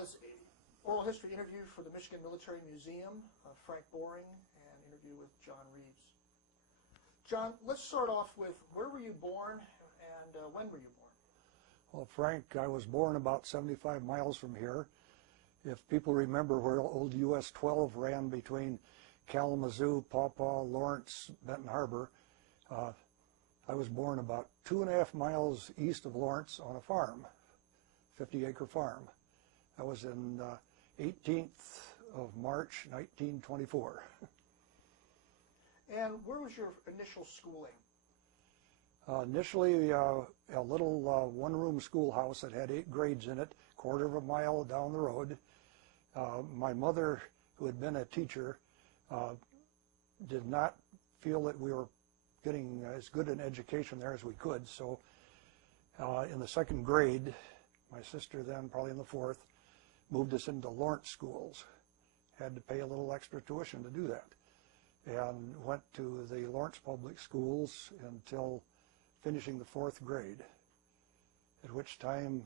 was an oral history interview for the Michigan Military Museum, Frank Boring, and interview with John Reeves. John, let's start off with where were you born and when were you born? Well, Frank, I was born about 75 miles from here. If people remember where old US 12 ran between Kalamazoo, Paw Paw, Lawrence, Benton Harbor, I was born about 2.5 miles east of Lawrence on a farm, 50-acre farm. That was in 18th of March, 1924. And where was your initial schooling? Initially, a little one-room schoolhouse that had 8 grades in it, quarter of a mile down the road. My mother, who had been a teacher, did not feel that we were getting as good an education there as we could. So in the 2nd grade, my sister then, probably in the 4th, moved us into Lawrence schools. Had to pay a little extra tuition to do that. And went to the Lawrence public schools until finishing the 4th grade, at which time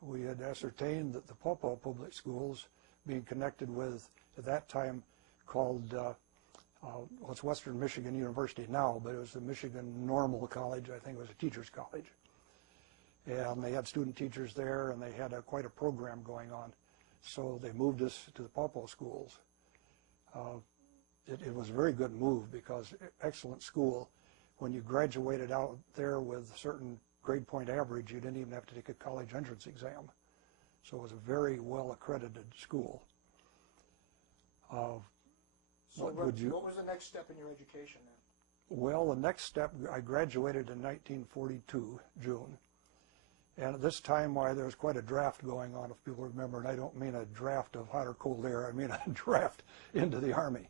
we had ascertained that the Paw Paw public schools, being connected with, at that time, called, well, it's Western Michigan University now, but it was the Michigan Normal College. I think it was a teacher's college. And they had student teachers there, and they had quite a program going on. So they moved us to the Paw Paw schools. It was a very good move because excellent school. When you graduated out there with a certain grade point average, you didn't even have to take a college entrance exam. So it was a very well accredited school. So what was the next step in your education then? Well, the next step, I graduated in 1942, June. And at this time, why, there was quite a draft going on, if people remember, and I don't mean a draft of hot or cold air, I mean a draft into the Army.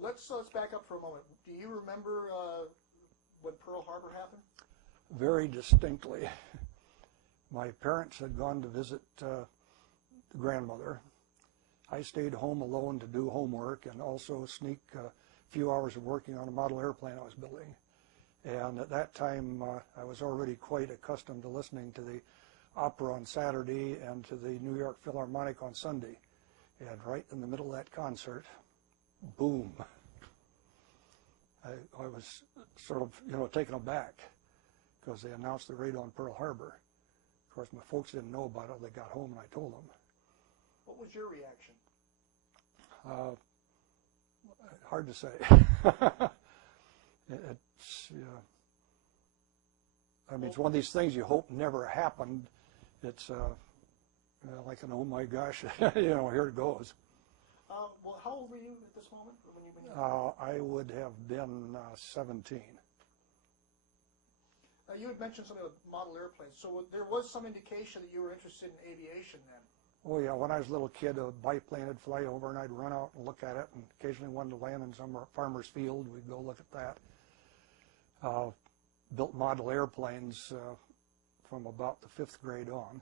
Let's back up for a moment. Do you remember when Pearl Harbor happened? Very distinctly. My parents had gone to visit the grandmother. I stayed home alone to do homework and also sneak a few hours of working on a model airplane I was building. And at that time, I was already quite accustomed to listening to the opera on Saturday and to the New York Philharmonic on Sunday. And right in the middle of that concert, boom. I was sort of, taken aback because they announced the raid on Pearl Harbor. Of course, my folks didn't know about it. They got home and I told them. What was your reaction? Hard to say. I mean, it's one of these things you hope never happened. It's like an oh my gosh, here it goes. Well, how old were you at this moment? I would have been 17. You had mentioned something about model airplanes, so there was some indication that you were interested in aviation then. Oh yeah, when I was a little kid, a biplane would fly over and I'd run out and look at it, and occasionally wanted to land in some farmer's field. We'd go look at that. Built model airplanes from about the 5th grade on.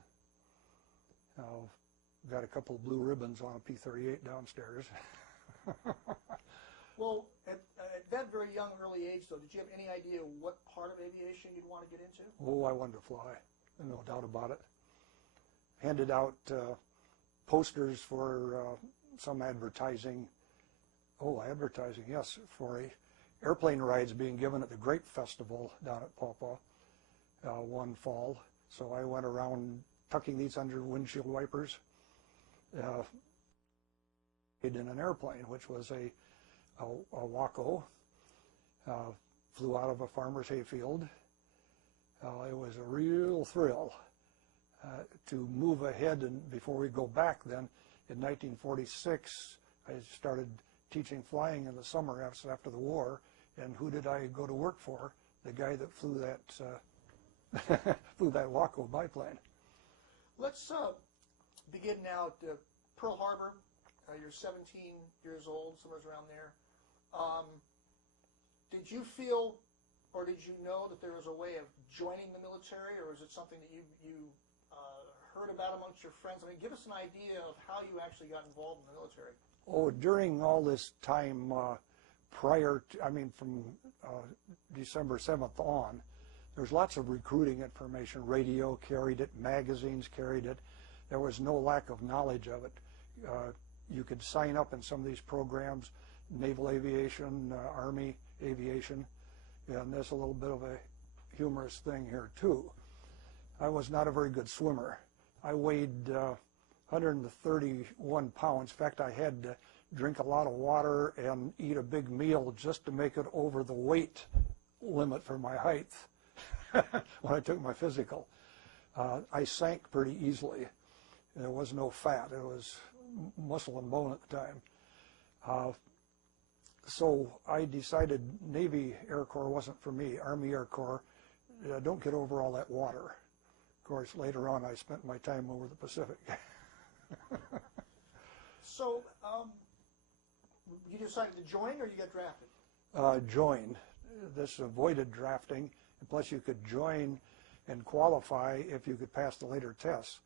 Got a couple of blue ribbons on a P-38 downstairs. Well, at that very young, early age, though, did you have any idea what part of aviation you'd want to get into? Oh, I wanted to fly, no doubt about it. Handed out posters for some advertising. Oh, advertising, yes, for airplane rides being given at the Grape Festival down at Paw Paw one fall. So I went around tucking these under windshield wipers in an airplane, which was a Waco, flew out of a farmer's hayfield. It was a real thrill to move ahead, and before we go back then, in 1946, I started teaching flying in the summer after the war, and who did I go to work for? The guy that flew that flew that Waco biplane. Let's begin now at Pearl Harbor. You're 17 years old, somewhere around there. Did you feel, or did you know that there was a way of joining the military, or is it something that you heard about amongst your friends? I mean, give us an idea of how you actually got involved in the military. Oh, during all this time prior to, from December 7th on, there's lots of recruiting information. Radio carried it, magazines carried it. there was no lack of knowledge of it. You could sign up in some of these programs, naval aviation, Army aviation, and there's a little bit of a humorous thing here too. I was not a very good swimmer. I weighed 131 pounds. In fact, I had to drink a lot of water and eat a big meal just to make it over the weight limit for my height when I took my physical. I sank pretty easily. There was no fat. It was muscle and bone at the time. So I decided Navy Air Corps wasn't for me. Army Air Corps, don't get over all that water. Of course, later on I spent my time over the Pacific. So you decided to join or you got drafted? Join. This avoided drafting, and plus you could join and qualify if you could pass the later tests.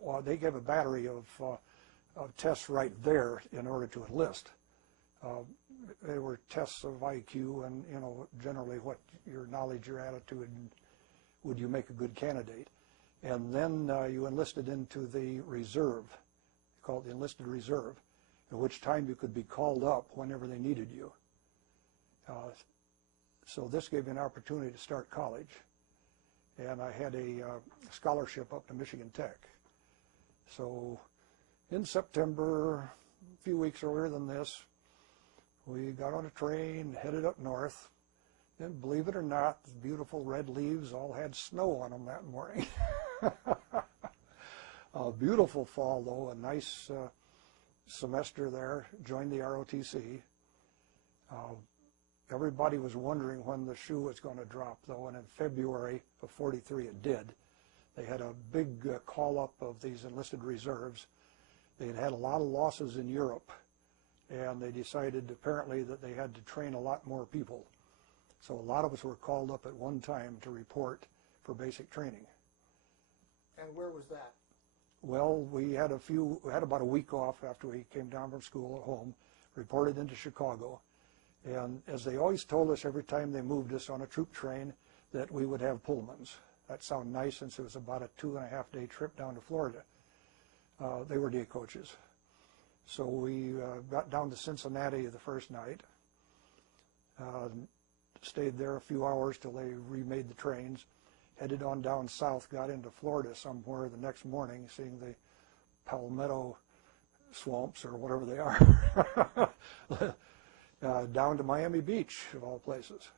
Well, they gave a battery of tests right there in order to enlist. They were tests of IQ and, you know, generally what your knowledge, your attitude, and would you make a good candidate. And then you enlisted into the reserve, called the enlisted reserve, at which time you could be called up whenever they needed you. So this gave me an opportunity to start college. And I had a scholarship up to Michigan Tech. So in September, a few weeks earlier than this, we got on a train, headed up north, and believe it or not, the beautiful red leaves all had snow on them that morning. A beautiful fall, though, a nice semester there, joined the ROTC. Everybody was wondering when the shoe was going to drop, though, and in February of '43 it did. They had a big call-up of these enlisted reserves. They had had a lot of losses in Europe, and they decided apparently that they had to train a lot more people. So a lot of us were called up at one time to report for basic training. And where was that? Well, we had about a week off after we came down from school at home, reported into Chicago. And as they always told us every time they moved us on a troop train, that we would have Pullmans. That sounded nice since it was about a 2.5-day trip down to Florida. They were day coaches. So we got down to Cincinnati the first night, stayed there a few hours till they remade the trains, headed on down south, got into Florida somewhere the next morning, seeing the palmetto swamps or whatever they are, down to Miami Beach, of all places,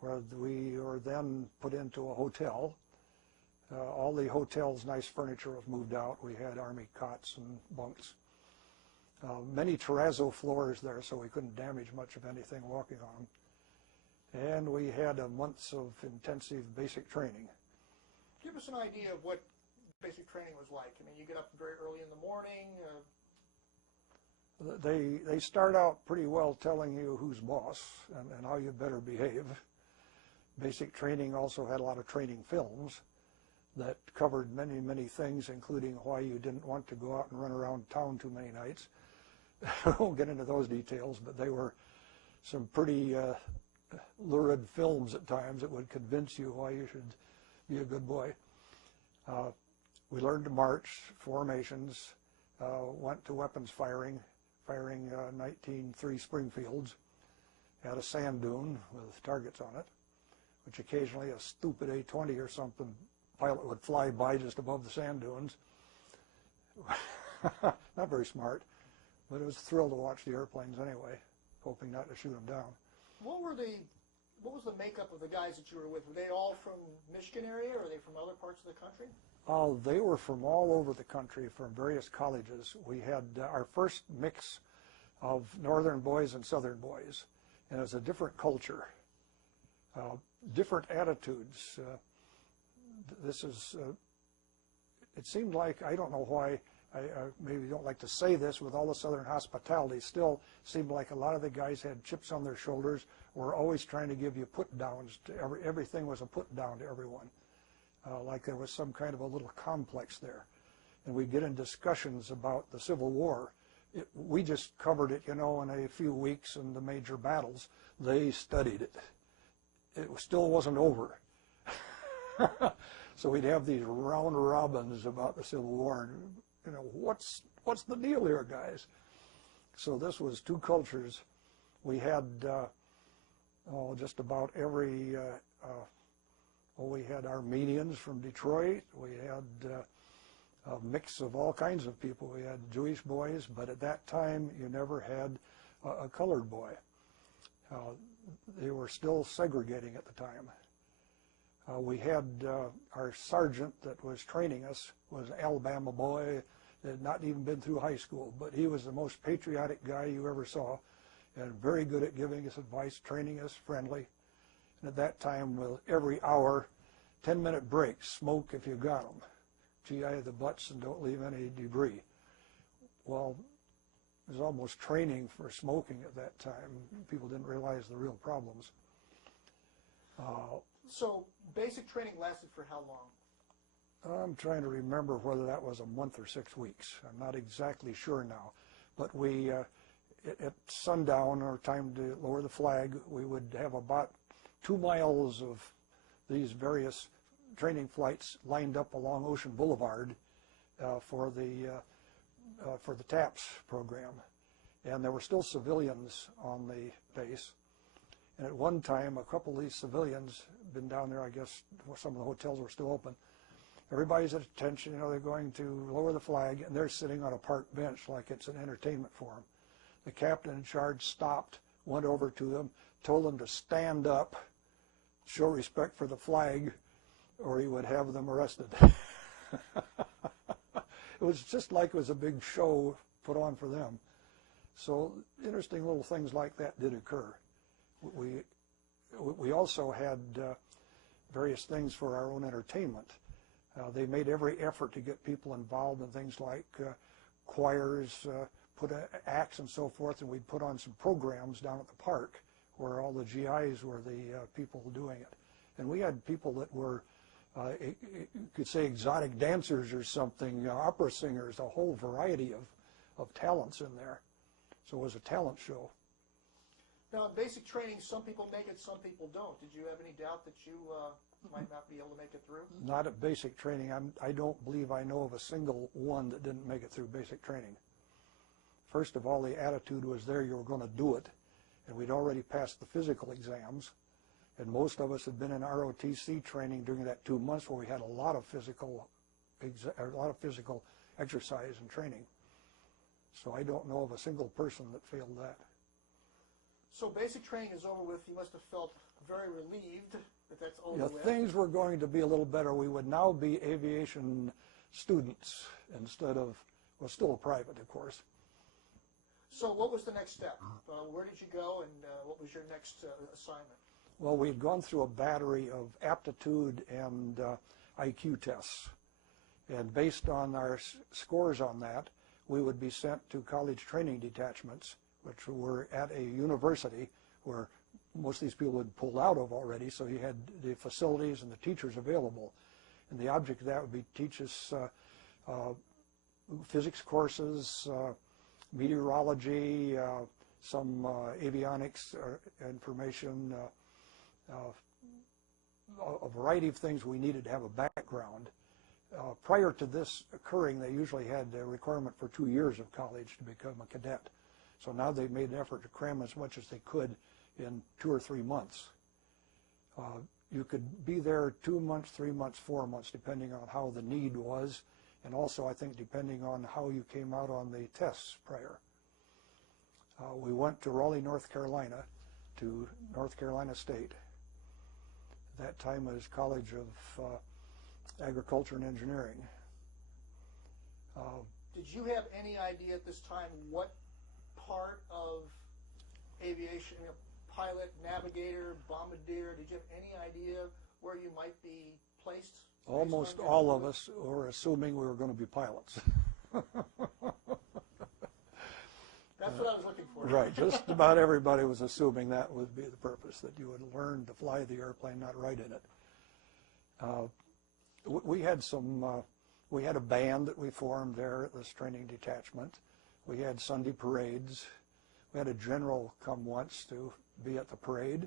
where we were then put into a hotel. All the hotel's nice furniture was moved out. We had Army cots and bunks. Many terrazzo floors there, so we couldn't damage much of anything walking on them. And we had months of intensive basic training. Give us an idea of what basic training was like. I mean, you get up very early in the morning. They start out pretty well telling you who's boss and how you better behave. Basic training also had a lot of training films that covered many, many things, including why you didn't want to go out and run around town too many nights. I won't get into those details, but they were some pretty lurid films at times that would convince you why you should be a good boy. We learned to march, formations, went to weapons firing 19-3 Springfields, had a sand dune with targets on it, which occasionally a stupid A-20 or something pilot would fly by just above the sand dunes. Not very smart, but it was a thrill to watch the airplanes anyway, hoping not to shoot them down. What was the makeup of the guys that you were with? Were they all from Michigan area, or were they from other parts of the country? They were from all over the country, from various colleges. We had our first mix of northern boys and southern boys, and it was a different culture, different attitudes. It seemed like, I don't know why, I maybe don't like to say this, with all the southern hospitality, still seemed like a lot of the guys had chips on their shoulders, were always trying to give you put-downs. Everything was a put-down to everyone, like there was some kind of a little complex there. And we'd get in discussions about the Civil War. We just covered it, in a few weeks in the major battles. They studied it. It still wasn't over. So we'd have these round robins about the Civil War, and what's the deal here, guys? So this was two cultures. We had just about every. We had Armenians from Detroit. We had a mix of all kinds of people. We had Jewish boys, but at that time you never had a colored boy. They were still segregating at the time. We had our sergeant that was training us was an Alabama boy that had not even been through high school, but he was the most patriotic guy you ever saw, and very good at giving us advice, training us, friendly. And at that time, with every hour, 10-minute breaks, smoke if you got them. GI the butts and don't leave any debris. Well, it was almost training for smoking at that time. People didn't realize the real problems. So basic training lasted for how long? I'm trying to remember whether that was a month or 6 weeks. I'm not exactly sure now. But we, at sundown, or time to lower the flag, we would have about 2 miles of these various training flights lined up along Ocean Boulevard for the TAPS program. And there were still civilians on the base. And at one time, a couple of these civilians been down there, I guess some of the hotels were still open. Everybody's at attention, they're going to lower the flag, and they're sitting on a park bench like it's an entertainment for them. The captain in charge stopped, went over to them, told them to stand up, show respect for the flag, or he would have them arrested. It was just like it was a big show put on for them. So interesting little things like that did occur. We also had various things for our own entertainment. They made every effort to get people involved in things like choirs, put acts and so forth, and we'd put on some programs down at the park where all the GIs were the people doing it. And we had people that were, you could say, exotic dancers or something, opera singers, a whole variety of talents in there. So it was a talent show. Now, in basic training, some people make it, some people don't. Did you have any doubt that you might not be able to make it through? Not at basic training. I don't believe I know of a single one that didn't make it through basic training. First of all, the attitude was there, you were going to do it, and we'd already passed the physical exams, and most of us had been in ROTC training during that 2 months where we had a lot of physical exercise and training. So I don't know of a single person that failed that. So basic training is over with. You must have felt very relieved that that's over with. Things were going to be a little better. We would now be aviation students instead of, well, still private, of course. So what was the next step? Where did you go, and what was your next assignment? Well, we'd gone through a battery of aptitude and IQ tests. And based on our scores on that, we would be sent to college training detachments, which were at a university where most of these people had pulled out of already, so you had the facilities and the teachers available. And the object of that would be to teach us physics courses, meteorology, some avionics information, a variety of things we needed to have a background. Prior to this occurring, they usually had a requirement for 2 years of college to become a cadet. So now they've made an effort to cram as much as they could in 2 or 3 months. You could be there 2 months, 3 months, 4 months, depending on how the need was, and also I think depending on how you came out on the tests prior. We went to Raleigh, North Carolina, to North Carolina State. At that time it was College of Agriculture and Engineering. Did you have any idea at this time what part of aviation, pilot, navigator, bombardier, did you have any idea where you might be placed? Almost all of us were assuming we were going to be pilots. That's what I was looking for. Right, just about everybody was assuming that would be the purpose, that you would learn to fly the airplane, not ride in it. We had we had a band that we formed there at this training detachment. We had Sunday parades. We had a general come once to be at the parade.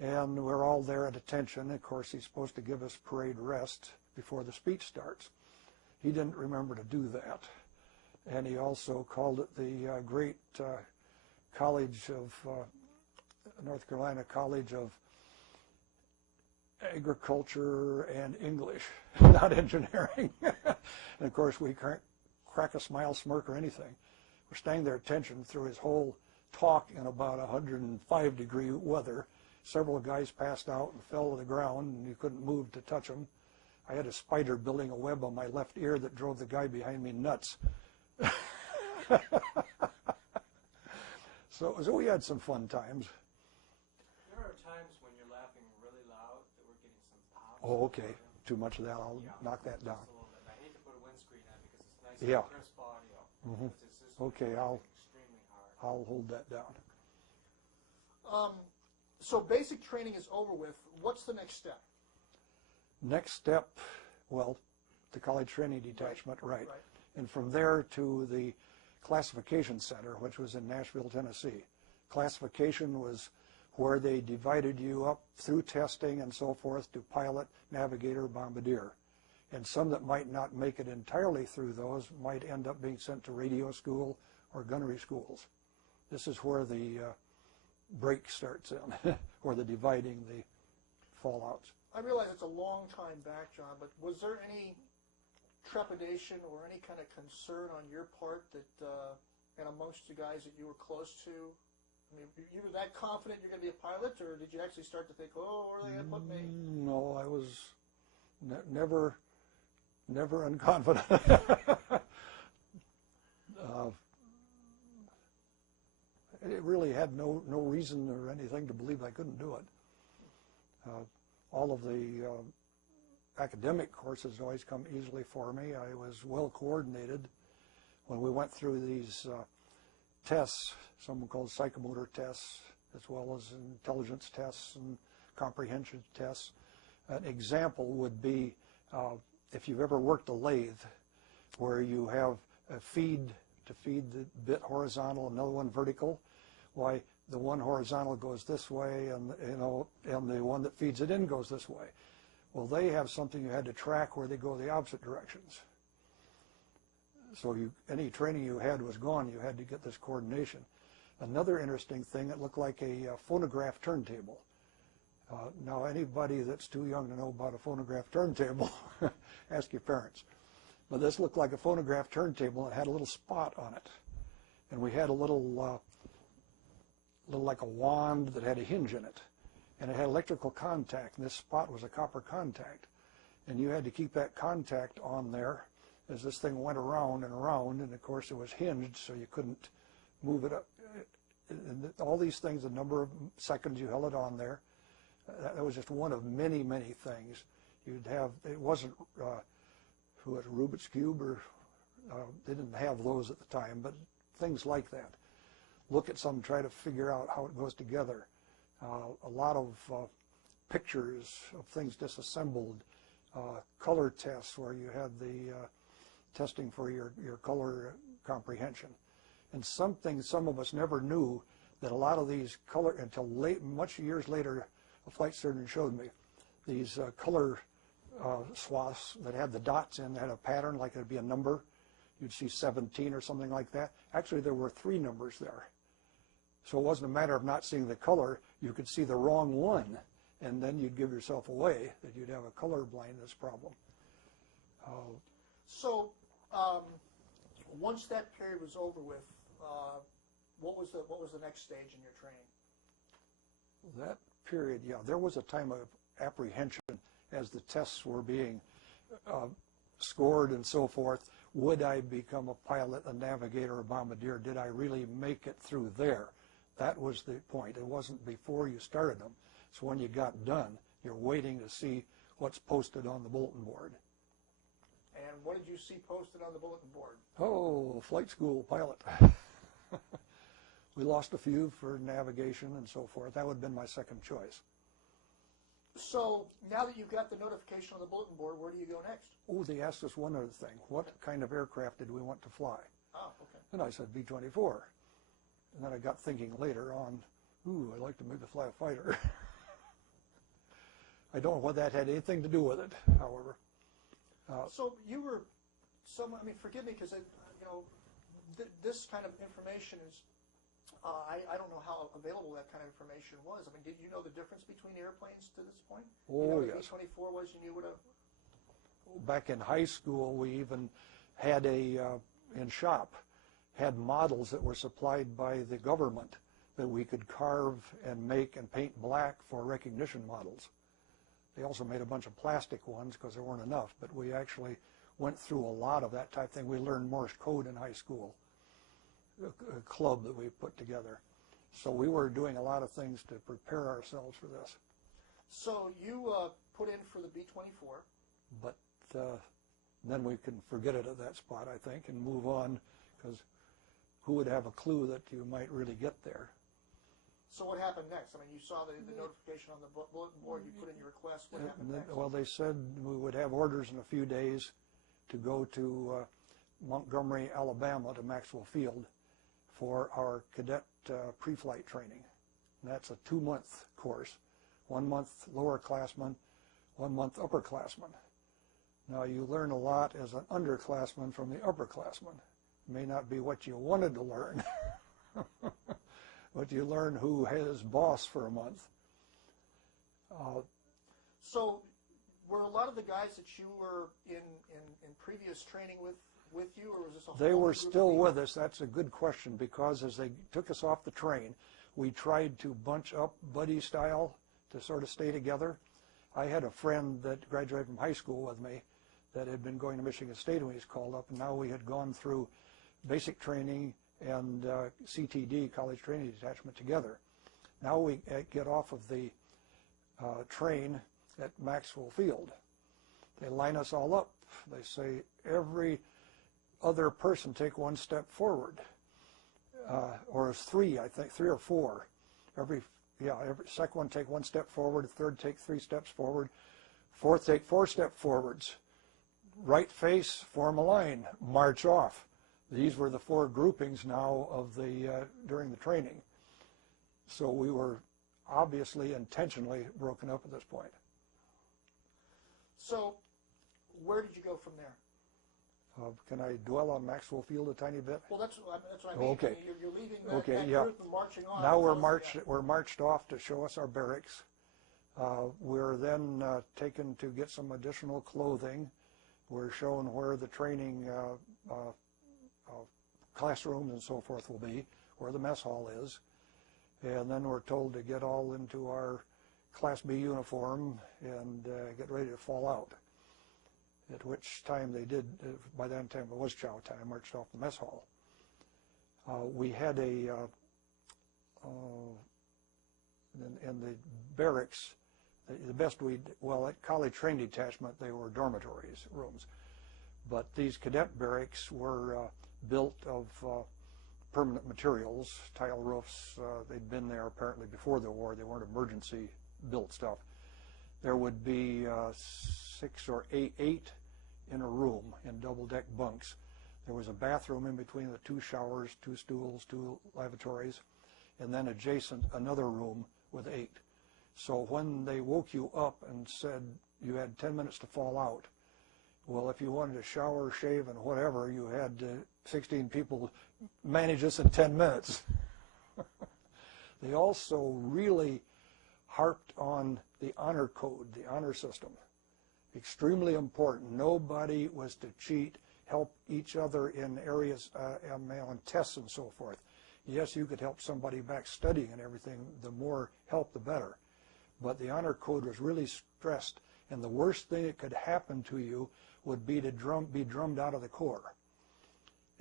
And we're all there at attention. Of course, he's supposed to give us parade rest before the speech starts. He didn't remember to do that. And he also called it the great College of North Carolina College of Agriculture and English, not engineering. And of course, we can't crack a smile, smirk, or anything. We're staying their attention through his whole talk in about 105-degree weather. Several guys passed out and fell to the ground, and you couldn't move to touch them. I had a spider building a web on my left ear that drove the guy behind me nuts. So we had some fun times. There are times when you're laughing really loud that we're getting some pops. Oh, okay. Too much of that. I'll knock that down. Just a little bit. I hate to put a windscreen on because it's nice Yeah. and crisp audio. Mhm. It's just Okay, extremely hard. I'll hold that down. So basic training is over with. What's the next step? Next step, well, the College Training Detachment, right. And from there to the Classification Center, which was in Nashville, Tennessee. Classification was where they divided you up through testing and so forth to pilot, navigator, bombardier. And some that might not make it entirely through those might end up being sent to radio school or gunnery schools. This is where the break starts in, or the dividing, the fallouts. I realize it's a long time back, John, but was there any trepidation or any kind of concern on your part that, and amongst the guys that you were close to? I mean, you were that confident you're going to be a pilot, or did you actually start to think, oh, where are they going to put me? No, I was never unconfident. It really had no reason or anything to believe I couldn't do it. All of the academic courses always come easily for me. I was well coordinated when we went through these tests, some called psychomotor tests, as well as intelligence tests and comprehension tests. An example would be if you've ever worked a lathe, where you have a feed to feed the bit horizontal, another one vertical. Why, the one horizontal goes this way, and and the one that feeds it in goes this way. Well, they have something you had to track where they go the opposite directions. So any training you had was gone. You had to get this coordination. Another interesting thing, it looked like a phonograph turntable. Now, anybody that's too young to know about a phonograph turntable, ask your parents. But this looked like a phonograph turntable. It had a little spot on it. And we had a little like a wand that had a hinge in it. And it had electrical contact, and this spot was a copper contact. And you had to keep that contact on there as this thing went around and around, and of course it was hinged, so you couldn't move it up. And all these things, the number of seconds you held it on there, that was just one of many, many things. You'd have, it wasn't, Rubik's Cube, or they didn't have those at the time, but things like that. Look at some, try to figure out how it goes together. A lot of pictures of things disassembled, color tests where you had the testing for your color comprehension. And something some of us never knew, that a lot of these color, until much years later, a flight surgeon showed me, these color swaths that had the dots in, that had a pattern like it'd be a number. You'd see 17 or something like that. Actually, there were 3 numbers there. So it wasn't a matter of not seeing the color. You could see the wrong one, and then you'd give yourself away that you'd have a color blindness problem. So once that period was over with, what was the next stage in your training? That period, yeah, there was a time of apprehension as the tests were being scored and so forth. Would I become a pilot, a navigator, a bombardier? Did I really make it through there? That was the point. It wasn't before you started them. So when you got done, you're waiting to see what's posted on the bulletin board. And what did you see posted on the bulletin board? Oh, flight school pilot. We lost a few for navigation and so forth. That would have been my second choice. So now that you've got the notification on the bulletin board, where do you go next? Oh, they asked us one other thing. What kind of aircraft did we want to fly? Oh, okay. And I said B-24. And then I got thinking later on, I'd like to maybe fly a fighter. I don't know what that had anything to do with it, however. So you were, I mean, forgive me because, you know, this kind of information is, I don't know how available that kind of information was. I mean, did you know the difference between airplanes to this point? Oh, you know what yes. a B-24 was, you knew what a... Back in high school, we even had in shop, had models that were supplied by the government that we could carve and make and paint black for recognition models. They also made a bunch of plastic ones because there weren't enough, but we actually went through a lot of that type of thing. We learned Morse code in high school, a club that we put together. So we were doing a lot of things to prepare ourselves for this. So you put in for the B-24. But then we can forget it at that spot, I think, and move on, because who would have a clue that you might really get there? So what happened next? I mean, you saw the notification on the bulletin board, you put in your request. What happened next? Well, they said we would have orders in a few days to go to Montgomery, Alabama, to Maxwell Field for our cadet pre-flight training. And that's a 2-month course, 1 month lower classman, 1 month upperclassman. Now, you learn a lot as an underclassman from the upperclassman. It may not be what you wanted to learn, but you learn who his boss for a month. So were a lot of the guys that you were in previous training with you, or was this a whole They were group of still people? with us. That's a good question, because as they took us off the train, we tried to bunch up buddy style to sort of stay together. I had a friend that graduated from high school with me that had been going to Michigan State when he was called up, and now we had gone through basic training and CTD, College Training Detachment, together. Now we get off of the train at Maxwell Field. They line us all up. They say, every other person take 1 step forward, or it's 3, I think, 3 or 4. Every second one take 1 step forward, third take 3 steps forward, fourth take 4 step forwards. Right face, form a line, march off. These were the 4 groupings now of during the training. So we were obviously intentionally broken up at this point. So where did you go from there? Can I dwell on Maxwell Field a tiny bit? Well, that's what I mean. Okay. You're leaving that yeah. group and marching on. Now we're marched off to show us our barracks. We're then taken to get some additional clothing. We're shown where the training classrooms and so forth will be, where the mess hall is. And then we're told to get all into our Class B uniform and get ready to fall out. At which time they did, by that time it was chow time, marched off the mess hall. We had in the barracks, the best at College Training Detachment, they were dormitories, rooms. But these cadet barracks were built of permanent materials, tile roofs. They'd been there apparently before the war. They weren't emergency built stuff. There would be 6 or 8 in a room in double-deck bunks. There was a bathroom in between the 2 showers, 2 stools, 2 lavatories, and then adjacent another room with 8. So when they woke you up and said you had 10 minutes to fall out, well, if you wanted to shower, shave, and whatever, you had 16 people manage this in 10 minutes. They also really harped on the honor code, the honor system. Extremely important. Nobody was to cheat, help each other in areas, on tests and so forth. Yes, you could help somebody back studying and everything. The more help, the better. But the honor code was really stressed, and the worst thing that could happen to you would be to be drummed out of the Corps.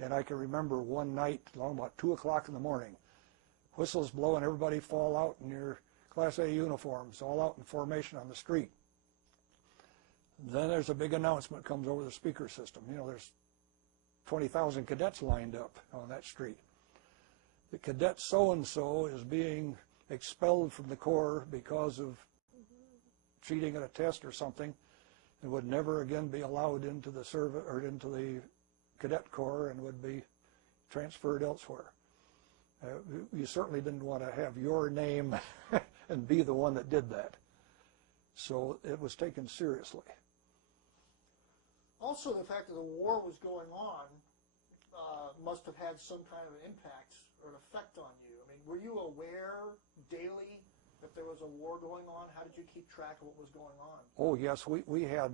And I can remember one night, along about 2 o'clock in the morning, whistles blow and everybody fall out in your Class A uniforms, all out in formation on the street. Then there's a big announcement comes over the speaker system. You know, there's 20,000 cadets lined up on that street. The cadet so-and-so is being expelled from the Corps because of cheating at a test or something, and would never again be allowed into the service or into the cadet corps and would be transferred elsewhere. You certainly didn't want to have your name and be the one that did that. So it was taken seriously. Also, the fact that the war was going on must have had some kind of an impact or an effect on you. I mean, were you aware daily that there was a war going on? How did you keep track of what was going on? Oh, yes, we had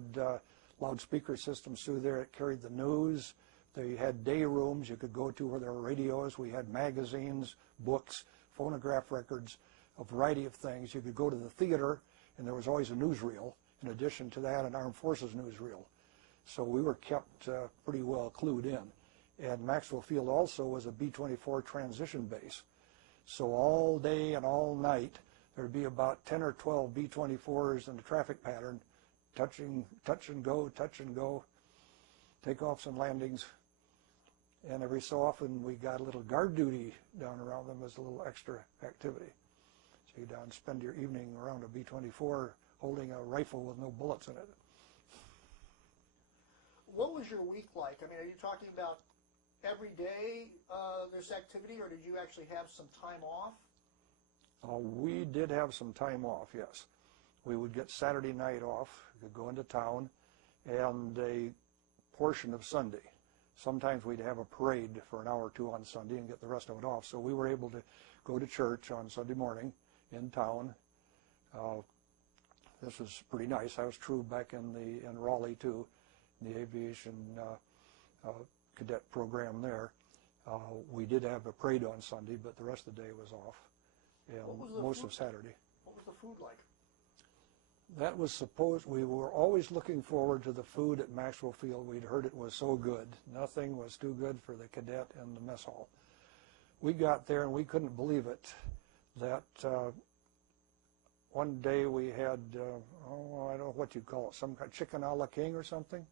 loudspeaker systems through there that carried the news. They had day rooms you could go to where there were radios. We had magazines, books, phonograph records, a variety of things. You could go to the theater, and there was always a newsreel. In addition to that, an Armed Forces newsreel. So we were kept pretty well clued in. And Maxwell Field also was a B-24 transition base. So all day and all night, there'd be about 10 or 12 B-24s in the traffic pattern, touch and go, takeoffs and landings. And every so often, we got a little guard duty down around them as a little extra activity. So you down spend your evening around a B-24 holding a rifle with no bullets in it. What was your week like? I mean, are you talking about every day there's activity, or did you actually have some time off? We did have some time off, yes. We would get Saturday night off, we could go into town, and a portion of Sunday. Sometimes we'd have a parade for an hour or two on Sunday and get the rest of it off. So we were able to go to church on Sunday morning in town. This was pretty nice. I was true back in Raleigh too, in the aviation cadet program there. We did have a parade on Sunday, but the rest of the day was off, and most of Saturday. What was the food like? That was supposed, we were always looking forward to the food at Maxwell Field. We'd heard it was so good. Nothing was too good for the cadet and the mess hall. We got there and we couldn't believe it, that one day we had, I don't know what you'd call it, some kind of chicken a la king or something,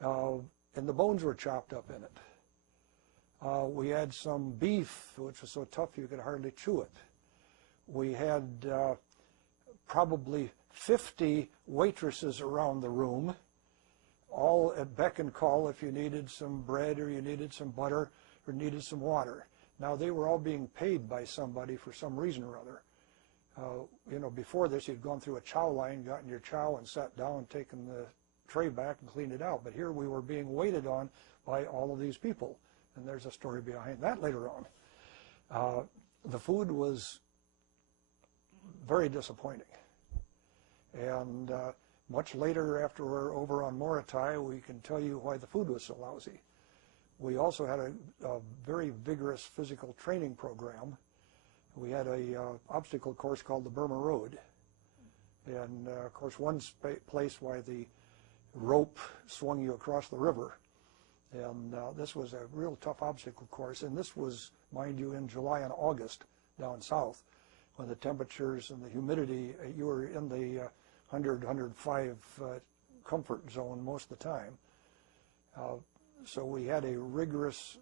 and the bones were chopped up in it. We had some beef, which was so tough you could hardly chew it. We had probably 50 waitresses around the room, all at beck and call if you needed some bread or you needed some butter or needed some water. Now, they were all being paid by somebody for some reason or other. Before this, you'd gone through a chow line, gotten your chow, and sat down and taken the tray back and cleaned it out. But here we were being waited on by all of these people, and there's a story behind that later on. The food was very disappointing. And much later, after we're over on Morotai, we can tell you why the food was so lousy. We also had a very vigorous physical training program. We had a obstacle course called the Burma Road. And, of course, one place why the rope swung you across the river. And this was a real tough obstacle course. And this was, mind you, in July and August down south, when the temperatures and the humidity, you were in the 100, 105 comfort zone most of the time. So we had a rigorous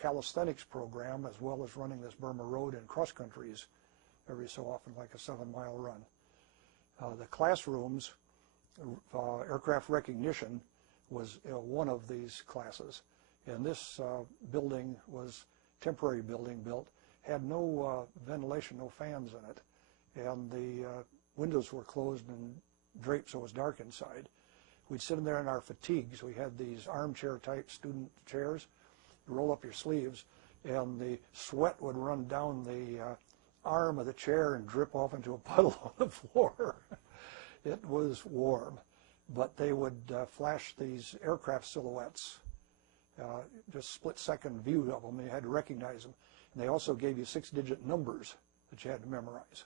calisthenics program, as well as running this Burma Road in cross countries every so often, like a 7-mile run. The classrooms, aircraft recognition was one of these classes. And this building was temporary building built, had no ventilation, no fans in it, and the windows were closed and draped so it was dark inside. We'd sit in there in our fatigues. We had these armchair-type student chairs. You roll up your sleeves, and the sweat would run down the arm of the chair and drip off into a puddle on the floor. It was warm, but they would flash these aircraft silhouettes, just split-second view of them. You had to recognize them. And they also gave you 6-digit numbers that you had to memorize.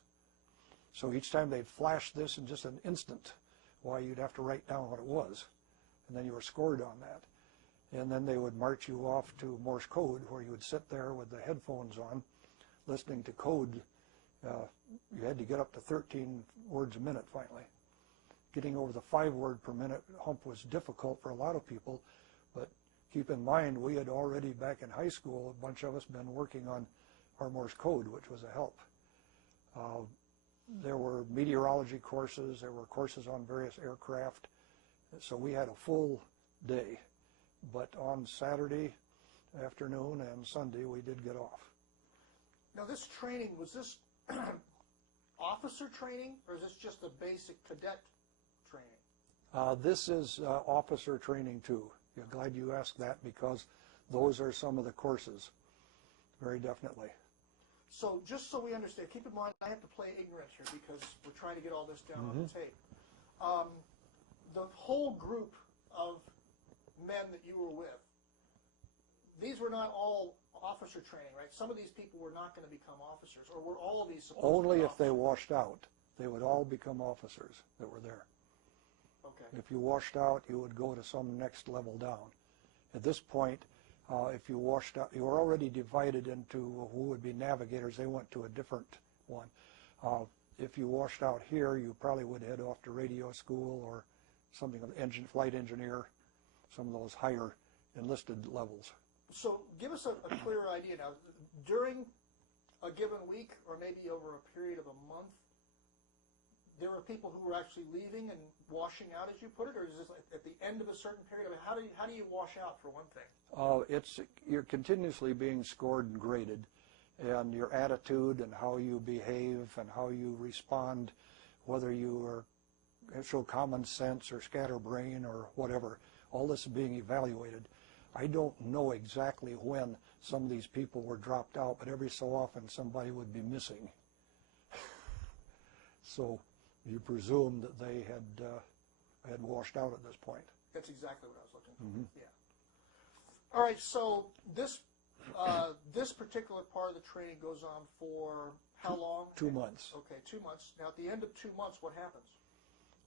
So each time they'd flash this in just an instant, why, you'd have to write down what it was, and then you were scored on that. And then they would march you off to Morse code, where you would sit there with the headphones on, listening to code. You had to get up to 13 words a minute, finally. Getting over the 5-word per minute hump was difficult for a lot of people, but keep in mind, we had already, back in high school, a bunch of us been working on our Morse code, which was a help. There were meteorology courses, there were courses on various aircraft, so we had a full day. But on Saturday afternoon and Sunday, we did get off. Now, this training, was this officer training, or is this just a basic cadet training? This is officer training too. Yeah, glad you asked that because those are some of the courses, very definitely. So just so we understand, keep in mind I have to play ignorant here because we're trying to get all this down on the tape. The whole group of men that you were with, these were not all officer training, right? Some of these people were not going to become officers, or were all of these supposed to be Only if they officers? washed out. They would all become officers that were there. Okay. If you washed out, you would go to some next level down. At this point, if you washed out, you were already divided into who would be navigators. They went to a different one. If you washed out here, you probably would head off to radio school or something of flight engineer, some of those higher enlisted levels. So give us a clear idea now. During a given week, or maybe over a period of a month, there were people who were actually leaving and washing out, as you put it, or is this at the end of a certain period? I mean, how do you wash out, for one thing? You're continuously being scored and graded, and your attitude and how you behave and how you respond, whether you show common sense or scatterbrain or whatever, all this is being evaluated. I don't know exactly when some of these people were dropped out, but every so often somebody would be missing. So you presume that they had washed out at this point. That's exactly what I was looking for. Yeah. All right. So this this particular part of the training goes on for how long? 2 months. Okay, 2 months. Now, at the end of 2 months, what happens?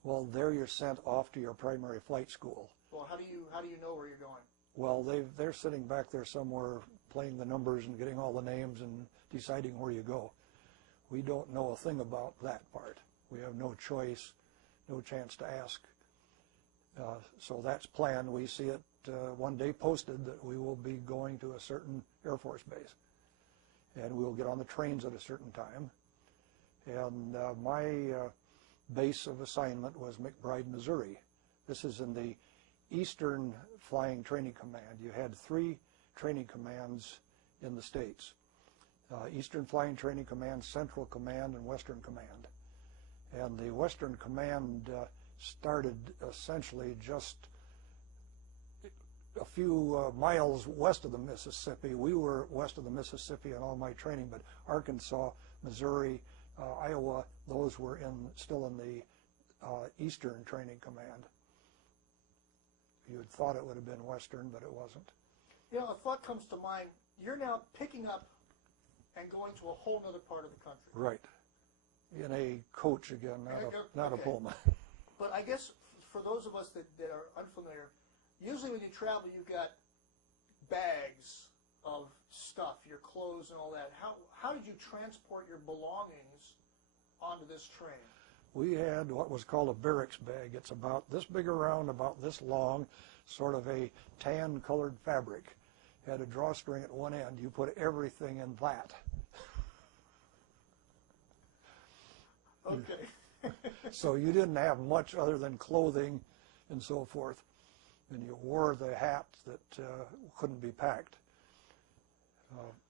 Well, there you're sent off to your primary flight school. Well, how do you know where you're going? Well, they're sitting back there somewhere playing the numbers and getting all the names and deciding where you go. We don't know a thing about that part. We have no choice, no chance to ask. So that's planned. We see it one day posted that we will be going to a certain Air Force base. And we will get on the trains at a certain time. And my base of assignment was McBride, Missouri. This is in the Eastern Flying Training Command. You had 3 training commands in the States. Eastern Flying Training Command, Central Command, and Western Command. And the Western Command started essentially just a few miles west of the Mississippi. We were west of the Mississippi in all my training, but Arkansas, Missouri, Iowa, those were still in the Eastern Training Command. You had thought it would have been Western, but it wasn't. You know, a thought comes to mind. You're now picking up and going to a whole other part of the country. Right. In a coach again, not a Pullman. But I guess for those of us that are unfamiliar, usually when you travel, you've got bags of stuff, your clothes and all that. How did you transport your belongings onto this train? We had what was called a barracks bag. It's about this big around, about this long, sort of a tan-colored fabric. Had a drawstring at one end. You put everything in that. Okay. So you didn't have much other than clothing and so forth. And you wore the hat that couldn't be packed.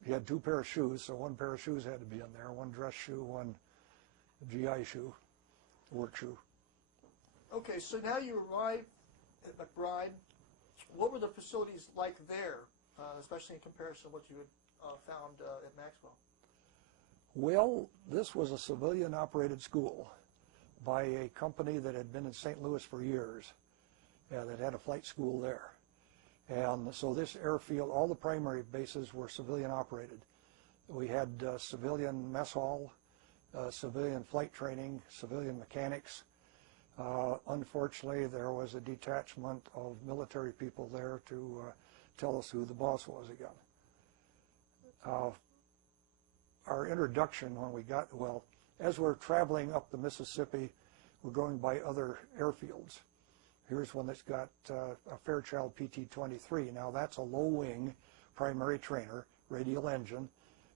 You had 2 pair of shoes, so 1 pair of shoes had to be in there, 1 dress shoe, 1 GI shoe, work shoe. Okay, so now you arrive at McBride. What were the facilities like there, especially in comparison to what you had found at Maxwell? Well, this was a civilian-operated school by a company that had been in St. Louis for years, that had a flight school there. And so this airfield, all the primary bases were civilian-operated. We had civilian mess hall, civilian flight training, civilian mechanics. Unfortunately, there was a detachment of military people there to tell us who the boss was again. Our introduction when we got, well, as we're traveling up the Mississippi, we're going by other airfields. Here's one that's got a Fairchild PT-23. Now that's a low-wing primary trainer, radial engine,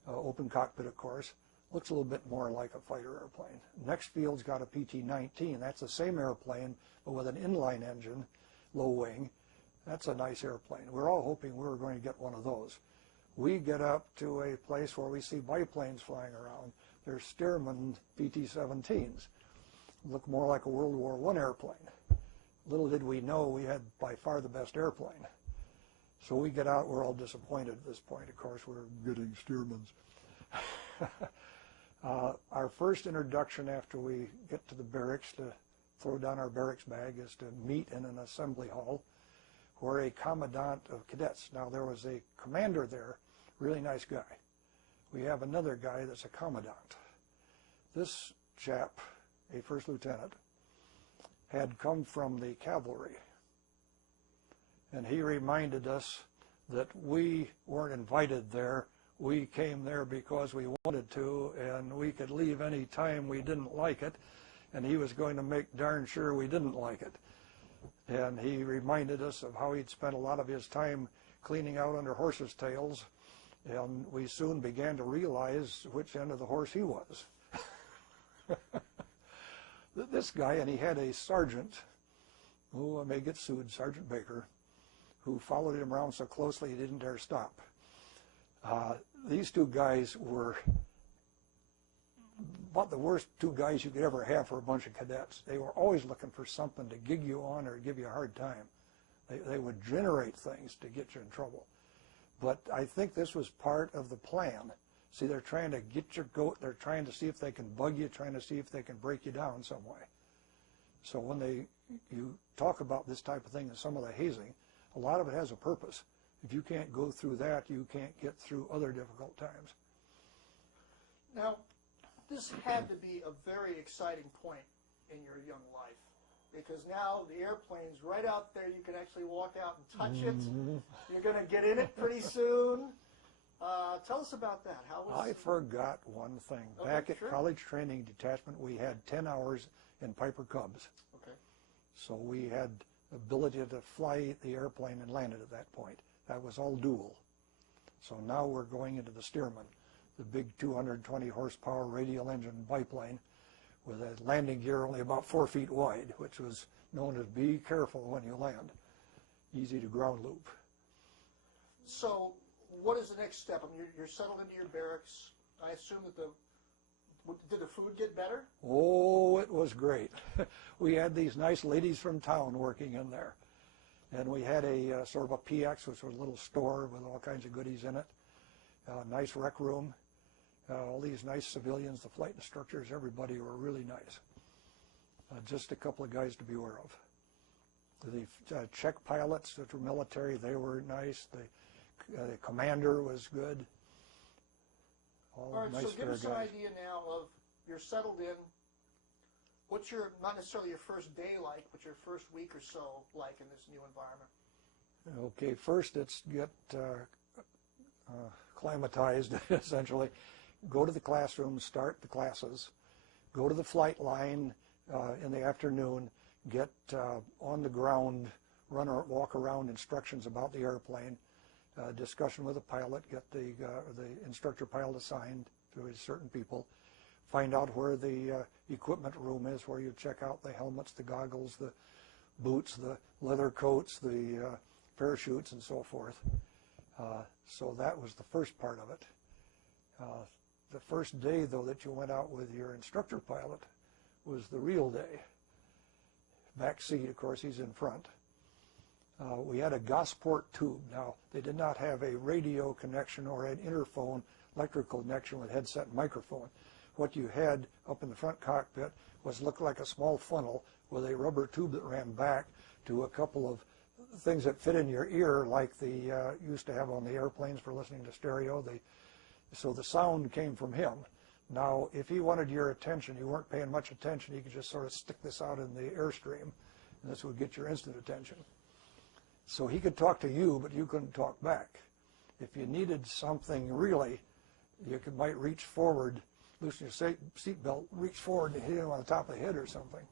open cockpit, of course. Looks a little bit more like a fighter airplane. Next field's got a PT-19. That's the same airplane, but with an inline engine, low wing. That's a nice airplane. We're all hoping we were going to get one of those. We get up to a place where we see biplanes flying around. They're Stearman PT-17s. Look more like a World War I airplane. little did we know we had by far the best airplane. So we get out, we're all disappointed at this point. Of course, we're getting Stearmans. Our first introduction after we get to the barracks to throw down our barracks bag is to meet in an assembly hall where a commandant of cadets, now there was a commander there, really nice guy. We have another guy that's a commandant. This chap, a first lieutenant, had come from the cavalry. And he reminded us that we weren't invited there. We came there because we wanted to, and we could leave any time we didn't like it, and he was going to make darn sure we didn't like it. And he reminded us of how he'd spent a lot of his time cleaning out under horses' tails, and we soon began to realize which end of the horse he was. This guy, and he had a sergeant, who may get sued, Sergeant Baker, who followed him around so closely he didn't dare stop. These two guys were about the worst two guys you could ever have for a bunch of cadets. They were always looking for something to gig you on or give you a hard time. They would generate things to get you in trouble. But I think this was part of the plan. See, they're trying to get your goat. They're trying to see if they can bug you, trying to see if they can break you down some way. So when you talk about this type of thing and some of the hazing, a lot of it has a purpose. If you can't go through that, you can't get through other difficult times. Now, this had to be a very exciting point in your young life, because now the airplane's right out there. You can actually walk out and touch it. You're going to get in it pretty soon. Tell us about that. How was I forgot one thing. Okay, Back at sure. College Training Detachment, we had 10 hours in Piper Cubs. Okay. So we had ability to fly the airplane and land it at that point. That was all dual. So now we're going into the Stearman, the big 220 horsepower radial engine biplane with a landing gear only about 4 feet wide, which was known as be careful when you land. Easy to ground loop. So what is the next step? I mean, you're settled into your barracks. I assume that did the food get better? Oh, it was great. We had these nice ladies from town working in there. And we had a sort of a PX, which was a little store with all kinds of goodies in it. Nice rec room. All these nice civilians, the flight instructors, everybody were really nice. Just a couple of guys to be aware of. The Czech pilots that were military, they were nice. The commander was good. All right, nice, so give us an guys. idea now of you're settled in. What's your, not necessarily your first day like, but your first week or so like in this new environment? Okay, first it's get climatized, essentially. Go to the classroom, start the classes. Go to the flight line in the afternoon, get on the ground, run or walk around, instructions about the airplane, discussion with the pilot, get the instructor pilot assigned to certain people, find out where the equipment room is, where you check out the helmets, the goggles, the boots, the leather coats, the parachutes, and so forth. So that was the first part of it. The first day, though, that you went out with your instructor pilot was the real day. Back seat, of course, he's in front. We had a Gosport tube. Now, they did not have a radio connection or an interphone electrical connection with headset and microphone. What you had up in the front cockpit looked like a small funnel with a rubber tube that ran back to a couple of things that fit in your ear, like the used to have on the airplanes for listening to stereo. So the sound came from him. Now, if he wanted your attention, you weren't paying much attention, he could just sort of stick this out in the airstream, and this would get your instant attention. So he could talk to you, but you couldn't talk back. If you needed something really, you might reach forward, loosen your seatbelt, reach forward to hit him on the top of the head or something.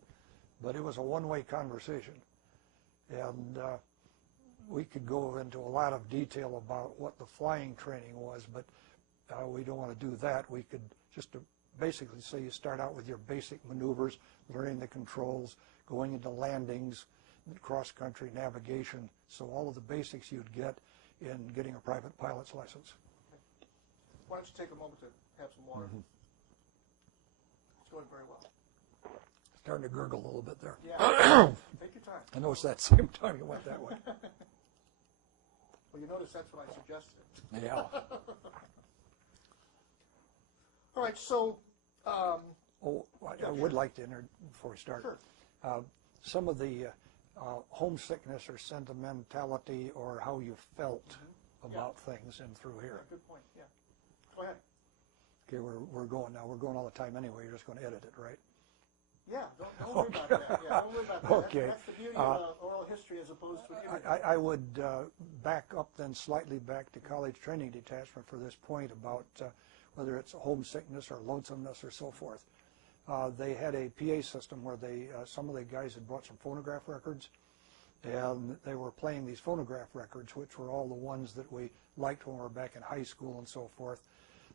But it was a one-way conversation. And we could go into a lot of detail about what the flying training was, but we don't want to do that. We could just basically say you start out with your basic maneuvers, learning the controls, going into landings, cross-country navigation, so all of the basics you'd get in getting a private pilot's license. Why don't you take a moment to have some water? It's going very well. Starting to gurgle a little bit there. Yeah. Take your time. I noticed that same time you went that way. Well, you notice that's what I suggested. Yeah. All right, so... I would like to enter, before we start, Sure. Some of the homesickness or sentimentality or how you felt about things and through here. Good point, yeah. Go ahead. Okay, we're going now. We're going all the time anyway. You're just going to edit it, right? Yeah, don't worry about that. Yeah, don't worry about that. Okay. That's the beauty of oral history as opposed to an interview. I would back up then slightly back to college training detachment for this point about whether it's homesickness or lonesomeness or so forth. They had a PA system where some of the guys had brought some phonograph records, and they were playing these phonograph records, which were all the ones that we liked when we were back in high school and so forth.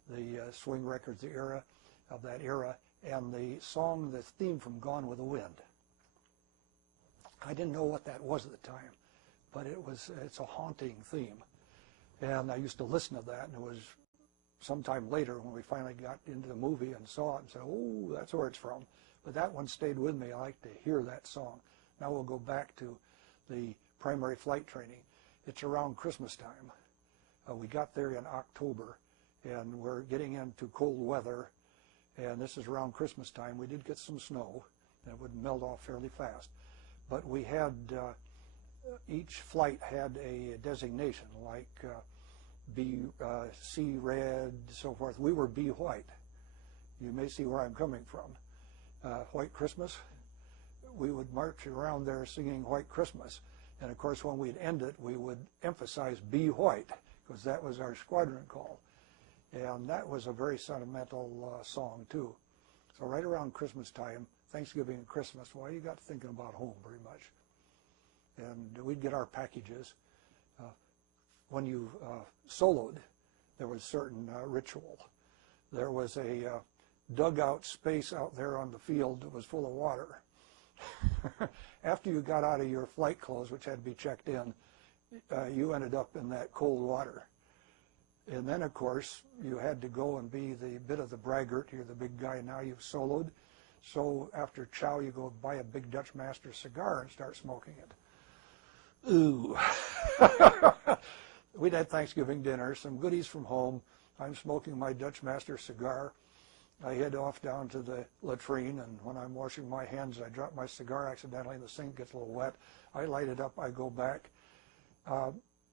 The swing records, the era of that era, and the song, the theme from Gone with the Wind. I didn't know what that was at the time, but it's a haunting theme. And I used to listen to that, and it was sometime later when we finally got into the movie and saw it and said, oh, that's where it's from. But that one stayed with me. I like to hear that song. Now we'll go back to the primary flight training. It's around Christmas time. We got there in October, and we're getting into cold weather, and this is around Christmas time. We did get some snow, and it would melt off fairly fast. But we had, each flight had a designation, like B, C red, so forth. We were B white. You may see where I'm coming from. White Christmas. We would march around there singing White Christmas. And of course, when we'd end it, we would emphasize be white, because that was our squadron call. And that was a very sentimental song, too. So right around Christmas time, Thanksgiving and Christmas, well, you got thinking about home very much. And we'd get our packages. When you soloed, there was certain ritual. There was a dugout space out there on the field that was full of water. After you got out of your flight clothes, which had to be checked in, you ended up in that cold water. And then, of course, you had to go and be the bit of the braggart. You're the big guy now. You've soloed. So after chow, you go buy a big Dutch Master cigar and start smoking it. Ooh. We'd had Thanksgiving dinner, some goodies from home. I'm smoking my Dutch Master cigar. I head off down to the latrine, and when I'm washing my hands, I drop my cigar accidentally, and the sink gets a little wet. I light it up. I go back.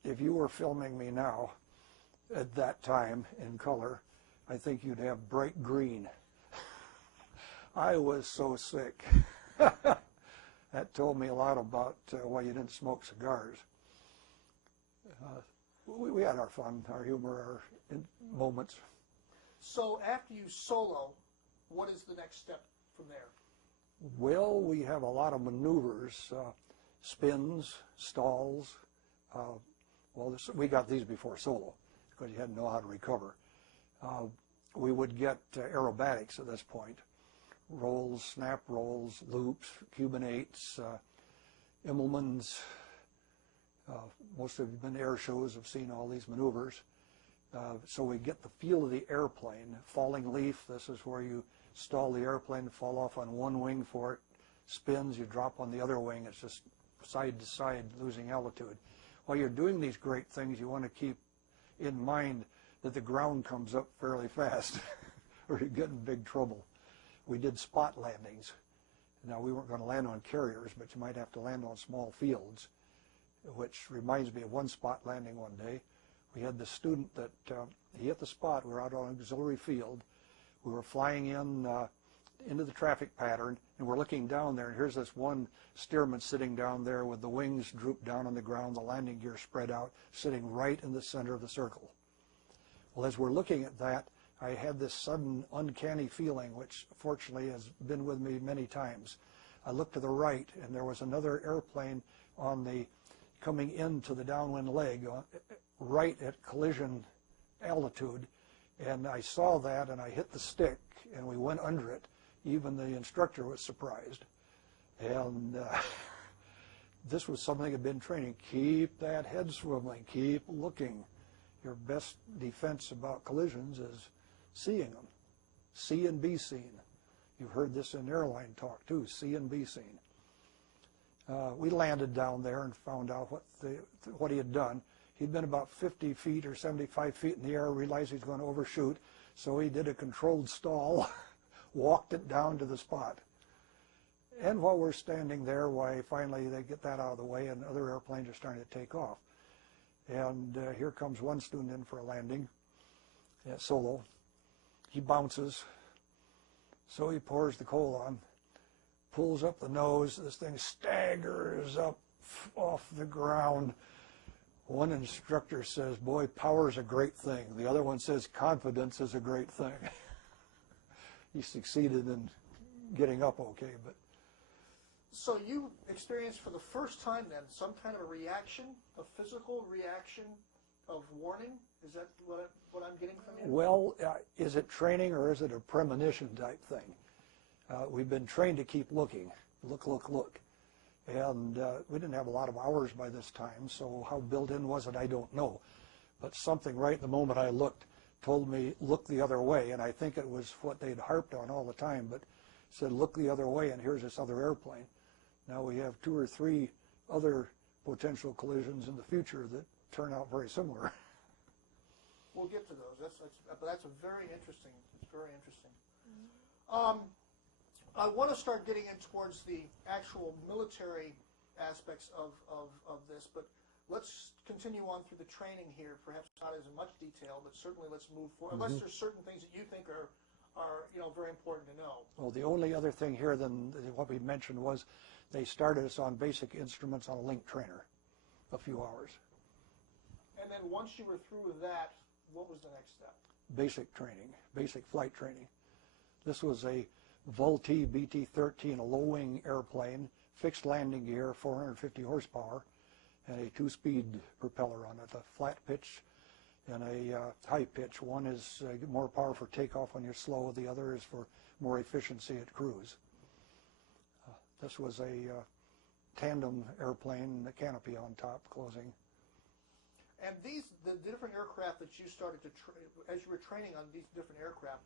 If you were filming me now, at that time in color, I think you'd have bright green. I was so sick. That told me a lot about why you didn't smoke cigars. We had our fun, our humor, our moments. So after you solo, what is the next step from there? Well, we have a lot of maneuvers, spins, stalls. We got these before solo, because you had to know how to recover. We would get aerobatics at this point. Rolls, snap rolls, loops, Cuban 8s, Immelmans. Most of you have been to air shows, have seen all these maneuvers. So we get the feel of the airplane. Falling leaf, this is where you stall the airplane, fall off on one wing for it. Spins, you drop on the other wing. It's just side to side, losing altitude. While you're doing these great things, you want to keep in mind that the ground comes up fairly fast or you get in big trouble. We did spot landings. Now, we weren't going to land on carriers, but you might have to land on small fields, which reminds me of one spot landing one day. We had the student that he hit the spot. We were out on an auxiliary field. We were flying into the traffic pattern, and we're looking down there, and here's this one steerman sitting down there with the wings drooped down on the ground, the landing gear spread out, sitting right in the center of the circle. Well, as we're looking at that, I had this sudden uncanny feeling, which fortunately has been with me many times. I looked to the right, and there was another airplane coming into the downwind leg, right at collision altitude, and I saw that, and I hit the stick, and we went under it. Even the instructor was surprised. And this was something I'd been training. Keep that head swiveling. Keep looking. Your best defense about collisions is seeing them. See and be seen. You've heard this in airline talk too, see and be seen. We landed down there and found out what he had done. He'd been about 50 feet or 75 feet in the air, realized he was going to overshoot, so he did a controlled stall, walked it down to the spot. And while we're standing there, why, finally they get that out of the way and other airplanes are starting to take off. And here comes one student in for a landing, solo. He bounces, so he pours the coal on, pulls up the nose, this thing staggers up off the ground. One instructor says, boy, power is a great thing. The other one says, confidence is a great thing. He succeeded in getting up okay, but. So you experienced for the first time then some kind of a reaction, a physical reaction of warning? Is that what I'm getting from you? Well, is it training or is it a premonition type thing? We've been trained to keep looking, look. And we didn't have a lot of hours by this time, so how built in was it, I don't know. But something right the moment I looked told me, look the other way, and I think it was what they'd harped on all the time, but said, look the other way, and here's this other airplane. Now we have 2 or 3 other potential collisions in the future that turn out very similar. We'll get to those. That's a very interesting. It's very interesting. I want to start getting in towards the actual military aspects of this, but let's continue on through the training here. Perhaps not as much detail, but certainly let's move forward. Unless there's certain things that you think are very important to know. Well, the only other thing here than what we mentioned was they started us on basic instruments on a link trainer, a few hours. And then once you were through with that, what was the next step? Basic training, basic flight training. This was a Vultee BT-13, a low-wing airplane, fixed landing gear, 450 horsepower, and a 2-speed propeller on it, a flat pitch and a high pitch. One is more power for takeoff when you're slow, the other is for more efficiency at cruise. This was a tandem airplane, the canopy on top, closing. And the different aircraft that you started to, as you were training on these different aircraft,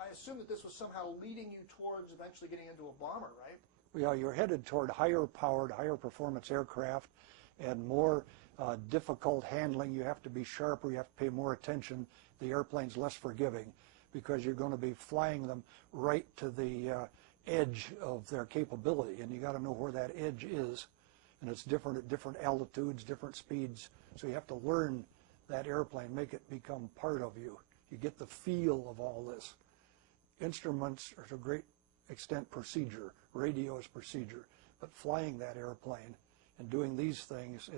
I assume that this was somehow leading you towards eventually getting into a bomber, right? Yeah, you're headed toward higher powered, higher performance aircraft and more difficult handling. You have to be sharper, you have to pay more attention. The airplane's less forgiving because you're going to be flying them right to the edge of their capability, and you got to know where that edge is. And it's different at different altitudes, different speeds. So you have to learn that airplane, make it become part of you. You get the feel of all this. Instruments are to a great extent procedure, radio is procedure, but flying that airplane and doing these things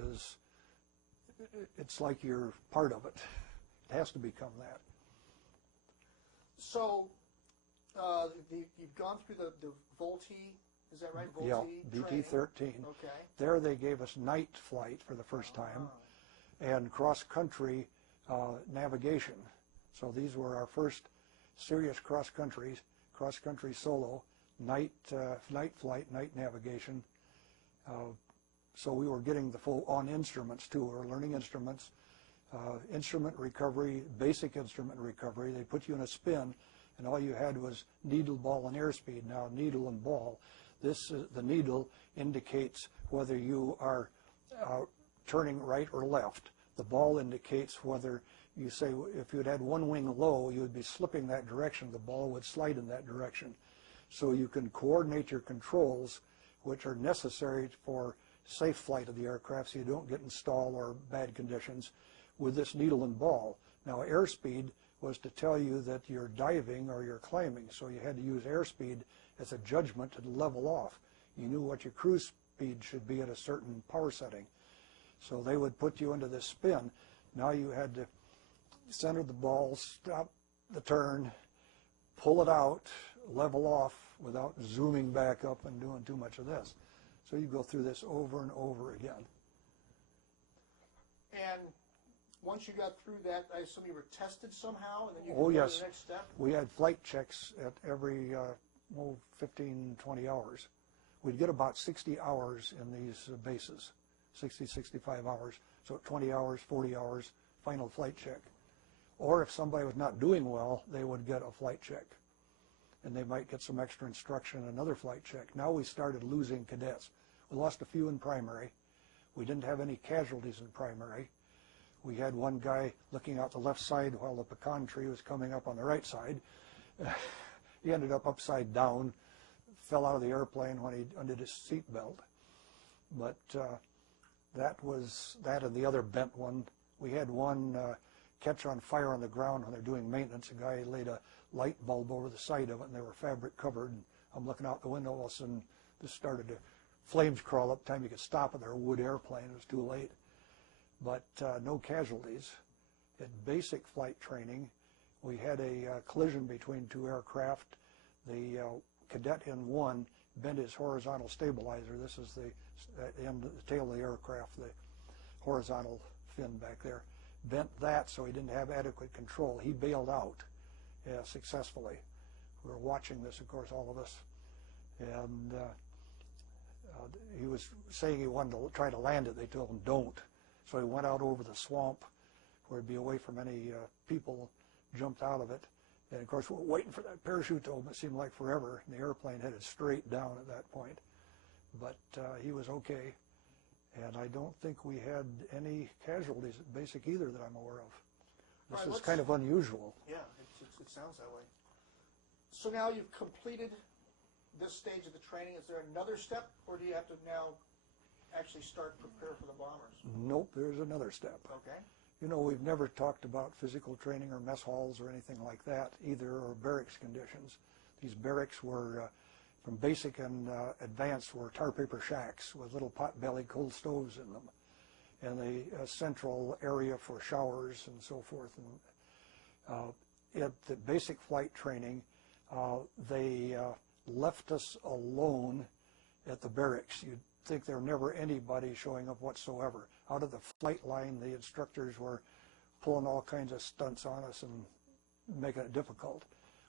it's like you're part of it. It has to become that. So you've gone through the Vultee, is that right? Vultee yeah, BT-13. Okay. There they gave us night flight for the first time and cross-country navigation. So these were our first serious cross-country solo, night flight, night navigation. So we were getting the full on instruments too. We were learning instruments, instrument recovery, basic instrument recovery. They put you in a spin, and all you had was needle, ball, and airspeed. Now needle and ball. The needle indicates whether you are turning right or left. The ball indicates whether you say if you'd had one wing low, you would be slipping that direction. The ball would slide in that direction. So you can coordinate your controls, which are necessary for safe flight of the aircraft so you don't get in stall or bad conditions with this needle and ball. Now airspeed was to tell you that you're diving or you're climbing, so you had to use airspeed as a judgment to level off. You knew what your cruise speed should be at a certain power setting. So they would put you into this spin. Now you had to center the ball, stop the turn, pull it out, level off without zooming back up and doing too much of this. So you go through this over and over again. And once you got through that, I assume you were tested somehow, and then you could Oh, go yes. to the next step? We had flight checks at every 15, 20 hours. We'd get about 60 hours in these bases, 60, 65 hours. So 20 hours, 40 hours, final flight check. Or if somebody was not doing well, they would get a flight check. and they might get some extra instruction in another flight check. Now we started losing cadets. We lost a few in primary. We didn't have any casualties in primary. We had one guy looking out the left side while the pecan tree was coming up on the right side. He ended up upside down, fell out of the airplane when he undid his seat belt. But that was that, and the other bent one. We had one catch on fire on the ground when they're doing maintenance. A guy laid a light bulb over the side of it, and they were fabric covered. And I'm looking out the window, all of a sudden this started to flames crawl up. Time you could stop it, their wood airplane. It was too late. But no casualties. At basic flight training, we had a collision between two aircraft. The cadet in one bent his horizontal stabilizer. This is the end, the tail of the aircraft, the horizontal fin back there. Bent that so he didn't have adequate control. He bailed out successfully. We were watching this, of course, all of us. And he was saying he wanted to try to land it. They told him, don't. So he went out over the swamp where he'd be away from any people, jumped out of it. And, of course, we're waiting for that parachute to open. It seemed like forever. And the airplane headed straight down at that point. But he was okay. And I don't think we had any casualties at basic either that I'm aware of. This is kind of unusual. Yeah, it sounds that way. So now you've completed this stage of the training. Is there another step, or do you have to now actually start prepare for the bombers? Nope, there's another step. Okay. You know, we've never talked about physical training or mess halls or anything like that either, or barracks conditions. These barracks were, from basic and advanced, were tar paper shacks with little pot-belly coal stoves in them, and a central area for showers and so forth. And at the basic flight training, they left us alone at the barracks. You'd think there were never anybody showing up whatsoever. Out of the flight line, the instructors were pulling all kinds of stunts on us and making it difficult.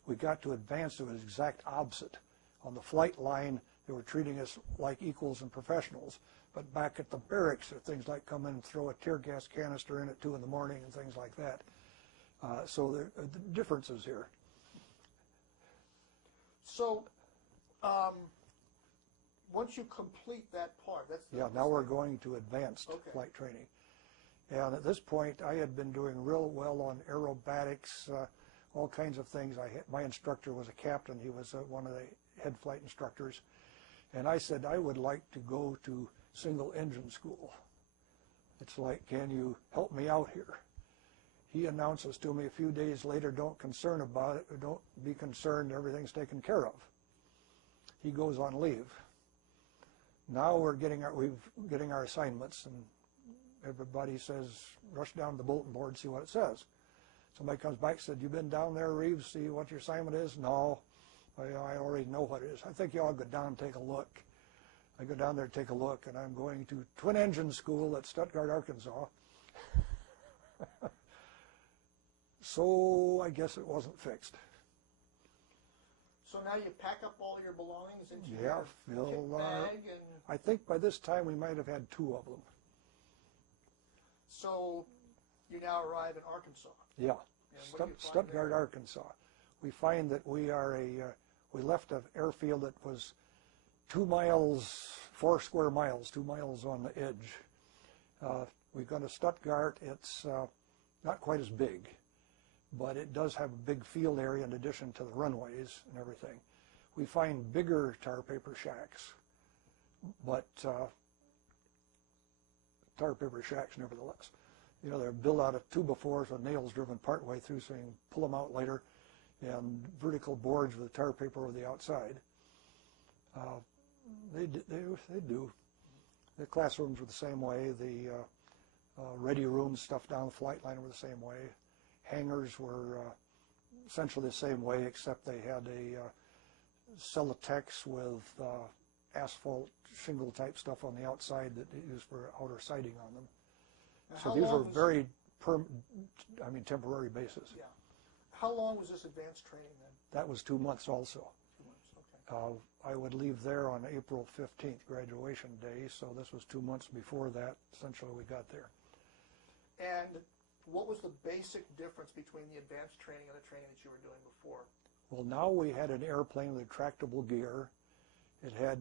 We got to advance, it was exact opposite. On the flight line, they were treating us like equals and professionals. But back at the barracks, there are things like come in and throw a tear gas canister in at 2 in the morning and things like that. So there are the differences here. So once you complete that part, that's the now we're going to advanced flight training. And at this point, I had been doing real well on aerobatics, all kinds of things. My instructor was a captain. He was one of the head flight instructors. And I said, I would like to go to single engine school. It's like, can you help me out here? He announces to me a few days later, don't concern about it, don't be concerned, everything's taken care of. He goes on leave. Now we're getting our assignments, and everybody says, rush down to the bulletin board, see what it says. Somebody comes back and said, you been down there, Reeves, see what your assignment is? No, I already know what it is. I think you ought to go down and take a look. I go down there to take a look, and I'm going to twin engine school at Stuttgart, Arkansas. So I guess it wasn't fixed. So now you pack up all your belongings into your kit bag, and I think by this time we might have had 2 of them. So you now arrive in Arkansas. Yeah, And Stuttgart, Arkansas. We find that we left an airfield that was 2 miles, 4 square miles, 2 miles on the edge. We go to Stuttgart. It's not quite as big, but it does have a big field area in addition to the runways and everything. We find bigger tar paper shacks, but tar paper shacks nevertheless. You know, they're built out of 2x4s with nails driven part way through so you can pull them out later, and vertical boards with tar paper over the outside. They do. The classrooms were the same way. The ready rooms, stuff down the flight line were the same way. Hangars were essentially the same way, except they had a Celotex with asphalt shingle type stuff on the outside that they used for outer siding on them. Now, so these were very temporary bases. Yeah. How long was this advanced training then? That was 2 months also. 2 months, okay. I would leave there on April 15th, graduation day, so this was 2 months before that, essentially, we got there. And what was the basic difference between the advanced training and the training that you were doing before? Well, now we had an airplane with retractable gear. It had,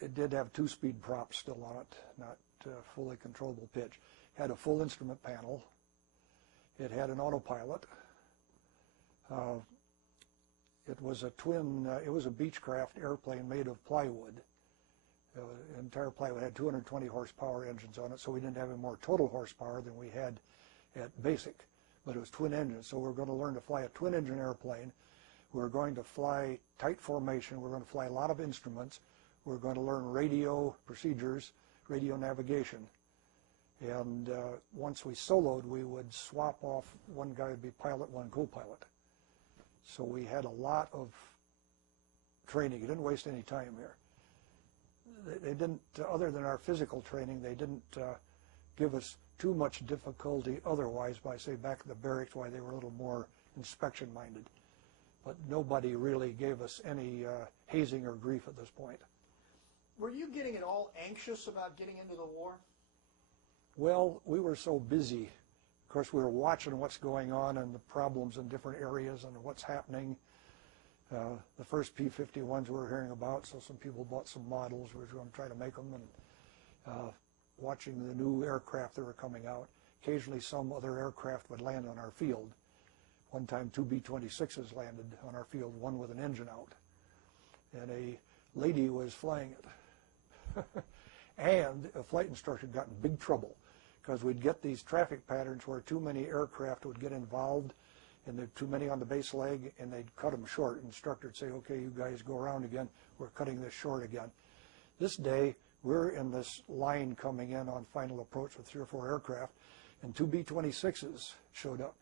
it did have 2-speed props still on it, not fully controllable pitch. Had a full instrument panel. It had an autopilot. It was a twin, it was a Beechcraft airplane made of plywood. Entire plywood had 220 horsepower engines on it, so we didn't have any more total horsepower than we had at basic, but it was twin engines. So we're going to learn to fly a twin engine airplane. We're going to fly tight formation. We're going to fly a lot of instruments. We're going to learn radio procedures, radio navigation. And once we soloed, we would swap off. One guy would be pilot, one co-pilot. So we had a lot of training. You didn't waste any time here. They didn't, other than our physical training, they didn't give us too much difficulty otherwise by, say, back at the barracks, why they were a little more inspection-minded. But nobody really gave us any hazing or grief at this point. Were you getting at all anxious about getting into the war? Well, we were so busy. Of course, we were watching what's going on and the problems in different areas and what's happening. The first P-51s we were hearing about, so some people bought some models. We were going to try to make them, and watching the new aircraft that were coming out. Occasionally some other aircraft would land on our field. One time 2 B-26s landed on our field, one with an engine out. And a lady was flying it. And a flight instructor got in big trouble because we'd get these traffic patterns where too many aircraft would get involved and there were too many on the base leg, and they'd cut them short. The instructor would say, okay, you guys go around again. We're cutting this short again. This day, we're in this line coming in on final approach with 3 or 4 aircraft, and 2 B-26s showed up,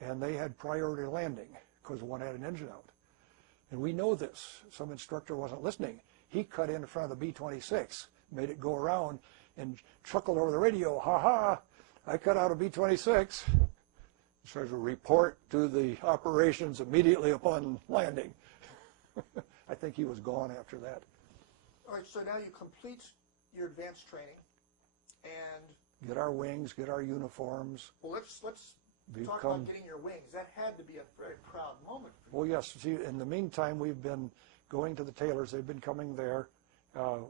and they had priority landing because one had an engine out. And we know this. Some instructor wasn't listening. He cut in front of the B-26, made it go around, and chuckled over the radio, ha-ha, I cut out a B-26. So to report to the operations immediately upon landing. I think he was gone after that. All right, so now you complete your advanced training and get our wings, get our uniforms. Well, let's talk about getting your wings. That had to be a very proud moment for you. Well, yes. See, in the meantime, we've been going to the tailors. They've been coming there.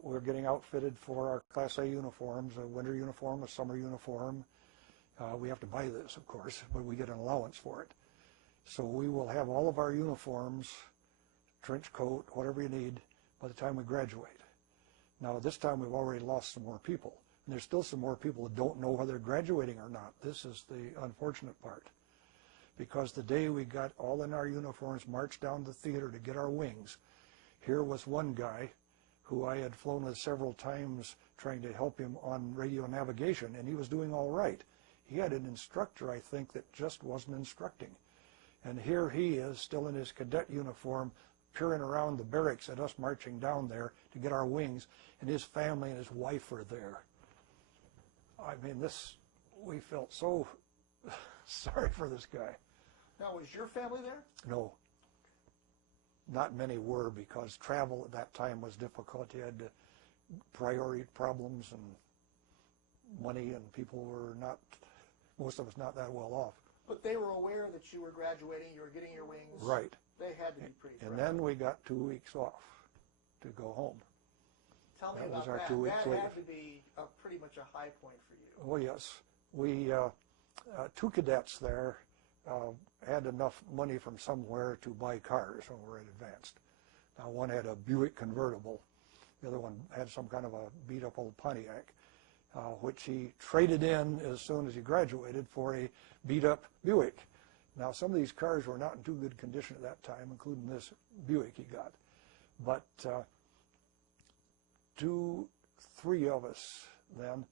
We're getting outfitted for our Class A uniforms, a winter uniform, a summer uniform. We have to buy this, of course, but we get an allowance for it. So we will have all of our uniforms, trench coat, whatever you need, by the time we graduate. Now, this time we've already lost some more people. And there's still some more people that don't know whether they're graduating or not. This is the unfortunate part. Because the day we got all in our uniforms, marched down to the theater to get our wings, here was one guy who I had flown with several times trying to help him on radio navigation, and he was doing all right. He had an instructor, I think, that just wasn't instructing. And here he is, still in his cadet uniform, peering around the barracks at us marching down there to get our wings, and his family and his wife were there. I mean, we felt so sorry for this guy. Now, was your family there? No. Not many were, because travel at that time was difficult. You had priority problems and money, and people were not, most of us not that well off. But they were aware that you were graduating, you were getting your wings. Right. They had to be pretty proud. And then we got 2 weeks off to go home. Tell me That was about our that. 2 weeks That leave. had to be pretty much a high point for you. Oh, yes. We, 2 cadets there had enough money from somewhere to buy cars when we were advanced. Now, one had a Buick convertible. The other one had some kind of a beat-up old Pontiac, which he traded in as soon as he graduated for a beat-up Buick. Now, some of these cars were not in too good condition at that time, including this Buick he got. But 3 of us then,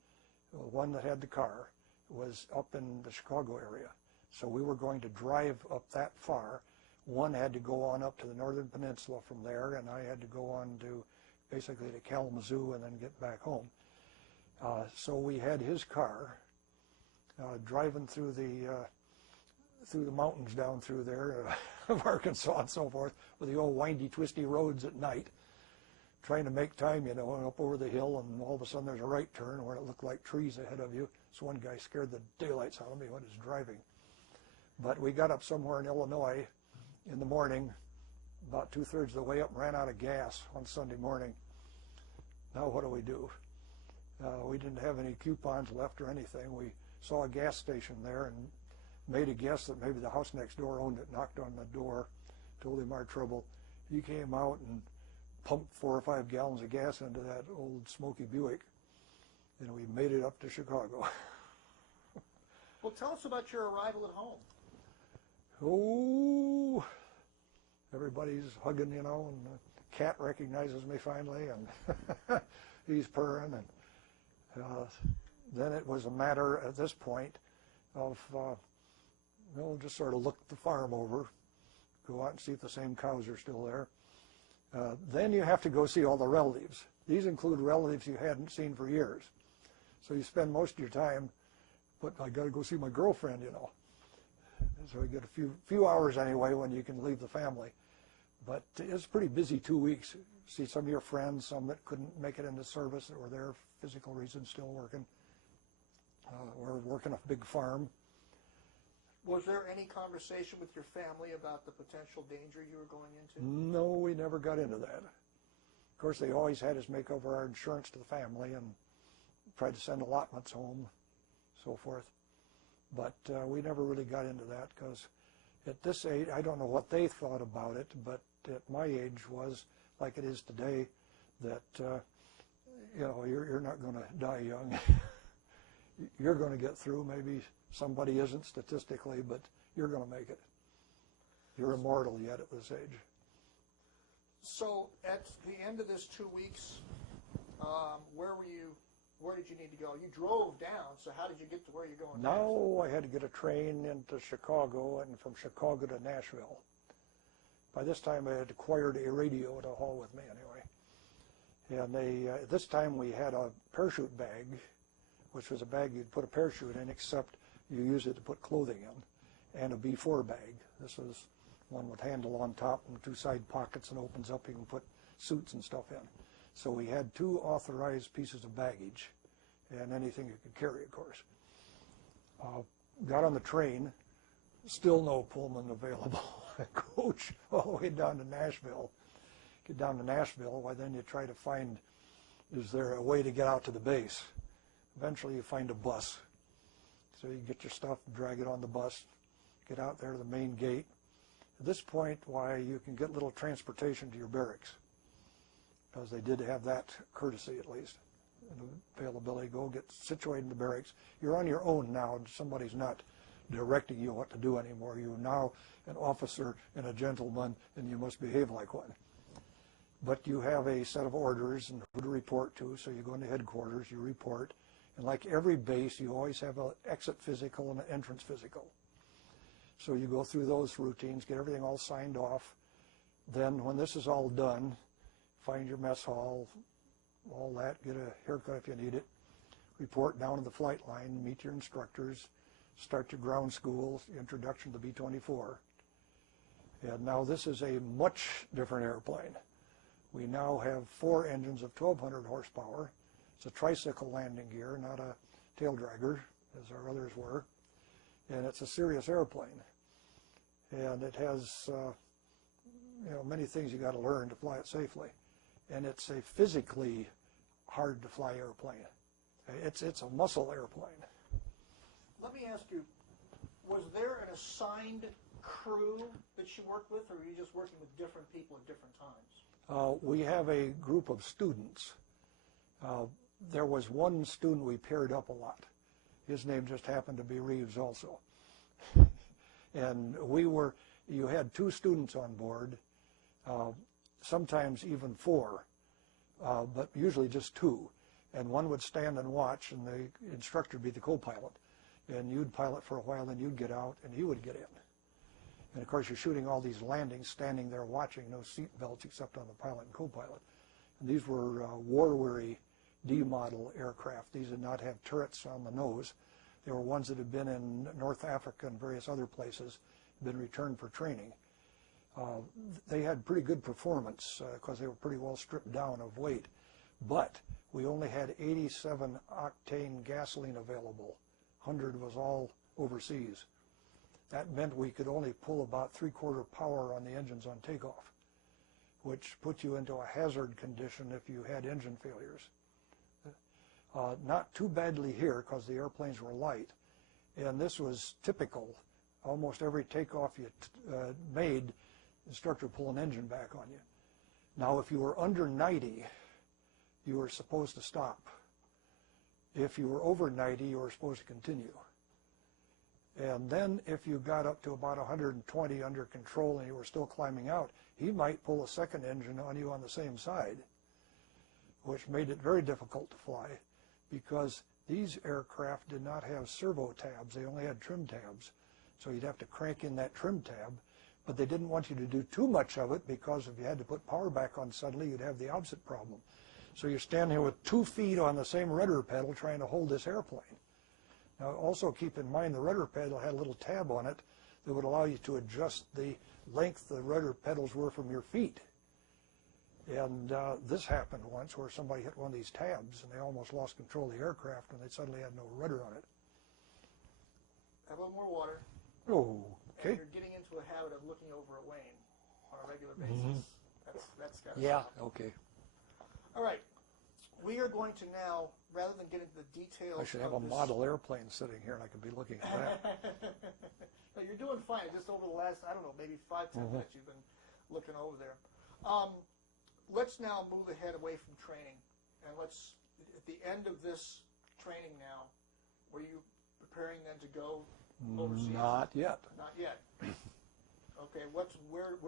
one that had the car, was up in the Chicago area. So we were going to drive up that far. One had to go on up to the Northern Peninsula from there, and I had to go on to basically to Kalamazoo and then get back home. So we had his car driving through the mountains down through there of Arkansas and so forth, with the old windy, twisty roads at night, trying to make time, you know, up over the hill, and all of a sudden there's a right turn where it looked like trees ahead of you. So one guy scared the daylights out of me when he was driving. But we got up somewhere in Illinois, in the morning, about 2/3 of the way up, ran out of gas on Sunday morning. Now what do? We didn't have any coupons left or anything. We saw a gas station there and made a guess that maybe the house next door owned it, knocked on the door, told him our trouble. He came out and pumped 4 or 5 gallons of gas into that old smoky Buick, and we made it up to Chicago. Well, tell us about your arrival at home. Oh, everybody's hugging, and the cat recognizes me finally, and he's purring, and then it was a matter at this point of, just sort of look the farm over, go out and see if the same cows are still there. Then you have to go see all the relatives. These include relatives you hadn't seen for years. So you spend most of your time, but I got to go see my girlfriend, So you get a few hours anyway when you can leave the family. But it's a pretty busy 2 weeks. See some of your friends, some that couldn't make it into service that were there for physical reasons, still working. We're working a big farm. Was there any conversation with your family about the potential danger you were going into? No, we never got into that. Of course, they always had us make over our insurance to the family and tried to send allotments home, so forth. But we never really got into that because at this age, I don't know what they thought about it, but at my age was like it is today, that you're not going to die young. You're going to get through. Maybe somebody isn't statistically, but you're going to make it. You're immortal yet at this age. So at the end of this 2 weeks, where were you? Where did you need to go? You drove down, so how did you get to where you're going next? Now I had to get a train into Chicago, and from Chicago to Nashville. By this time I had acquired a radio to haul with me anyway. And this time we had a parachute bag, which was a bag you'd put a parachute in, except you use it to put clothing in, and a B-4 bag. This was one with handle on top and 2 side pockets, and opens up. You can put suits and stuff in. So we had 2 authorized pieces of baggage, and anything you could carry, of course. Got on the train, still no Pullman available. Coach all the way down to Nashville. Get down to Nashville, why then you try to find, is there a way to get out to the base? Eventually you find a bus. So you get your stuff, drag it on the bus, get out there to the main gate. At this point, why, you can get little transportation to your barracks, because they did have that courtesy at least, and availability. Go get situated in the barracks. You're on your own now. Somebody's not directing you what to do anymore. You're now an officer and a gentleman, and you must behave like one. But you have a set of orders and who to report to, so you go into headquarters, you report, and like every base, you always have an exit physical and an entrance physical. So you go through those routines, get everything all signed off. Then when this is all done, find your mess hall, all that, get a haircut if you need it, report down to the flight line, meet your instructors, start your ground school, introduction to B-24. And now this is a much different airplane. We now have 4 engines of 1,200 horsepower. It's a tricycle landing gear, not a tail dragger, as our others were. And it's a serious airplane. And it has many things you got to learn to fly it safely. And it's a physically hard to fly airplane. It's a muscle airplane. Let me ask you, was there an assigned crew that you worked with, or were you just working with different people at different times? We have a group of students. There was one student we paired up a lot. His name just happened to be Reeves also. And you had 2 students on board, sometimes even 4, but usually just 2. And one would stand and watch, and the instructor would be the co-pilot. And you'd pilot for a while, then you'd get out, and he would get in. And of course, you're shooting all these landings, standing there watching, no seat belts except on the pilot and co-pilot. And these were war-weary D-model aircraft. These did not have turrets on the nose. They were ones that had been in North Africa and various other places, been returned for training. They had pretty good performance because they were pretty well stripped down of weight. But we only had 87 octane gasoline available. 100 was all overseas. That meant we could only pull about 3/4 power on the engines on takeoff, which put you into a hazard condition if you had engine failures. Not too badly here because the airplanes were light, and this was typical. Almost every takeoff you made, the instructor would pull an engine back on you. Now, if you were under 90, you were supposed to stop. If you were over 90, you were supposed to continue. And then if you got up to about 120 under control and you were still climbing out, he might pull a second engine on you on the same side, which made it very difficult to fly because these aircraft did not have servo tabs. They only had trim tabs. So you'd have to crank in that trim tab, but they didn't want you to do too much of it because if you had to put power back on suddenly, you'd have the opposite problem. So you're standing here with 2 feet on the same rudder pedal trying to hold this airplane. Now also keep in mind the rudder pedal had a little tab on it that would allow you to adjust the length the rudder pedals were from your feet. And this happened once where somebody hit one of these tabs and they almost lost control of the aircraft and they suddenly had no rudder on it. Have a little more water. Oh, okay. And you're getting into a habit of looking over at Wayne on a regular basis. That's got to Yeah, stop. okay. All right. We are going to now, rather than get into the details I should have a model airplane sitting here and I could be looking at that. No, you're doing fine. Just over the last, I don't know, maybe 5-10 minutes you've been looking over there. Let's now move ahead away from training. And let's, at the end of this training now, were you preparing then to go overseas? Not yet. Not yet. Okay, where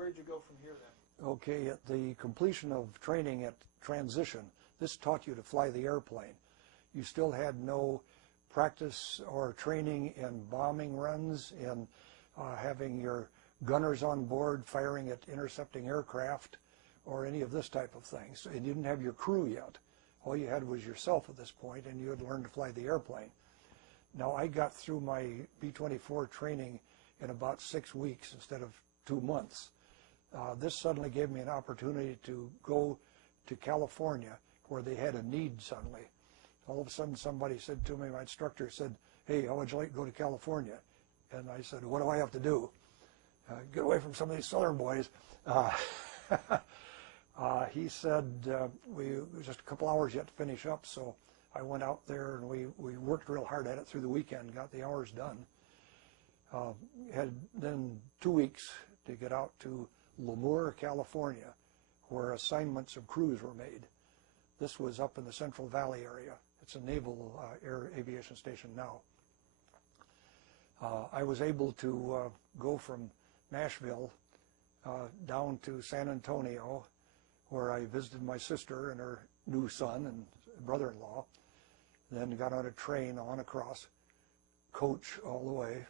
did you go from here then? Okay, at the completion of training at transition, this taught you to fly the airplane. You still had no practice or training in bombing runs, in having your gunners on board firing at intercepting aircraft, or any of this type of thing. So you didn't have your crew yet. All you had was yourself at this point, and you had learned to fly the airplane. Now, I got through my B-24 training in about 6 weeks instead of 2 months. This suddenly gave me an opportunity to go to California where they had a need suddenly. All of a sudden somebody said to me, my instructor said, "Hey, how would you like to go to California?" And I said, "What do I have to do?" Get away from some of these southern boys. He said, it was just a couple hours yet to finish up, so I went out there and we worked real hard at it through the weekend, got the hours done. Had then 2 weeks to get out to Lemoore, California, where assignments of crews were made. This was up in the Central Valley area. It's a naval air aviation station now. I was able to go from Nashville down to San Antonio, where I visited my sister and her new son and brother-in-law, then got on a train on across, coach all the way,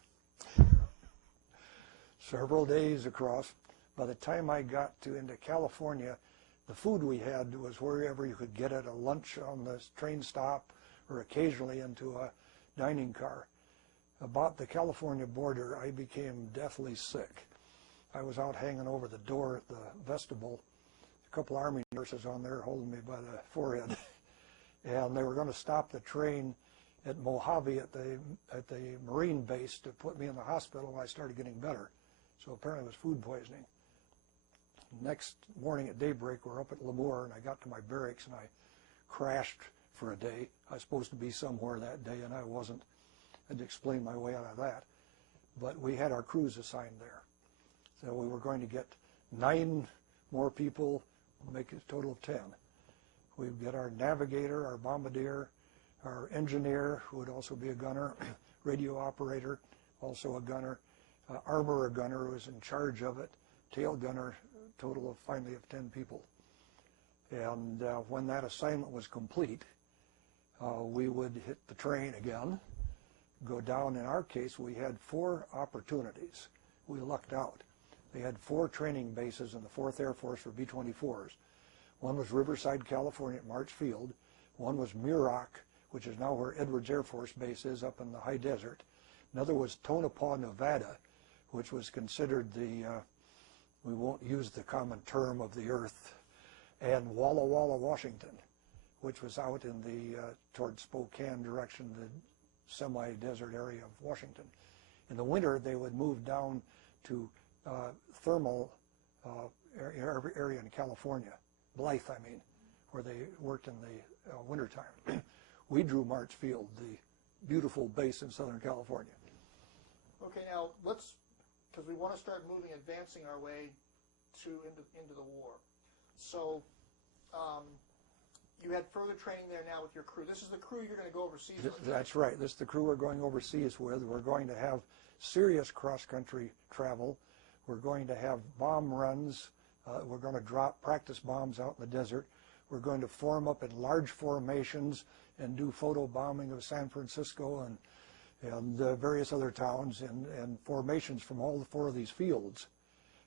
several days across. By the time I got into California, the food we had was wherever you could get it, a lunch on the train stop or occasionally into a dining car. About the California border, I became deathly sick. I was out hanging over the door at the vestibule, a couple Army nurses on there holding me by the forehead, and they were going to stop the train at Mojave at the Marine base to put me in the hospital when I started getting better. So apparently it was food poisoning. Next morning at daybreak, we're up at Lemoore, and I got to my barracks, and I crashed for a day. I was supposed to be somewhere that day, and I wasn't. I had to explain my way out of that. But we had our crews assigned there. So we were going to get 9 more people, make a total of 10. We'd get our navigator, our bombardier, our engineer, who would also be a gunner, radio operator, also a gunner, armorer gunner who was in charge of it, tail gunner, total of finally of 10 people. And when that assignment was complete, we would hit the train again, go down. In our case, we had 4 opportunities. We lucked out. They had 4 training bases in the 4th Air Force for B-24s. One was Riverside, California at March Field. One was Muroc, which is now where Edwards Air Force Base is up in the high desert. Another was Tonopah, Nevada, which was considered the, we won't use the common term of the earth, and Walla Walla, Washington, which was out in the, toward Spokane direction, the semi-desert area of Washington. In the winter, they would move down to thermal area in California, Blythe, I mean, where they worked in the wintertime. We drew March Field, the beautiful base in Southern California. Okay, now let's, because we want to start advancing our way into the war. So you had further training there now with your crew. This is the crew you're going to go overseas with. That's right. This is the crew we're going overseas with. We're going to have serious cross-country travel. We're going to have bomb runs. We're going to drop practice bombs out in the desert. We're going to form up in large formations and do photo bombing of San Francisco and various other towns and formations from all 4 of these fields,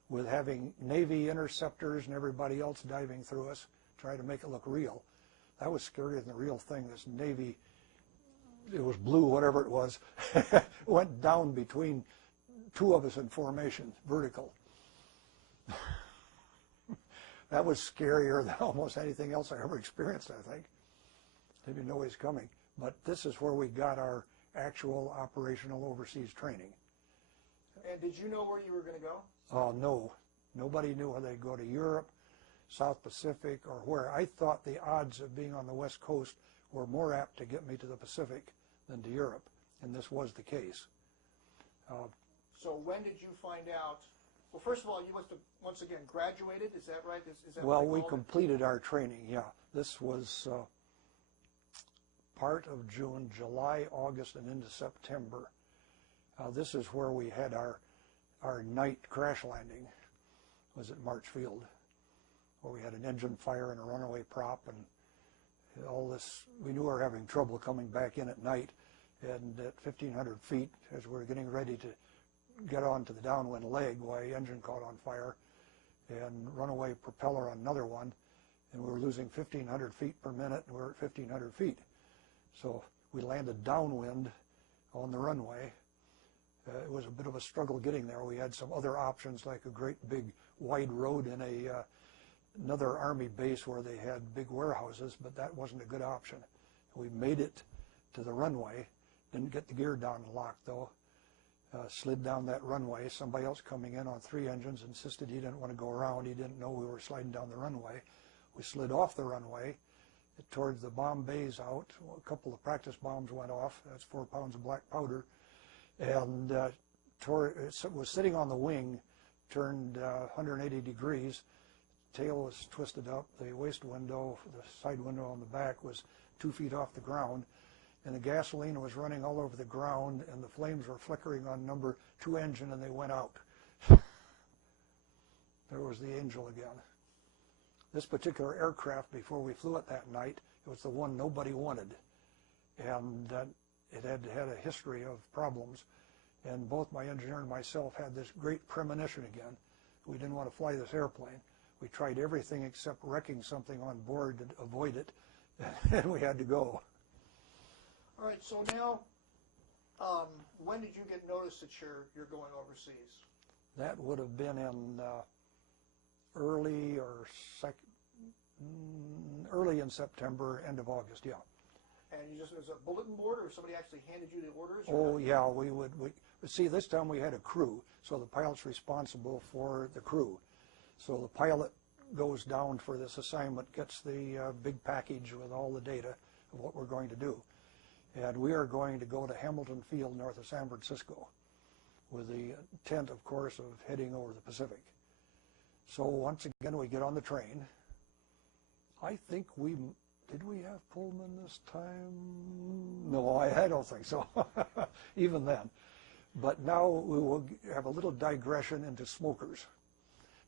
with having Navy interceptors and everybody else diving through us, try to make it look real. That was scarier than the real thing. This Navy, it was blue, whatever it was, went down between 2 of us in formation, vertical. That was scarier than almost anything else I ever experienced, I think. Didn't know he was coming. But this is where we got our actual operational overseas training. And did you know where you were going to go? Oh, no. Nobody knew whether they'd go to Europe, South Pacific, or where. I thought the odds of being on the West Coast were more apt to get me to the Pacific than to Europe, and this was the case. So when did you find out? Well, first of all, you must have, once again, graduated. Is that right? Is that well, we completed our training, yeah. This was part of June, July, August, and into September. This is where we had our night crash landing, was at March Field, where we had an engine fire and a runaway prop and all this. We knew we were having trouble coming back in at night, and at 1,500 feet, as we were getting ready to get onto the downwind leg, why engine caught on fire, and runaway propeller on another one, and we were losing 1,500 feet per minute, and we were at 1,500 feet. So we landed downwind on the runway. It was a bit of a struggle getting there. We had some other options, like a great big wide road in another Army base where they had big warehouses, but that wasn't a good option. We made it to the runway, didn't get the gear down and locked though, slid down that runway. Somebody else coming in on 3 engines insisted he didn't want to go around. He didn't know we were sliding down the runway. We slid off the runway towards the bomb bays out. A couple of practice bombs went off. That's 4 pounds of black powder. And it was sitting on the wing, turned 180 degrees. Tail was twisted up. The waist window, the side window on the back, was 2 feet off the ground. And the gasoline was running all over the ground, and the flames were flickering on number 2 engine, and they went out. There was the Angel again. This particular aircraft, before we flew it that night, it was the one nobody wanted. And it had had a history of problems. And both my engineer and myself had this great premonition again. We didn't want to fly this airplane. We tried everything except wrecking something on board to avoid it, and we had to go. All right, so now, when did you get notice that you're going overseas? That would have been in early in September, end of August, yeah. And you just, was it a bulletin board, or somebody actually handed you the orders? Oh, yeah, we see, this time we had a crew, so the pilot's responsible for the crew. So the pilot goes down for this assignment, gets the big package with all the data of what we're going to do. And we are going to go to Hamilton Field north of San Francisco with the intent, of course, of heading over the Pacific. So once again, we get on the train. I think did we have Pullman this time? No, I don't think so, even then. But now we will have a little digression into smokers.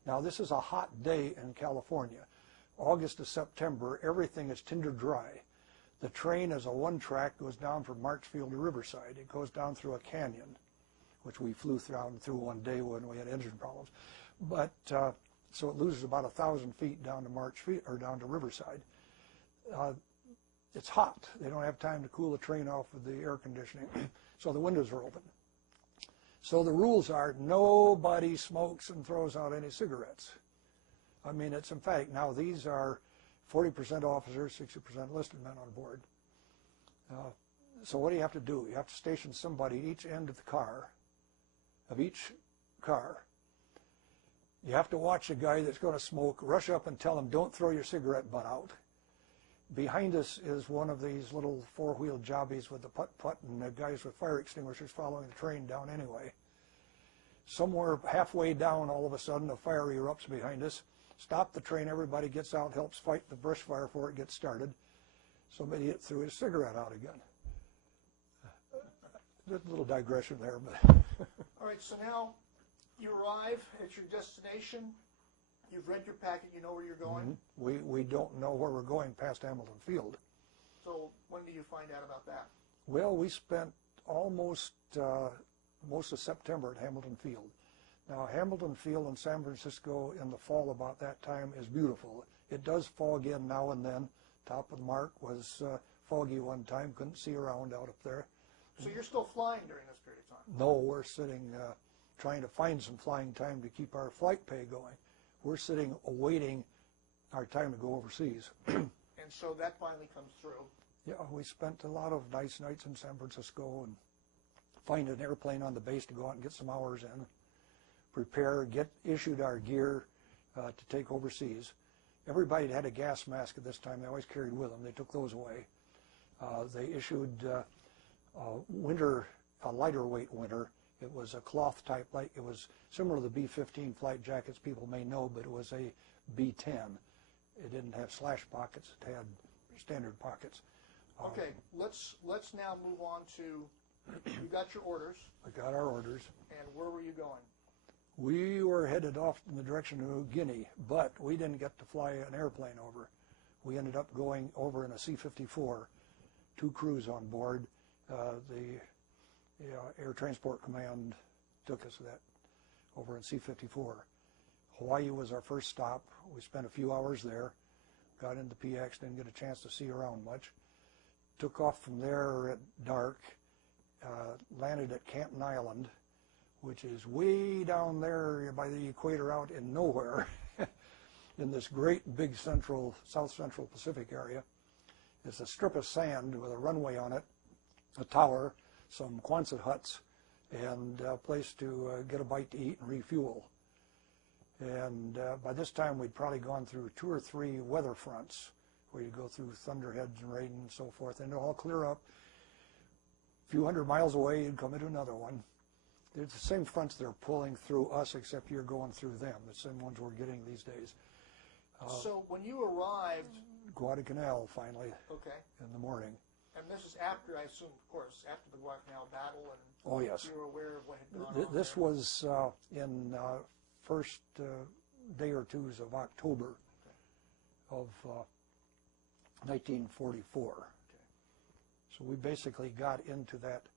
Now this is a hot day in California. August to September, everything is tinder dry. The train is a one-track, goes down from Marchfield to Riverside. It goes down through a canyon, which we flew through one day when we had engine problems. But so it loses about 1,000 feet down to Marchfield or down to Riverside. It's hot. They don't have time to cool the train off with the air conditioning, so the windows are open. So the rules are nobody smokes and throws out any cigarettes. I mean, it's emphatic. Now these are 40% officers, 60% enlisted men on board. So what do you have to do? You have to station somebody at each end of the car of each car. You have to watch a guy that's going to smoke, rush up and tell him, don't throw your cigarette butt out. Behind us is one of these little four-wheel jobbies with the putt-putt and the guys with fire extinguishers following the train down anyway. Somewhere halfway down, all of a sudden, a fire erupts behind us. Stop the train, everybody gets out, helps fight the brush fire before it gets started. Somebody threw his cigarette out again. Just a little digression there, but... All right, so now you arrive at your destination. You've read your packet, you know where you're going. Mm-hmm. We don't know where we're going past Hamilton Field. So when do you find out about that? Well, we spent almost most of September at Hamilton Field. Now, Hamilton Field in San Francisco in the fall about that time is beautiful. It does fog in now and then. Top of the mark was foggy one time, couldn't see around out up there. So you're still flying during this period of time? No, we're sitting trying to find some flying time to keep our flight pay going. We're sitting awaiting our time to go overseas. And so that finally comes through. Yeah, we spent a lot of nice nights in San Francisco and find an airplane on the base to go out and get some hours in, prepare, get issued our gear to take overseas. Everybody had a gas mask at this time. They always carried with them. They took those away. They issued a lighter weight winter. It was a cloth type, like it was similar to the B-15 flight jackets people may know, but it was a B-10. It didn't have slash pockets. It had standard pockets. Okay, let's now move on to, you got your orders. I got our orders. And where were you going? We were headed off in the direction of Guinea, but we didn't get to fly an airplane over. We ended up going over in a C-54, 2 crews on board. The Air Transport Command took us that over in C-54. Hawaii was our first stop. We spent a few hours there, got into PX, didn't get a chance to see around much. Took off from there at dark, landed at Canton Island, which is way down there by the equator out in nowhere in this great big South Central Pacific area. It's a strip of sand with a runway on it, a tower, some Quonset huts, and a place to get a bite to eat and refuel. And by this time we'd probably gone through 2 or 3 weather fronts where you go through thunderheads and rain and so forth, and it'll all clear up. A few hundred miles away you'd come into another one. It's the same fronts that are pulling through us, except you're going through them, the same ones we're getting these days. So when you arrived... Guadalcanal, finally, okay, in the morning. And this is after, I assume, of course, after the Guadalcanal battle, and oh, yes. you were aware of what had gone on This there. was in first day or twos of October of 1944. Okay. So we basically got into that.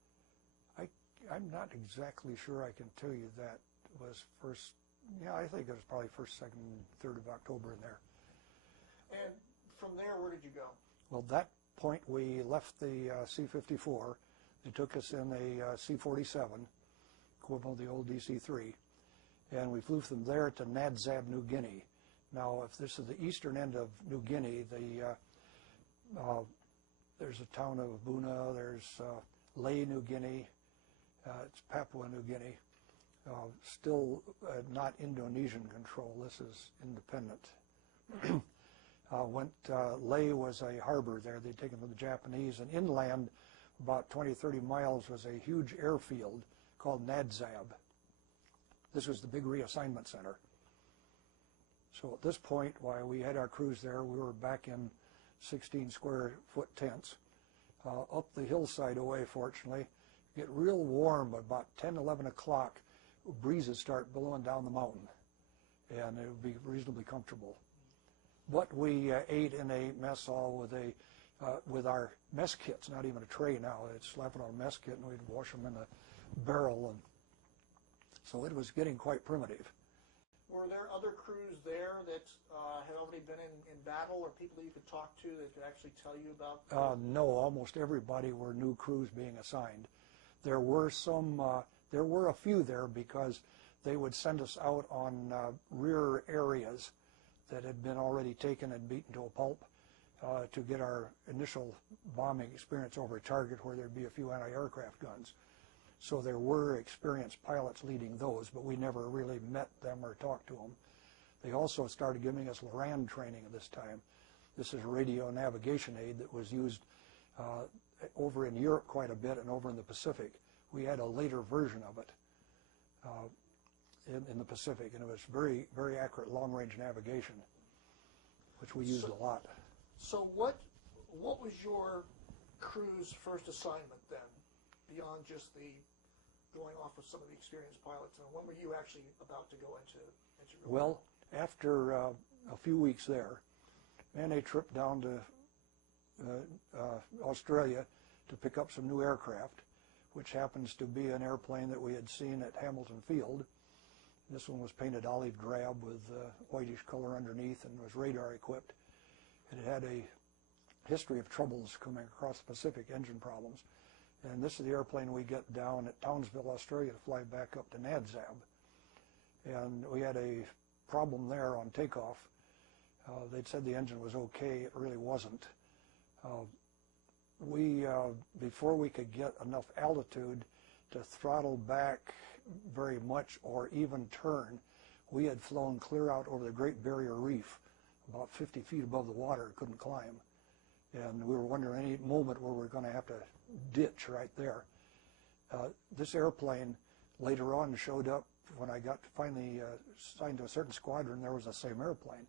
I'm not exactly sure I can tell you that was first. Yeah, I think it was probably first, second, third of October in there. And from there, where did you go? Well, that point we left the C-54. They took us in a C-47, equivalent of the old DC-3, and we flew from there to Nadzab, New Guinea. Now, if this is the eastern end of New Guinea, there's a town of Buna, there's Lae, New Guinea, it's Papua New Guinea, still not Indonesian control. This is independent. Lae was a harbor there. They'd taken from the Japanese, and inland about 20, 30 miles was a huge airfield called Nadzab. This was the big reassignment center. So at this point, while we had our cruise there, we were back in 16 square foot tents. Up the hillside away, fortunately, get real warm about 10, 11 o'clock. Breezes start blowing down the mountain, and it would be reasonably comfortable. But we ate in a mess hall with our mess kits, not even a tray now. They'd slap it on a mess kit, and we'd wash them in a barrel. And so it was getting quite primitive. Were there other crews there that had already been in battle, or people that you could talk to that could actually tell you about? No, almost everybody were new crews being assigned. There were a few there because they would send us out on rear areas that had been already taken and beaten to a pulp to get our initial bombing experience over a target where there'd be a few anti-aircraft guns. So there were experienced pilots leading those, but we never really met them or talked to them. They also started giving us LORAN training at this time. This is a radio navigation aid that was used over in Europe quite a bit and over in the Pacific. We had a later version of it in the Pacific, and it was very, very accurate long-range navigation, which we used a lot. So what was your crew's first assignment then, beyond just the going off with some of the experienced pilots? And when were you actually about to go into Well, after a few weeks there, and a trip down to Australia to pick up some new aircraft, which happens to be an airplane that we had seen at Hamilton Field. This one was painted olive drab with whitish color underneath and was radar equipped. It had a history of troubles coming across the Pacific, engine problems. And this is the airplane we get down at Townsville, Australia to fly back up to NADZAB. And we had a problem there on takeoff. They'd said the engine was okay. It really wasn't. Before we could get enough altitude to throttle back very much or even turn, we had flown clear out over the Great Barrier Reef, about 50 feet above the water, couldn't climb. And we were wondering any moment where we're going to have to ditch right there. This airplane later on showed up when I got finally assigned to a certain squadron. There was the same airplane.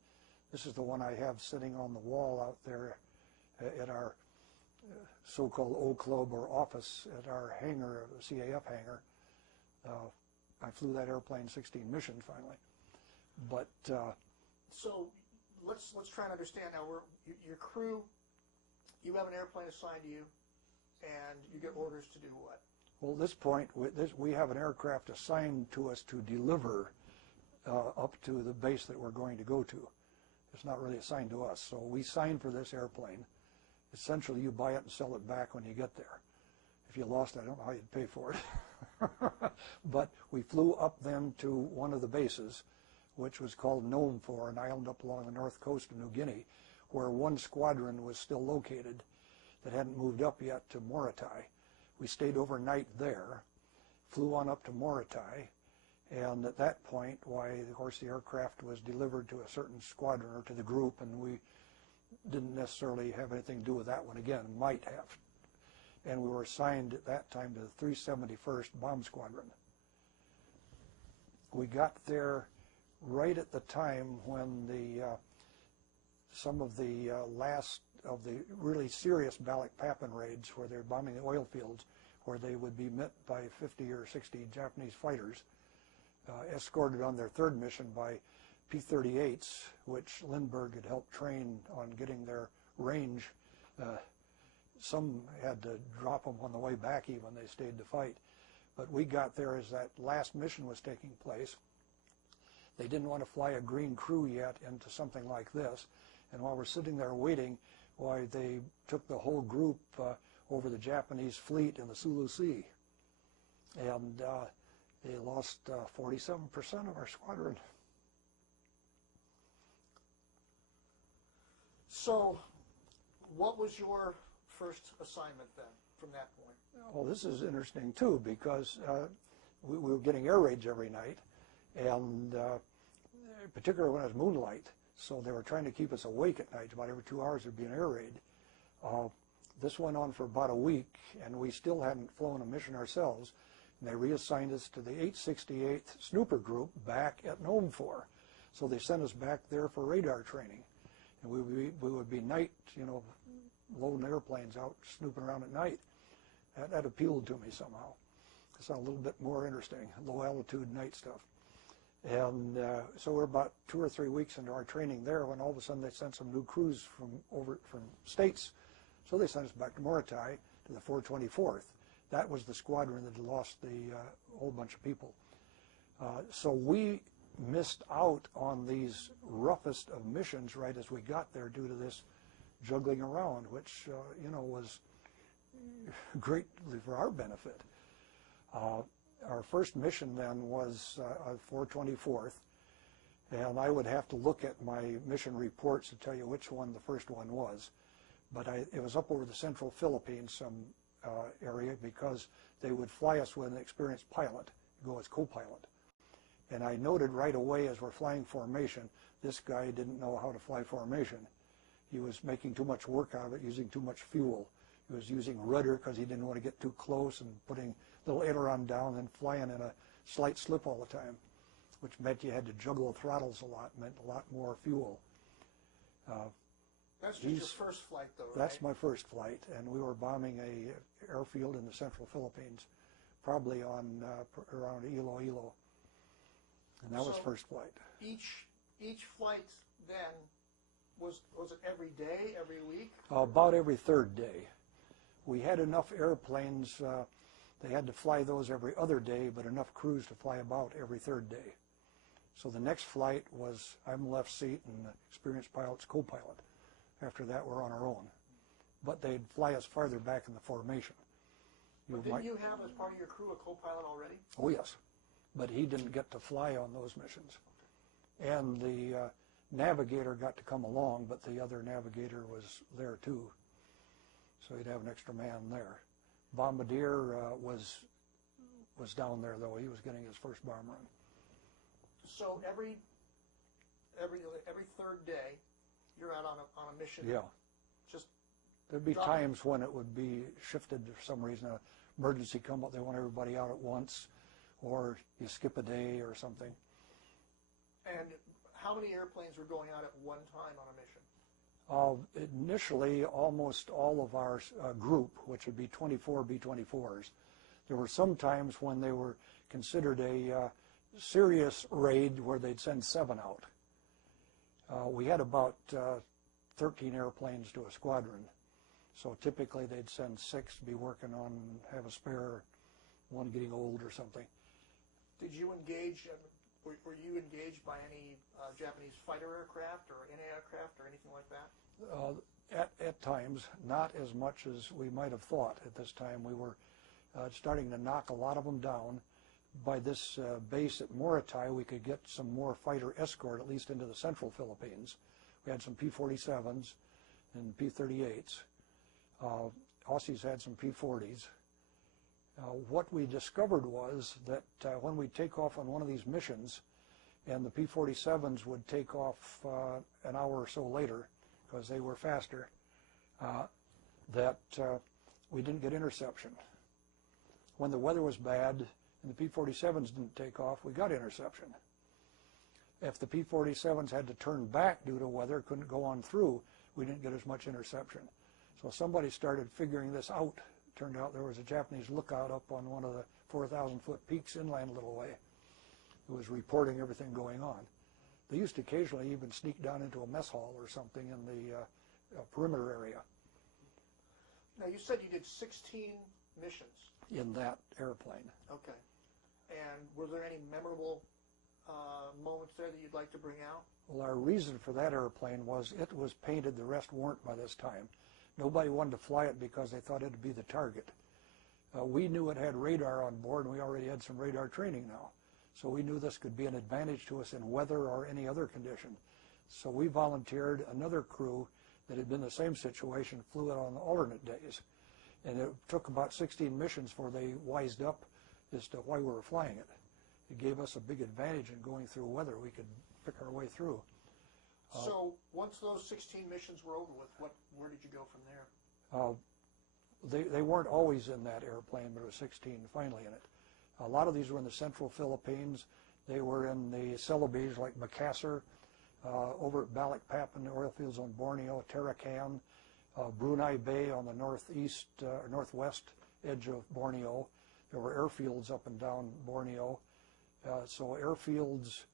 This is the one I have sitting on the wall out there at our so-called O Club or office at our hangar, the CAF hangar. I flew that airplane 16 missions finally. But so let's try and understand now. Your crew, you have an airplane assigned to you, and you get orders to do what? Well, at this point, we have an aircraft assigned to us to deliver up to the base that we're going to go to. It's not really assigned to us. So we sign for this airplane. Essentially, you buy it and sell it back when you get there. If you lost it, I don't know how you'd pay for it. But we flew up then to one of the bases, which was called Nomfor, an island up along the north coast of New Guinea, where one squadron was still located that hadn't moved up yet to Morotai. We stayed overnight there, flew on up to Morotai, and at that point, of course, the aircraft was delivered to a certain squadron or to the group, and we didn't necessarily have anything to do with that one again, might have. And we were assigned at that time to the 371st Bomb Squadron. We got there right at the time when some of the last of the really serious Balikpapan raids, where they're bombing the oil fields, where they would be met by 50 or 60 Japanese fighters, escorted on their third mission by P-38s, which Lindbergh had helped train on getting their range. Some had to drop them on the way back even. They stayed to fight. But we got there as that last mission was taking place. They didn't want to fly a green crew yet into something like this. And while we're sitting there waiting, why, they took the whole group over the Japanese fleet in the Sulu Sea. And they lost 47% of our squadron. So what was your first assignment then from that point? Well, this is interesting too, because we were getting air raids every night, and particularly when it was moonlight. So they were trying to keep us awake at night. About every 2 hours there'd be an air raid. This went on for about a week, and we still hadn't flown a mission ourselves. And they reassigned us to the 868th Snooper Group back at Nomfor. So they sent us back there for radar training. And we would be night, loading airplanes out, snooping around at night. That appealed to me somehow. It's a little bit more interesting, low altitude night stuff. And so we're about 2 or 3 weeks into our training there when all of a sudden they sent some new crews from states. So they sent us back to Morotai to the 424th. That was the squadron that had lost a whole bunch of people. So we missed out on these roughest of missions right as we got there due to this juggling around, which was greatly for our benefit. Our first mission then was 424th, and I would have to look at my mission reports to tell you which one the first one was. But it was up over the central Philippines, some area because they would fly us with an experienced pilot, go as co-pilot. And I noted right away as we're flying formation, this guy didn't know how to fly formation. He was making too much work out of it, using too much fuel. He was using rudder because he didn't want to get too close and putting little aileron down and flying in a slight slip all the time, which meant you had to juggle throttles a lot, meant a lot more fuel. That's just your first flight, though, right? That's my first flight, and we were bombing a airfield in the central Philippines, probably on around Iloilo, and that was first flight. Each flight then was it every day, every week? About every third day. We had enough airplanes. They had to fly those every other day, but enough crews to fly about every third day. So the next flight was I'm left seat and the experienced pilot's co-pilot. After that, we're on our own. But they'd fly us farther back in the formation. But didn't you have, as part of your crew, a co-pilot already? Oh, yes. But he didn't get to fly on those missions. And the navigator got to come along, but the other navigator was there too. So he'd have an extra man there. Bombardier was down there, though. He was getting his first bomb run. So every third day, you're out on a mission. Yeah. Just there'd be times when it would be shifted for some reason. An emergency come up, they want everybody out at once, or you skip a day or something. And how many airplanes were going out at one time on a mission? Initially, almost all of our group, which would be 24 B-24s, there were some times when they were considered a serious raid where they'd send 7 out. We had about 13 airplanes to a squadron, so typically they'd send 6 to be working on, have a spare, one getting old or something. Did you engage, were you engaged by any Japanese fighter aircraft or NA aircraft or anything like that? At times, not as much as we might have thought at this time. We were starting to knock a lot of them down. By this base at Morotai, we could get some more fighter escort, at least into the central Philippines. We had some P-47s and P-38s. Aussies had some P-40s. What we discovered was that when we take off on one of these missions, and the P-47s would take off an hour or so later, because they were faster, that we didn't get interception. When the weather was bad and the P-47s didn't take off, we got interception. If the P-47s had to turn back due to weather, couldn't go on through, we didn't get as much interception. So somebody started figuring this out. Turned out there was a Japanese lookout up on one of the 4,000-foot peaks inland a little way who was reporting everything going on. They used to occasionally even sneak down into a mess hall or something in the perimeter area. Now, you said you did 16 missions. In that airplane. Okay. And were there any memorable moments there that you'd like to bring out? Well, our reason for that airplane was it was painted, the rest weren't by this time. Nobody wanted to fly it because they thought it would be the target. We knew it had radar on board, and we already had some radar training now. So we knew this could be an advantage to us in weather or any other condition. So we volunteered another crew that had been in the same situation, flew it on alternate days. And it took about 16 missions before they wised up as to why we were flying it. It gave us a big advantage in going through weather. We could pick our way through. So once those 16 missions were over with, where did you go from there? They weren't always in that airplane, but it was 16 finally in it. A lot of these were in the central Philippines. They were in the Celebes like Makassar, over at Balikpapan, the oil fields on Borneo, Tarakan, Brunei Bay on the northeast or northwest edge of Borneo. There were airfields up and down Borneo. So airfields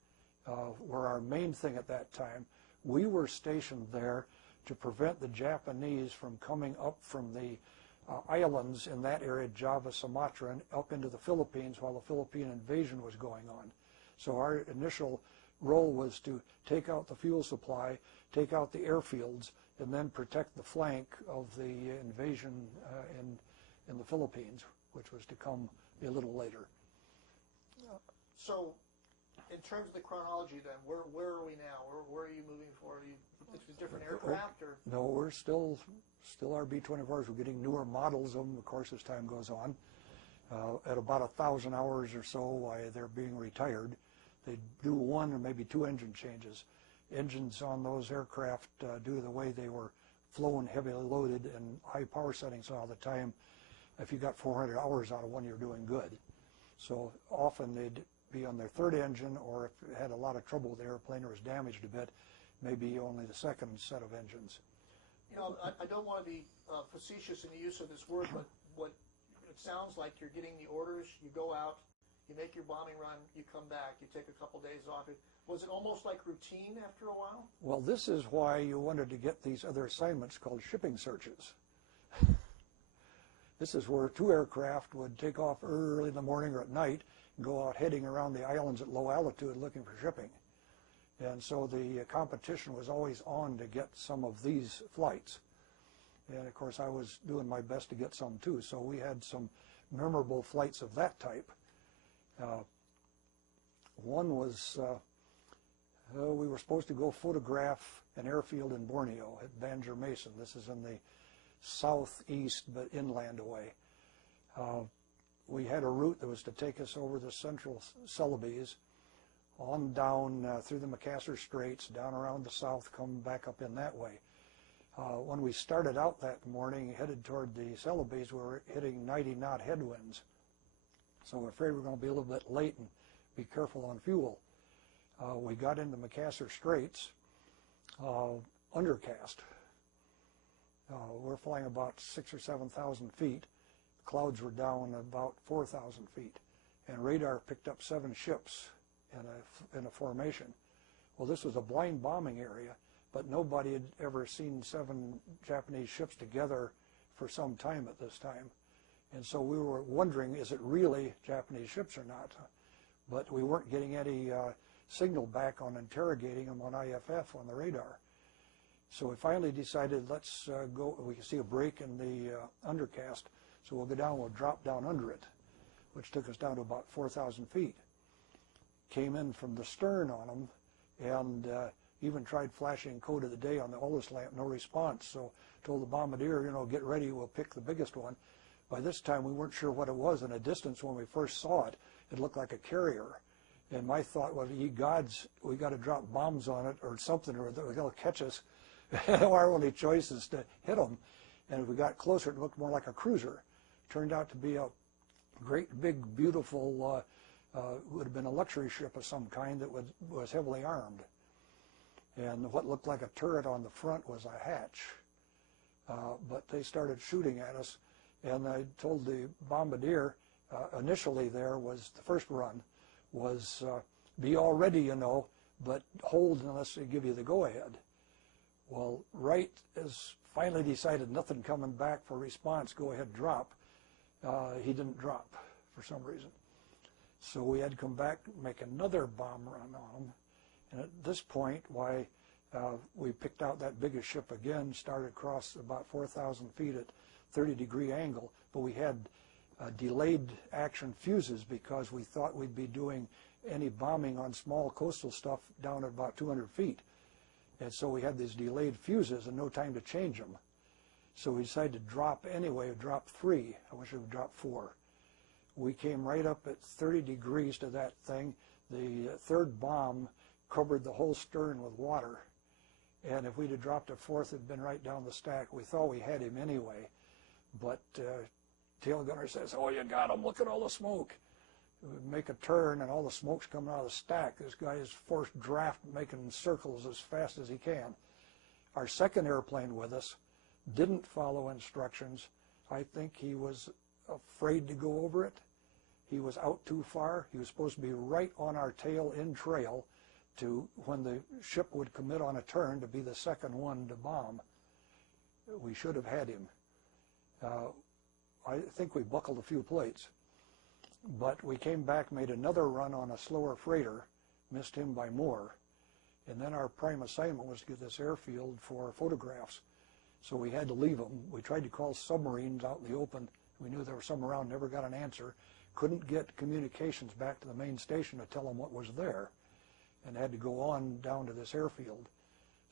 were our main thing at that time. We were stationed there to prevent the Japanese from coming up from the islands in that area, Java, Sumatra, and up into the Philippines while the Philippine invasion was going on. So our initial role was to take out the fuel supply, take out the airfields, and then protect the flank of the invasion in the Philippines, which was to come a little later. So In terms of the chronology, then, where are we now? Where are you moving forward? It's a different aircraft, or No, we're still our B-24s. We're getting newer models of them, of course, as time goes on. At about 1,000 hours or so, while they're being retired, they do one or maybe two engine changes. Engines on those aircraft, due to the way they were flown heavily loaded and high power settings all the time, if you got 400 hours out of one, you're doing good. So often they'd be on their third engine, or if it had a lot of trouble with the airplane or was damaged a bit, maybe only the second set of engines. You know, I don't want to be facetious in the use of this word, but what it sounds like, you're getting the orders, you go out, you make your bombing run, you come back, you take a couple days off. Was it almost like routine after a while? Well, this is why you wanted to get these other assignments called shipping searches. This is where two aircraft would take off early in the morning or at night and go out heading around the islands at low altitude looking for shipping. And so the competition was always on to get some of these flights. And of course I was doing my best to get some too. So we had some memorable flights of that type. One was, we were supposed to go photograph an airfield in Borneo at Banjar Mason. This is in the southeast but inland away. We had a route that was to take us over the central Celebes, on down through the Macassar Straits, down around the south, come back up in that way. When we started out that morning, headed toward the Celebes, we were hitting 90-knot headwinds. So we're afraid we're going to be a little bit late and be careful on fuel. We got into Macassar Straits, undercast. We're flying about 6,000 or 7,000 feet. The clouds were down about 4,000 feet. And radar picked up 7 ships in a formation. Well, this was a blind bombing area, but nobody had ever seen 7 Japanese ships together for some time at this time. And so we were wondering, is it really Japanese ships or not? But we weren't getting any signal back on interrogating them on IFF on the radar. So we finally decided, let's go. We can see a break in the undercast, so we'll go down, we'll drop down under it, which took us down to about 4,000 feet. Came in from the stern on them, and even tried flashing code of the day on the Olus lamp, no response. So told the bombardier, you know, get ready, we'll pick the biggest one. By this time, we weren't sure what it was. In a distance, when we first saw it, it looked like a carrier. And my thought was, ye gods, we got to drop bombs on it or something, or they'll catch us. Our only choice is to hit them. And as we got closer, it looked more like a cruiser. Turned out to be a great, big, beautiful, would have been a luxury ship of some kind that was heavily armed. And what looked like a turret on the front was a hatch. But they started shooting at us. And I told the bombardier, initially there was, the first run was, be all ready, you know, but hold unless they give you the go-ahead. Well, right as finally decided nothing coming back for response, go ahead, drop, he didn't drop for some reason. So we had to come back and make another bomb run on him. And at this point, why, we picked out that biggest ship again, started across about 4,000 feet at 30-degree angle, but we had delayed action fuses because we thought we'd be doing any bombing on small coastal stuff down at about 200 feet. And so we had these delayed fuses and no time to change them. So we decided to drop anyway, drop 3. I wish we would drop 4. We came right up at 30 degrees to that thing. The third bomb covered the whole stern with water. And if we'd have dropped a 4th, it'd been right down the stack. We thought we had him anyway. But tail gunner says, oh, you got him, look at all the smoke. We make a turn and all the smoke's coming out of the stack. This guy is forced draft making circles as fast as he can. Our second airplane with us didn't follow instructions. I think he was afraid to go over it. He was out too far. He was supposed to be right on our tail in trail to, when the ship would commit on a turn, to be the second one to bomb. We should have had him. I think we buckled a few plates. But we came back, made another run on a slower freighter, missed him by more. And then our prime assignment was to get this airfield for photographs. So we had to leave them. We tried to call submarines out in the open. We knew there were some around, never got an answer. couldn't get communications back to the main station to tell them what was there, and had to go on down to this airfield.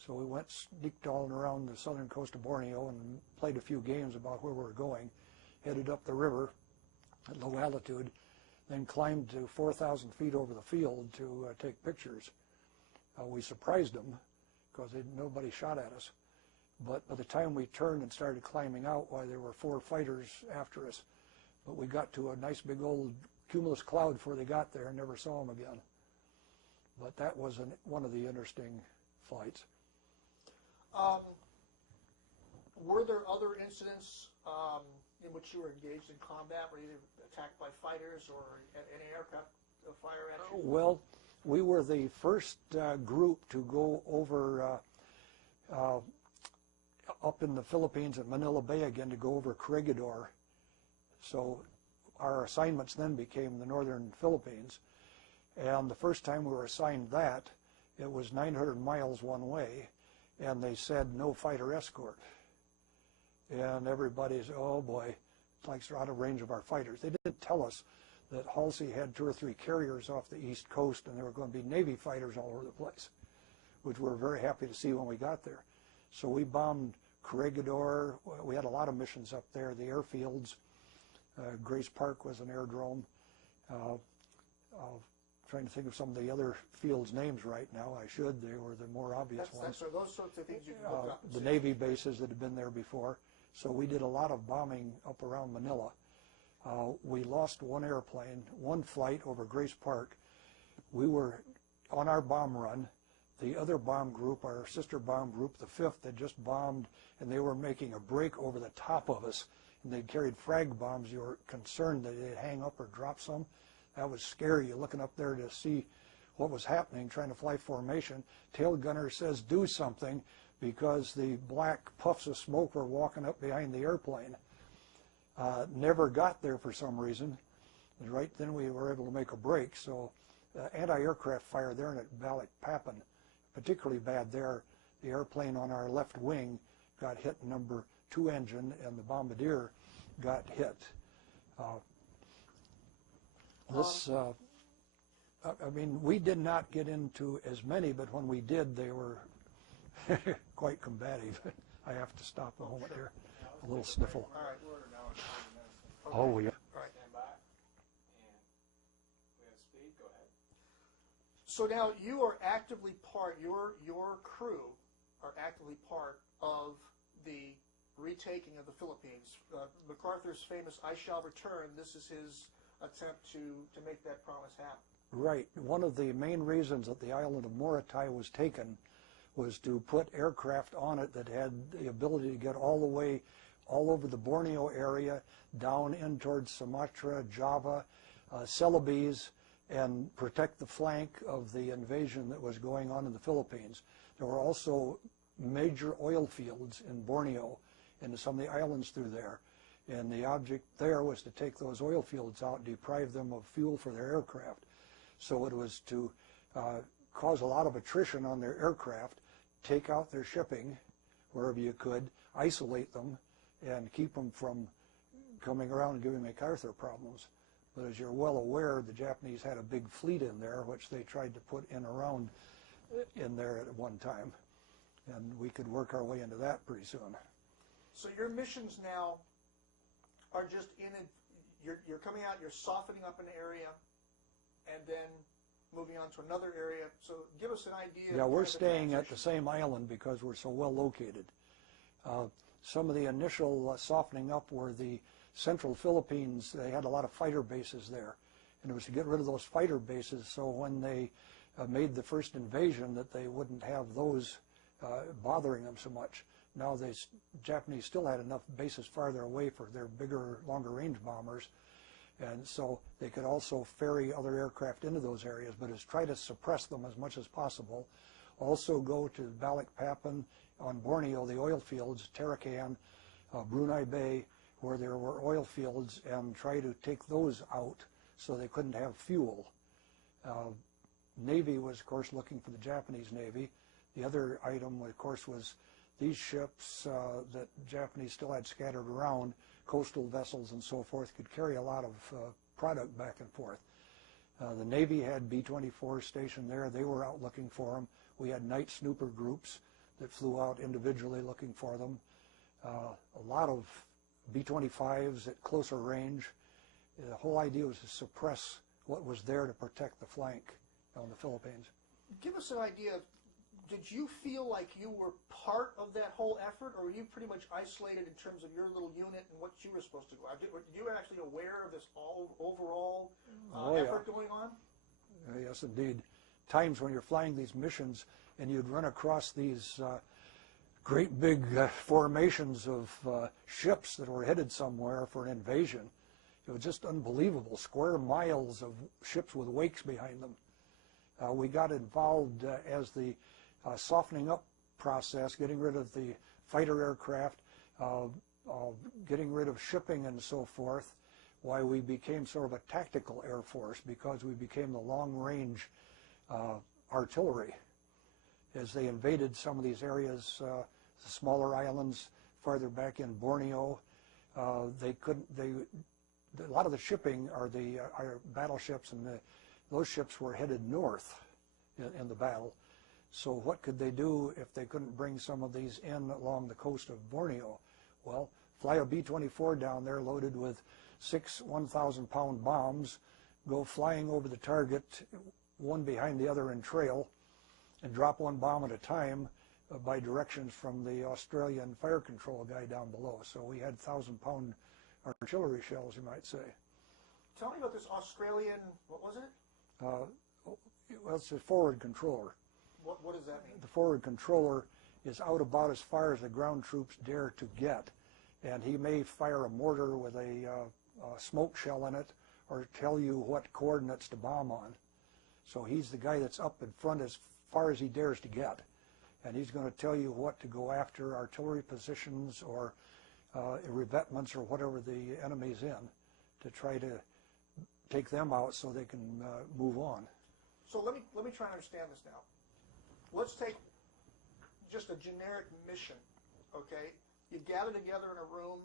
So we went, sneaked all around the southern coast of Borneo and played a few games about where we were going, headed up the river at low altitude, then climbed to 4,000 feet over the field to take pictures. We surprised them because nobody shot at us. But by the time we turned and started climbing out, why, there were 4 fighters after us. But we got to a nice big old cumulus cloud before they got there and never saw them again. But that was one of the interesting flights. Were there other incidents in which you were engaged in combat, were you either attacked by fighters or any aircraft fire at you? Well, we were the first group to go over up in the Philippines at Manila Bay again, to go over Corregidor. So our assignments then became the northern Philippines. And the first time we were assigned that, it was 900 miles one way, and they said no fighter escort. And everybody's, oh boy, it's like they're out of range of our fighters. They didn't tell us that Halsey had 2 or 3 carriers off the east coast, and there were going to be Navy fighters all over the place, which we were very happy to see when we got there. So we bombed Corregidor. We had a lot of missions up there, the airfields. Grace Park was an aerodrome. Trying to think of some of the other fields' names right now. I should. They were the more obvious ones. So those sorts of things you can look up. The Navy bases that had been there before. So we did a lot of bombing up around Manila. We lost one airplane, one flight over Grace Park. We were on our bomb run. The other bomb group, our sister bomb group, the 5th, had just bombed, and they were making a break over the top of us. And they carried frag bombs. You were concerned that they'd hang up or drop some. That was scary. You're looking up there to see what was happening, trying to fly formation. Tail gunner says, do something, because the black puffs of smoke were walking up behind the airplane. Never got there for some reason. And right then we were able to make a break. So anti-aircraft fire there at Balikpapan, particularly bad there. The airplane on our left wing got hit, number 2 engine, and the bombardier got hit. I mean, we did not get into as many, but when we did, they were quite combative. I have to stop a moment here. A little sniffle. All right. Oh, yeah. All right. Stand by. And we have speed. Go ahead. So now you are actively part, your crew are actively part of the retaking of the Philippines. MacArthur's famous I shall return, this is his attempt to make that promise happen. Right. One of the main reasons that the island of Morotai was taken was to put aircraft on it that had the ability to get all the way all over the Borneo area, down in towards Sumatra, Java, Celebes, and protect the flank of the invasion that was going on in the Philippines. There were also major oil fields in Borneo and some of the islands through there. And the object there was to take those oil fields out, deprive them of fuel for their aircraft. So it was to cause a lot of attrition on their aircraft, take out their shipping wherever you could, isolate them, and keep them from coming around and giving MacArthur problems. But as you're well aware, the Japanese had a big fleet in there, which they tried to put around in there at one time. And we could work our way into that pretty soon. So your missions now are just you're coming out, you're softening up an area, and then moving on to another area. So give us an idea. Yeah, we're staying at the same island because we're so well located. Some of the initial softening up were the central Philippines. They had a lot of fighter bases there, and it was to get rid of those fighter bases so when they made the first invasion that they wouldn't have those bothering them so much. Now the Japanese still had enough bases farther away for their bigger, longer range bombers, and so they could also ferry other aircraft into those areas, but is try to suppress them as much as possible. Also go to Balikpapan on Borneo, the oil fields, Tarakan, Brunei Bay, where there were oil fields, and try to take those out so they couldn't have fuel. Navy was, of course, looking for the Japanese Navy. The other item, of course, was these ships that Japanese still had scattered around, coastal vessels and so forth, could carry a lot of product back and forth. The Navy had B-24 stationed there. They were out looking for them. We had night snooper groups that flew out individually looking for them. A lot of B-25s at closer range. The whole idea was to suppress what was there to protect the flank on the Philippines. Give us an idea. Did you feel like you were part of that whole effort, or were you pretty much isolated in terms of your little unit and what you were supposed to go out? Were you actually aware of this overall effort going on? Yes, indeed. Times when you're flying these missions and you'd run across these great big formations of ships that were headed somewhere for an invasion. It was just unbelievable, square miles of ships with wakes behind them. We got involved as the softening up process, getting rid of the fighter aircraft, getting rid of shipping and so forth, why we became sort of a tactical air force, because we became the long-range artillery. As they invaded some of these areas, the smaller islands farther back in Borneo, a lot of the shipping are our battleships, and those ships were headed north in the battle. So what could they do if they couldn't bring some of these in along the coast of Borneo? Well, fly a B-24 down there loaded with 6 1,000-pound bombs, go flying over the target, one behind the other in trail, and drop one bomb at a time by directions from the Australian fire control guy down below. So we had 1,000-pound artillery shells, you might say. Tell me about this Australian, what was it? Well, it's a forward controller. What does that mean? The forward controller is out about as far as the ground troops dare to get, and he may fire a mortar with a smoke shell in it or tell you what coordinates to bomb on. So he's the guy that's up in front as far as he dares to get, and he's going to tell you what to go after, artillery positions or revetments or whatever the enemy's in, to try to take them out so they can move on. So let me try and understand this now. Let's take just a generic mission, okay? You gather together in a room,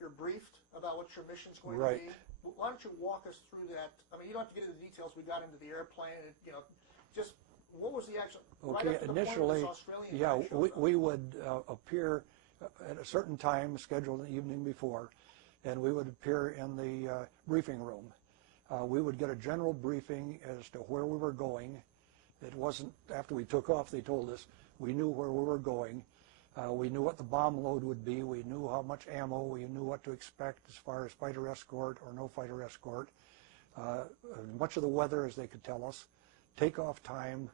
you're briefed about what your mission's going to be. Why don't you walk us through that? I mean, you don't have to get into the details. We got into the airplane, just what was the actual, okay, right initially, this Australian yeah, we would appear at a certain time scheduled the evening before, and we would appear in the briefing room. We would get a general briefing as to where we were going. It wasn't after we took off they told us. We knew where we were going. We knew what the bomb load would be. We knew how much ammo. We knew what to expect as far as fighter escort or no fighter escort. Much of the weather, as they could tell us. Takeoff time.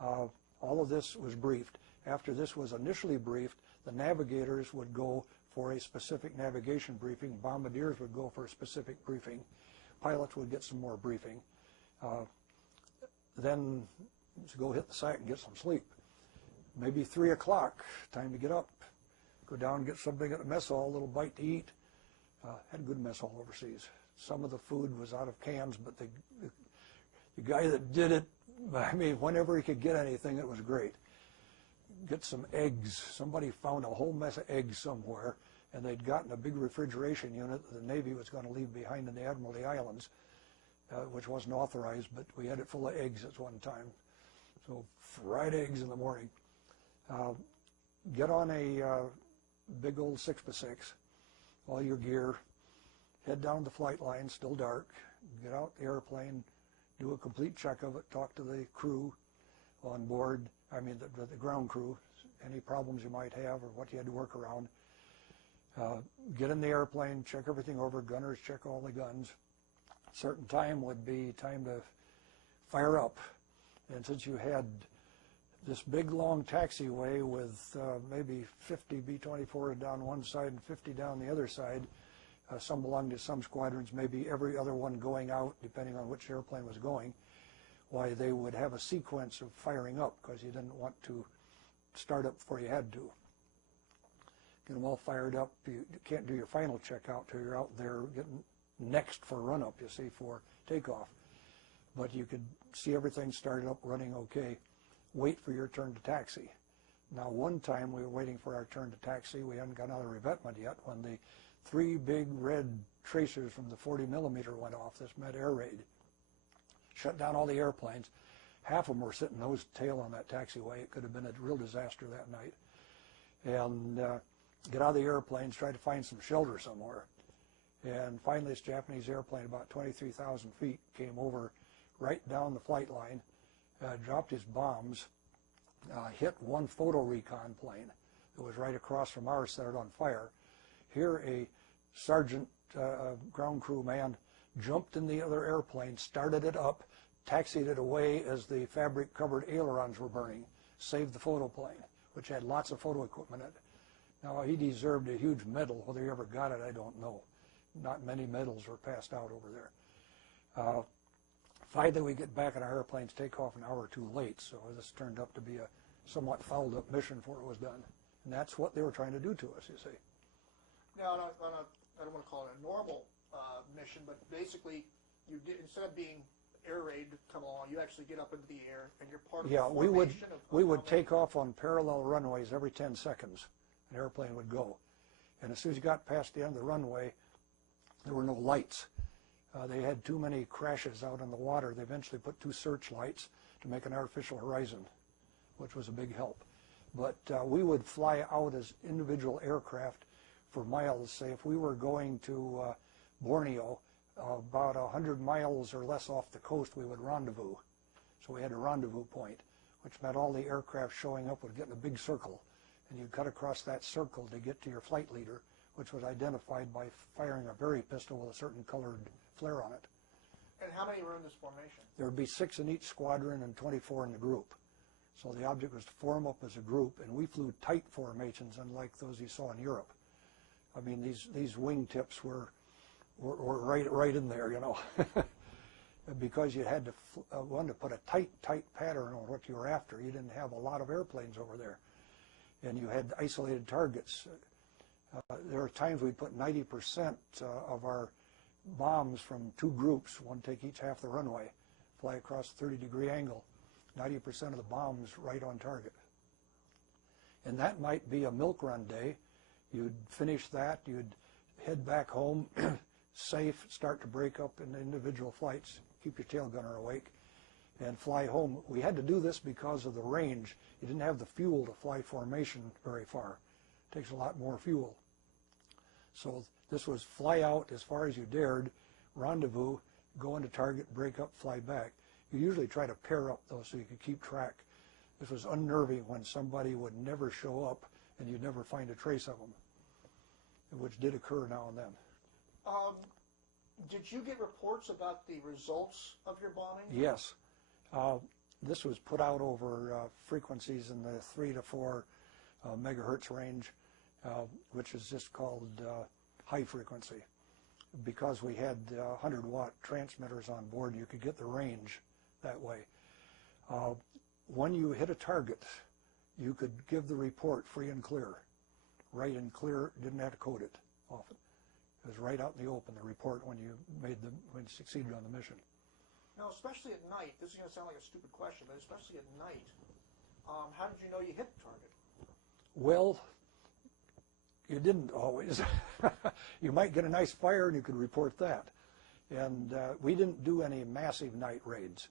All of this was briefed. After this was initially briefed, the navigators would go for a specific navigation briefing. Bombardiers would go for a specific briefing. Pilots would get some more briefing. Then to go hit the site and get some sleep. Maybe 3 o'clock, time to get up. Go down and get something at the mess hall, a little bite to eat. Had a good mess hall overseas. Some of the food was out of cans, but the guy that did it, I mean, whenever he could get anything, it was great. Get some eggs. Somebody found a whole mess of eggs somewhere, and they'd gotten a big refrigeration unit that the Navy was going to leave behind in the Admiralty Islands, which wasn't authorized, but we had it full of eggs at one time. So fried eggs in the morning. Get on a big old 6x6, all your gear, head down the flight line, still dark, get out the airplane, do a complete check of it, talk to the crew on board, I mean the ground crew, any problems you might have or what you had to work around. Get in the airplane, check everything over, gunners check all the guns. A certain time would be time to fire up. And since you had this big long taxiway with maybe 50 B-24s down one side and 50 down the other side, some belonged to some squadrons, maybe every other one going out, depending on which airplane was going, why they would have a sequence of firing up because you didn't want to start up before you had to. Get them all fired up. You can't do your final checkout till you're out there getting next for run-up, you see, for takeoff. But you could see everything started up, running okay. Wait for your turn to taxi. Now, one time we were waiting for our turn to taxi. We hadn't got out of revetment yet when the 3 big red tracers from the 40 millimeter went off. This meant air raid. Shut down all the airplanes. Half of them were sitting nose to tail on that taxiway. It could have been a real disaster that night. And get out of the airplanes, try to find some shelter somewhere. And finally, this Japanese airplane, about 23,000 feet, came over right down the flight line, dropped his bombs, hit one photo recon plane that was right across from ours, set it on fire. Here, a sergeant, ground crew man, jumped in the other airplane, started it up, taxied it away as the fabric-covered ailerons were burning, saved the photo plane, which had lots of photo equipment in it. Now, he deserved a huge medal. Whether he ever got it, I don't know. Not many medals were passed out over there. Finally, we get back in our airplanes, take off an hour or two late, so this turned up to be a somewhat fouled-up mission before it was done. And that's what they were trying to do to us, you see. Now, I don't want to call it a normal mission, but basically, you did, instead of being air raid to come along, you actually get up into the air, and you're part of the formation we would take off on parallel runways every 10 seconds. An airplane would go. And as soon as you got past the end of the runway, there were no lights. They had too many crashes out in the water. They eventually put 2 searchlights to make an artificial horizon, which was a big help. But we would fly out as individual aircraft for miles. Say if we were going to Borneo, about 100 miles or less off the coast, we would rendezvous. So we had a rendezvous point, which meant all the aircraft showing up would get in a big circle. And you'd cut across that circle to get to your flight leader, which was identified by firing a Berry pistol with a certain colored flare on it. And how many were in this formation? There would be 6 in each squadron and 24 in the group. So the object was to form up as a group, and we flew tight formations, unlike those you saw in Europe. I mean, these wingtips were right in there, you know, because you had to want to put a tight pattern on what you were after. You didn't have a lot of airplanes over there, and you had isolated targets. There are times we put 90% of our bombs from 2 groups, one take each half the runway, fly across a 30-degree angle, 90% of the bombs right on target. And that might be a milk run day. You'd finish that, you'd head back home, safe, start to break up into individual flights, keep your tail gunner awake, and fly home. We had to do this because of the range. You didn't have the fuel to fly formation very far. It takes a lot more fuel. So this was fly out as far as you dared, rendezvous, go into target, break up, fly back. You usually try to pair up, though, so you could keep track. This was unnerving when somebody would never show up and you'd never find a trace of them, which did occur now and then. Did you get reports about the results of your bombing? Yes. This was put out over frequencies in the 3 to 4 megahertz range, which is just called high frequency. Because we had 100-watt transmitters on board, you could get the range that way. When you hit a target, you could give the report free and clear. Right and clear, didn't have to code it often. It was right out in the open, the report, when you succeeded on the mission. Now, especially at night, this is going to sound like a stupid question, but especially at night, how did you know you hit the target? Well, you didn't always. You might get a nice fire and you could report that. And we didn't do any massive night raids.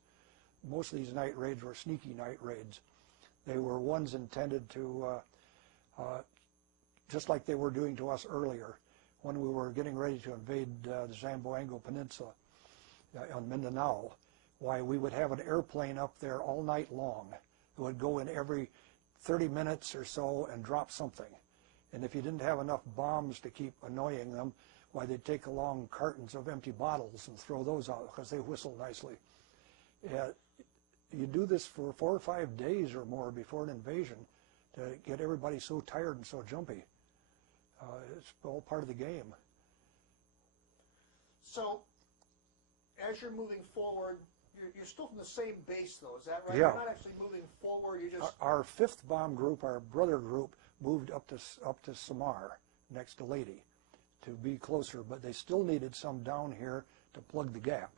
Most of these night raids were sneaky night raids. They were ones intended to, just like they were doing to us earlier, when we were getting ready to invade the Zamboanga Peninsula on Mindanao, why we would have an airplane up there all night long. It would go in every 30 minutes or so and drop something. And if you didn't have enough bombs to keep annoying them, why, they'd take along cartons of empty bottles and throw those out because they whistle nicely. You do this for 4 or 5 days or more before an invasion to get everybody so tired and so jumpy. It's all part of the game. So, as you're moving forward, you're still from the same base, though, is that right? Yeah. You're not actually moving forward, you just... Our 5th bomb group, our brother group, moved up to Samar, next to Leyte, to be closer, but they still needed some down here to plug the gap.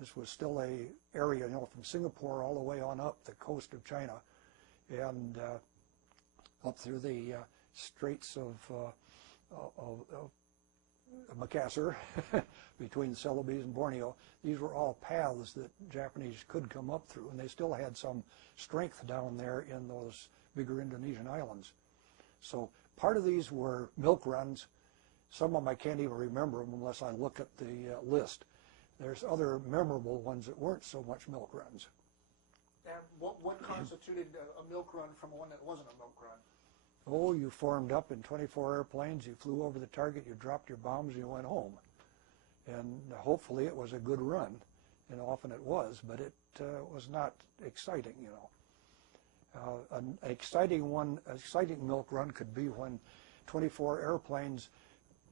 This was still a area, you know, from Singapore all the way on up the coast of China, and up through the Straits of Makassar, between Celebes and Borneo. These were all paths that Japanese could come up through, and they still had some strength down there in those bigger Indonesian islands. So part of these were milk runs. Some of them I can't even remember them unless I look at the list. There's other memorable ones that weren't so much milk runs. And what constituted a milk run from one that wasn't a milk run? Oh, you formed up in 24 airplanes, you flew over the target, you dropped your bombs, and you went home. And hopefully it was a good run, and often it was, but it was not exciting, you know. An exciting milk run could be when 24 airplanes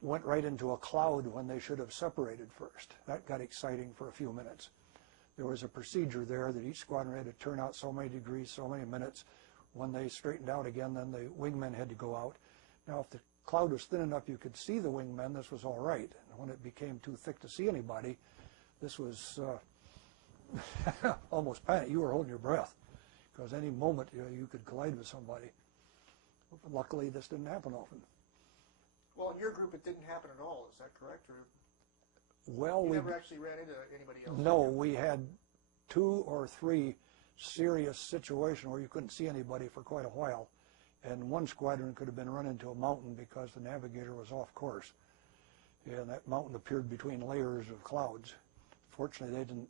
went right into a cloud when they should have separated first. That got exciting for a few minutes. There was a procedure there that each squadron had to turn out so many degrees, so many minutes. When they straightened out again, then the wingmen had to go out. Now, if the cloud was thin enough you could see the wingmen, this was all right. And when it became too thick to see anybody, this was almost panic. You were holding your breath because any moment you could collide with somebody. Luckily, this didn't happen often. Well, in your group, it didn't happen at all. Is that correct? Or well, you we never actually ran into anybody else? No, we had 2 or 3 serious situations where you couldn't see anybody for quite a while, and one squadron could have been run into a mountain because the navigator was off course, and that mountain appeared between layers of clouds. Fortunately, they didn't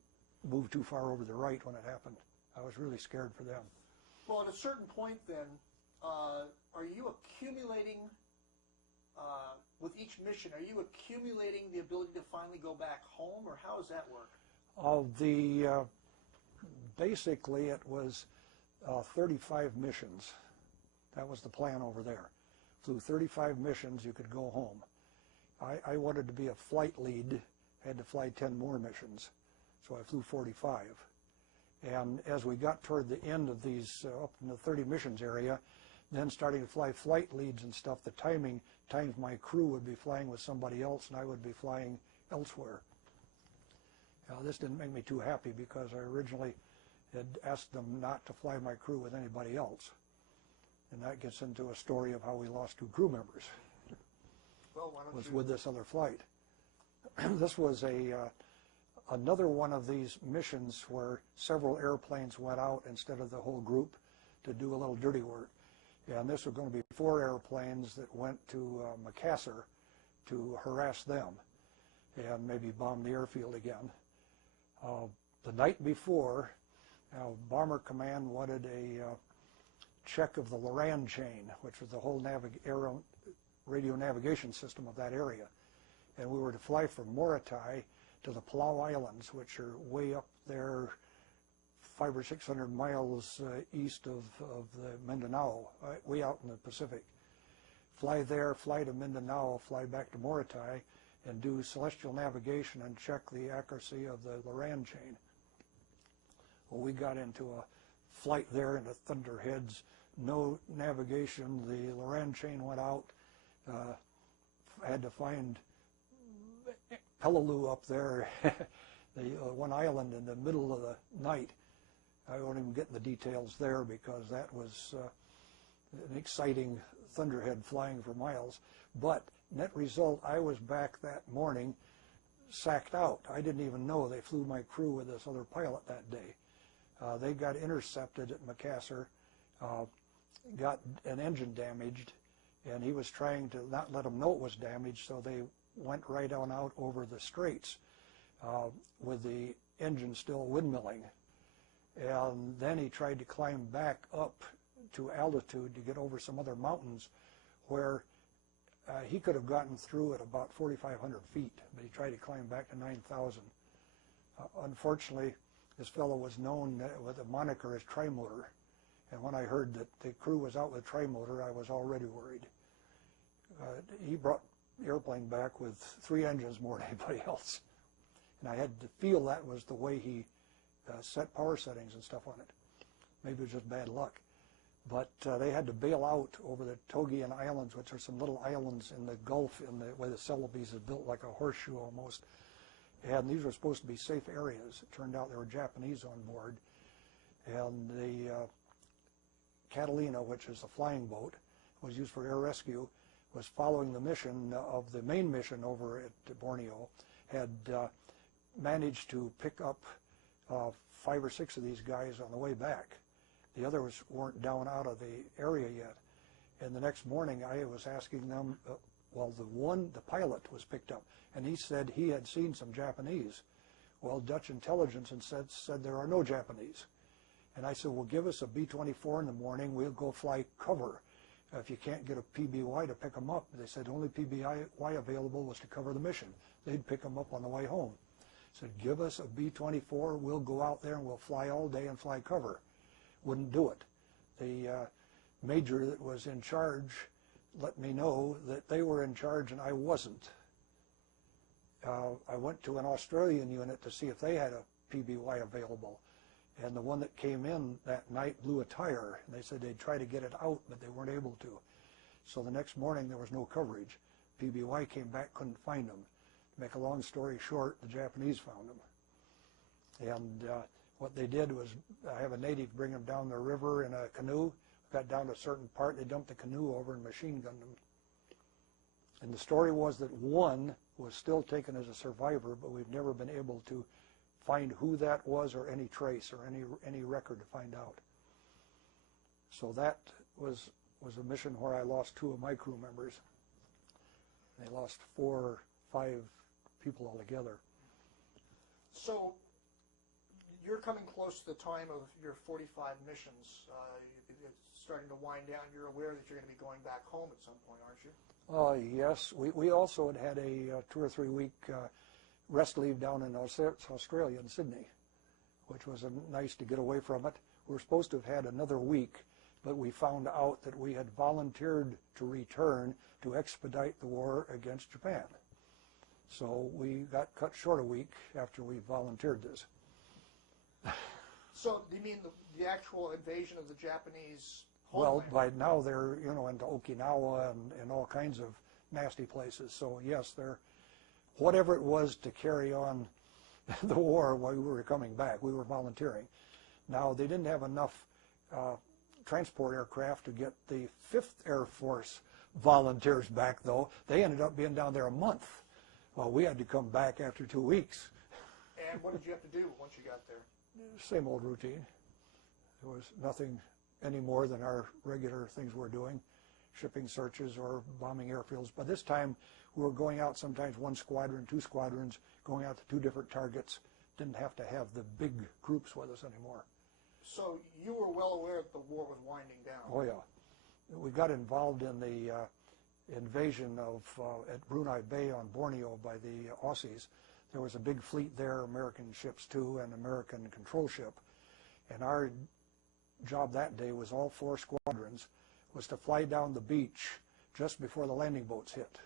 move too far over the right when it happened. I was really scared for them. Well, at a certain point then, are you accumulating, with each mission, are you accumulating the ability to finally go back home, or how does that work? Basically, it was 35 missions. That was the plan over there. Flew 35 missions, you could go home. I wanted to be a flight lead, had to fly 10 more missions, so I flew 45. And as we got toward the end of these, up in the 30 missions area, then starting to fly flight leads and stuff, the times my crew would be flying with somebody else and I would be flying elsewhere. Now, this didn't make me too happy because I originally had asked them not to fly my crew with anybody else. And that gets into a story of how we lost 2 crew members. Well, why don't was you... with this other flight. This was another one of these missions where several airplanes went out instead of the whole group to do a little dirty work. And this was going to be 4 airplanes that went to Makassar to harass them and maybe bomb the airfield again. The night before, Bomber Command wanted a check of the Loran chain, which was the whole radio navigation system of that area. And we were to fly from Morotai to the Palau Islands, which are way up there, 500 or 600 miles east of the Mindanao, way out in the Pacific. Fly there, fly to Mindanao, fly back to Morotai, and do celestial navigation and check the accuracy of the Loran chain. Well, we got into a flight there into Thunderheads, no navigation, the Loran chain went out, had to find Peleliu up there, the one island in the middle of the night. I won't even get in the details there because that was an exciting thunderhead flying for miles. But net result, I was back that morning sacked out. I didn't even know they flew my crew with this other pilot that day. They got intercepted at Makassar, got an engine damaged, and he was trying to not let them know it was damaged, so they went right on out over the straits with the engine still windmilling. And then he tried to climb back up to altitude to get over some other mountains where he could have gotten through at about 4,500 feet, but he tried to climb back to 9,000. Unfortunately, this fellow was known with a moniker as Trimotor, and when I heard that the crew was out with Trimotor, I was already worried. He brought the airplane back with 3 engines more than anybody else, and I had to feel that was the way he set power settings and stuff on it. Maybe it was just bad luck. But they had to bail out over the Togian Islands, which are some little islands in the Gulf in the way the Celebes is built like a horseshoe almost. And these were supposed to be safe areas. It turned out there were Japanese on board. And the Catalina, which is a flying boat, was used for air rescue, was following the mission of the main mission over at Borneo, had managed to pick up 5 or 6 of these guys on the way back. The others weren't down out of the area yet. And the next morning I was asking them, the pilot was picked up, and he said he had seen some Japanese. Well, Dutch intelligence and said there are no Japanese. And I said, well, give us a B-24 in the morning, we'll go fly cover. If you can't get a PBY to pick them up, they said only PBY available was to cover the mission. They'd pick them up on the way home. I said, give us a B-24, we'll go out there and we'll fly all day and fly cover. Wouldn't do it. The major that was in charge let me know that they were in charge and I wasn't. I went to an Australian unit to see if they had a PBY available, and the one that came in that night blew a tire, and they said they'd try to get it out, but they weren't able to. So the next morning there was no coverage. PBY came back, couldn't find them. To make a long story short, the Japanese found them. And what they did was have a native bring them down the river in a canoe. Got down to a certain part, they dumped the canoe over and machine gunned them. And the story was that one was still taken as a survivor, but we've never been able to find who that was or any trace or any record to find out. So that was a mission where I lost 2 of my crew members. They lost 4 or 5 people altogether. So you're coming close to the time of your 45 missions. It's starting to wind down. You're aware that you're going to be going back home at some point, aren't you? Yes. We also had a 2 or 3 week rest leave down in Australia, in Sydney, which was nice to get away from it. We were supposed to have had another week, but we found out that we had volunteered to return to expedite the war against Japan. So we got cut short a week after we volunteered this. So do you mean the actual invasion of the Japanese Well, homeland? by now they're into Okinawa and all kinds of nasty places. So yes, they're whatever it was to carry on the war while we were coming back. We were volunteering. Now they didn't have enough transport aircraft to get the 5th Air Force volunteers back, though. They ended up being down there a month. Well, we had to come back after 2 weeks. And what did you have to do once you got there? Same old routine. There was nothing any more than our regular things we're doing, shipping searches or bombing airfields. By this time, we were going out sometimes 1 squadron, 2 squadrons, going out to 2 different targets. Didn't have to have the big groups with us anymore. So you were well aware that the war was winding down. Oh, yeah. We got involved in the invasion of at Brunei Bay on Borneo by the Aussies. There was a big fleet there, American ships too, and American control ship. And our job that day was all 4 squadrons, was to fly down the beach just before the landing boats hit.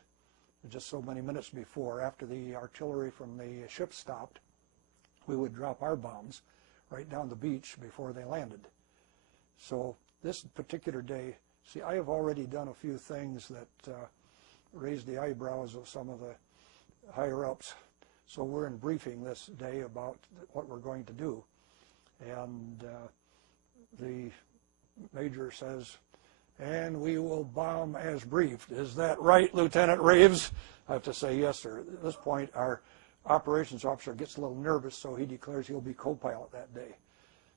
Just so many minutes before, after the artillery from the ship stopped, we would drop our bombs right down the beach before they landed. So this particular day, see, I have already done a few things that raised the eyebrows of some of the higher-ups. So we're in briefing this day about what we're going to do. And the major says, and we will bomb as briefed. Is that right, Lieutenant Reeves? I have to say, yes, sir. At this point, our operations officer gets a little nervous, so he declares he'll be co-pilot that day.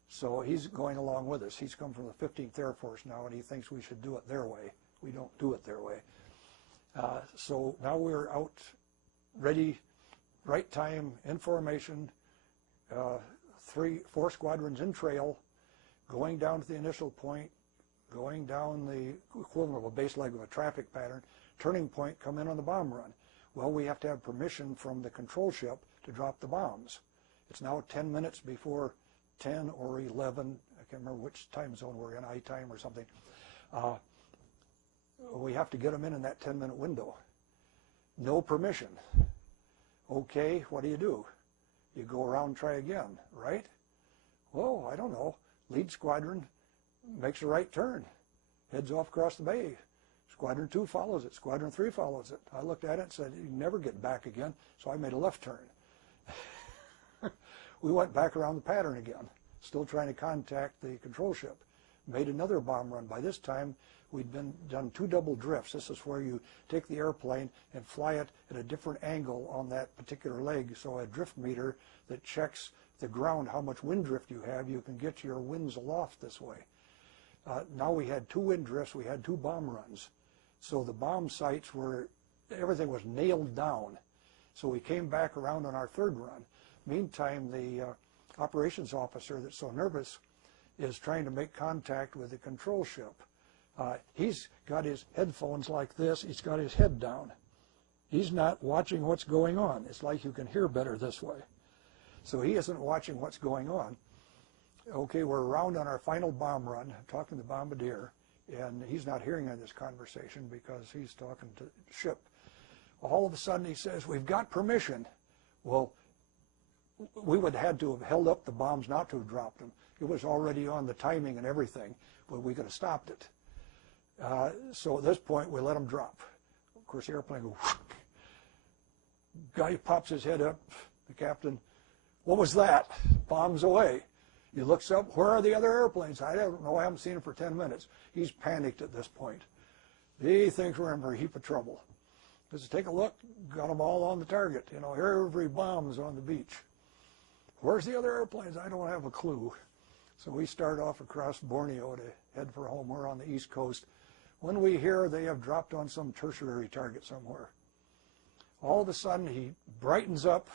So he's going along with us. He's come from the 15th Air Force now, and he thinks we should do it their way. We don't do it their way. So now we're out, ready, right time, in formation, 4 squadrons in trail, going down to the initial point, going down the equivalent of a base leg of a traffic pattern, turning point, come in on the bomb run. Well, we have to have permission from the control ship to drop the bombs. It's now 10 minutes before 10 or 11, I can't remember which time zone we're in, I time or something. We have to get them in that 10-minute window. No permission. Okay, what do? You go around and try again, right? Well, I don't know. Lead squadron makes a right turn, heads off across the bay. Squadron 2 follows it. Squadron 3 follows it. I looked at it and said, you never get back again, so I made a left turn. We went back around the pattern again, still trying to contact the control ship. made another bomb run. By this time, we'd done 2 double drifts. This is where you take the airplane and fly it at a different angle on that particular leg. So a drift meter that checks the ground, how much wind drift you have, you can get your winds aloft this way. Now we had 2 wind drifts, we had 2 bomb runs. So the bomb sites everything was nailed down. So we came back around on our 3rd run. Meantime, the operations officer that's so nervous is trying to make contact with the control ship. He's got his headphones like this. He's got his head down. He's not watching what's going on. It's like you can hear better this way. So he isn't watching what's going on. Okay, we're around on our final bomb run, talking to the bombardier, and he's not hearing this conversation because he's talking to the ship. All of a sudden he says, "We've got permission." Well, we would have had to have held up the bombs not to have dropped them. It was already on the timing and everything, but we could have stopped it. So at this point, we let them drop. Of course, the airplane goes, guy pops his head up, the captain, "What was that?" Bombs away. He looks up, "Where are the other airplanes?" "I don't know, I haven't seen them for 10 minutes. He's panicked at this point. He thinks we're in for a heap of trouble. He says, "Take a look, got them all on the target. You know, every bomb's on the beach." "Where's the other airplanes?" "I don't have a clue." So we start off across Borneo to head for home. We're on the East Coast. When we hear they have dropped on some tertiary target somewhere, all of a sudden he brightens up.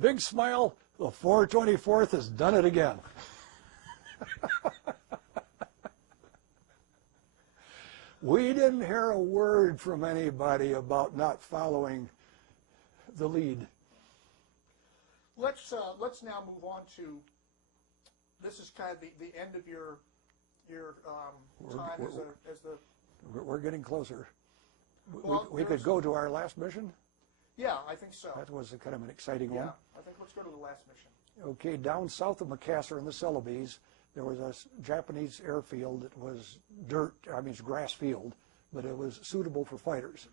Big smile, "The 424th has done it again." We didn't hear a word from anybody about not following the lead. Let's now move on to, this is kind of the end of your time as the... We're getting closer. Well, we could go to our last mission? Yeah, I think so. That was kind of an exciting one. Yeah, I think let's go to the last mission. Okay, down south of Makassar in the Celebes, there was a Japanese airfield that was it's grass field, but it was suitable for fighters.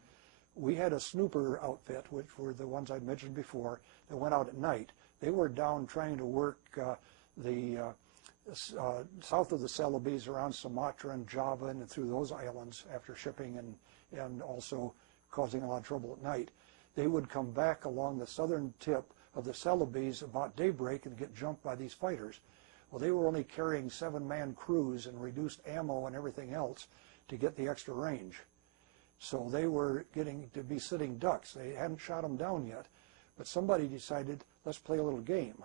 We had a snooper outfit, which were the ones I'd mentioned before, that went out at night. They were down trying to work south of the Celebes around Sumatra and Java and through those islands after shipping and also causing a lot of trouble at night. They would come back along the southern tip of the Celebes about daybreak and get jumped by these fighters. Well, they were only carrying 7-man crews and reduced ammo and everything else to get the extra range. So they were getting to be sitting ducks. They hadn't shot them down yet. But somebody decided, let's play a little game.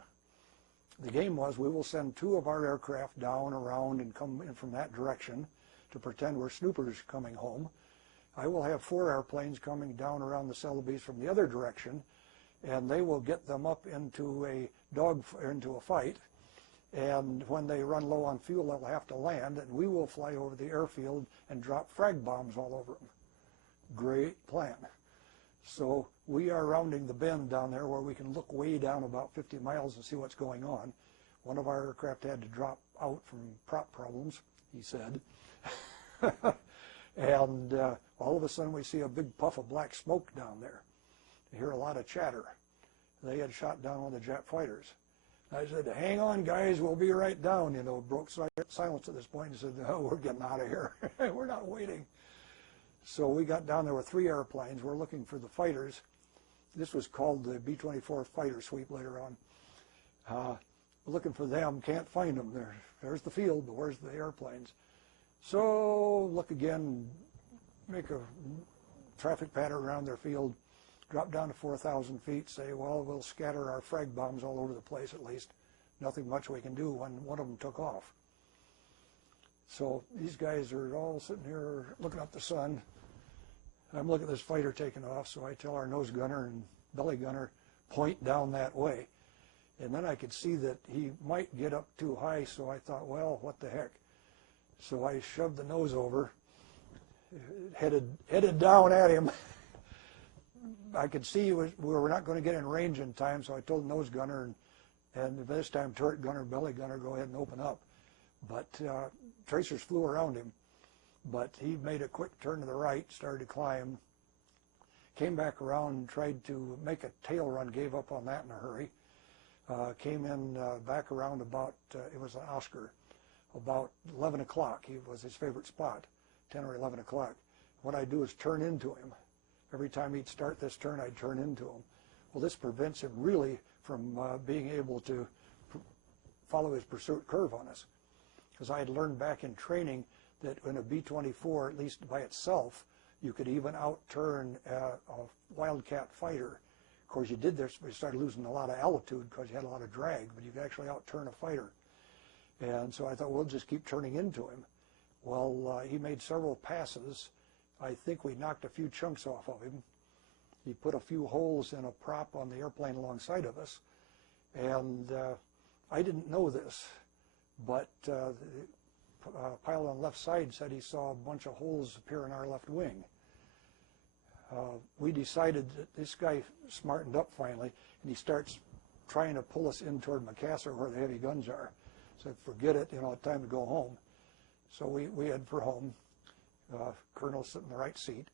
The game was, we will send 2 of our aircraft down around and come in from that direction to pretend we're snoopers coming home. I will have 4 airplanes coming down around the Celebes from the other direction, and they will get them up into a fight. And when they run low on fuel, they'll have to land, and we will fly over the airfield and drop frag bombs all over them. Great plan. So we are rounding the bend down there where we can look way down about 50 miles and see what's going on. One of our aircraft had to drop out from prop problems, he said. And all of a sudden we see a big puff of black smoke down there. You hear a lot of chatter. They had shot down one of the jet fighters. I said, "Hang on, guys, we'll be right down." Broke silence at this point and said, "No, we're getting out of here. We're not waiting." So we got down there with 3 airplanes. We're looking for the fighters. This was called the B-24 fighter sweep later on. We're looking for them, can't find them. There's the field, but where's the airplanes? So look again, make a traffic pattern around their field, drop down to 4,000 feet, say, well, we'll scatter our frag bombs all over the place at least. Nothing much we can do when one of them took off. So these guys are all sitting here looking up the sun. I'm looking at this fighter taking off, so I tell our nose gunner and belly gunner, point down that way. And then I could see that he might get up too high, so I thought, well, what the heck. So I shoved the nose over, headed down at him. I could see we were not going to get in range in time, so I told the nose gunner, and this time turret gunner, belly gunner, go ahead and open up. But tracers flew around him, but he made a quick turn to the right, started to climb, came back around and tried to make a tail run, gave up on that in a hurry, came in back around about, it was an Oscar, about 11 o'clock. He was his favorite spot, 10 or 11 o'clock. What I'd do is turn into him. Every time he'd start this turn, I'd turn into him. Well, this prevents him really from being able to follow his pursuit curve on us. Because I had learned back in training that in a B-24, at least by itself, you could even out-turn a Wildcat fighter. Of course, you did this, we started losing a lot of altitude because you had a lot of drag, but you could actually out-turn a fighter. And so I thought, we'll just keep turning into him. Well, he made several passes. I think we knocked a few chunks off of him. He put a few holes in a prop on the airplane alongside of us. And I didn't know this, but the pilot on the left side said he saw a bunch of holes appear in our left wing. We decided that this guy smartened up finally, and he starts trying to pull us in toward Macassar where the heavy guns are. So forget it, time to go home. So we head for home. Colonel sitting in the right seat.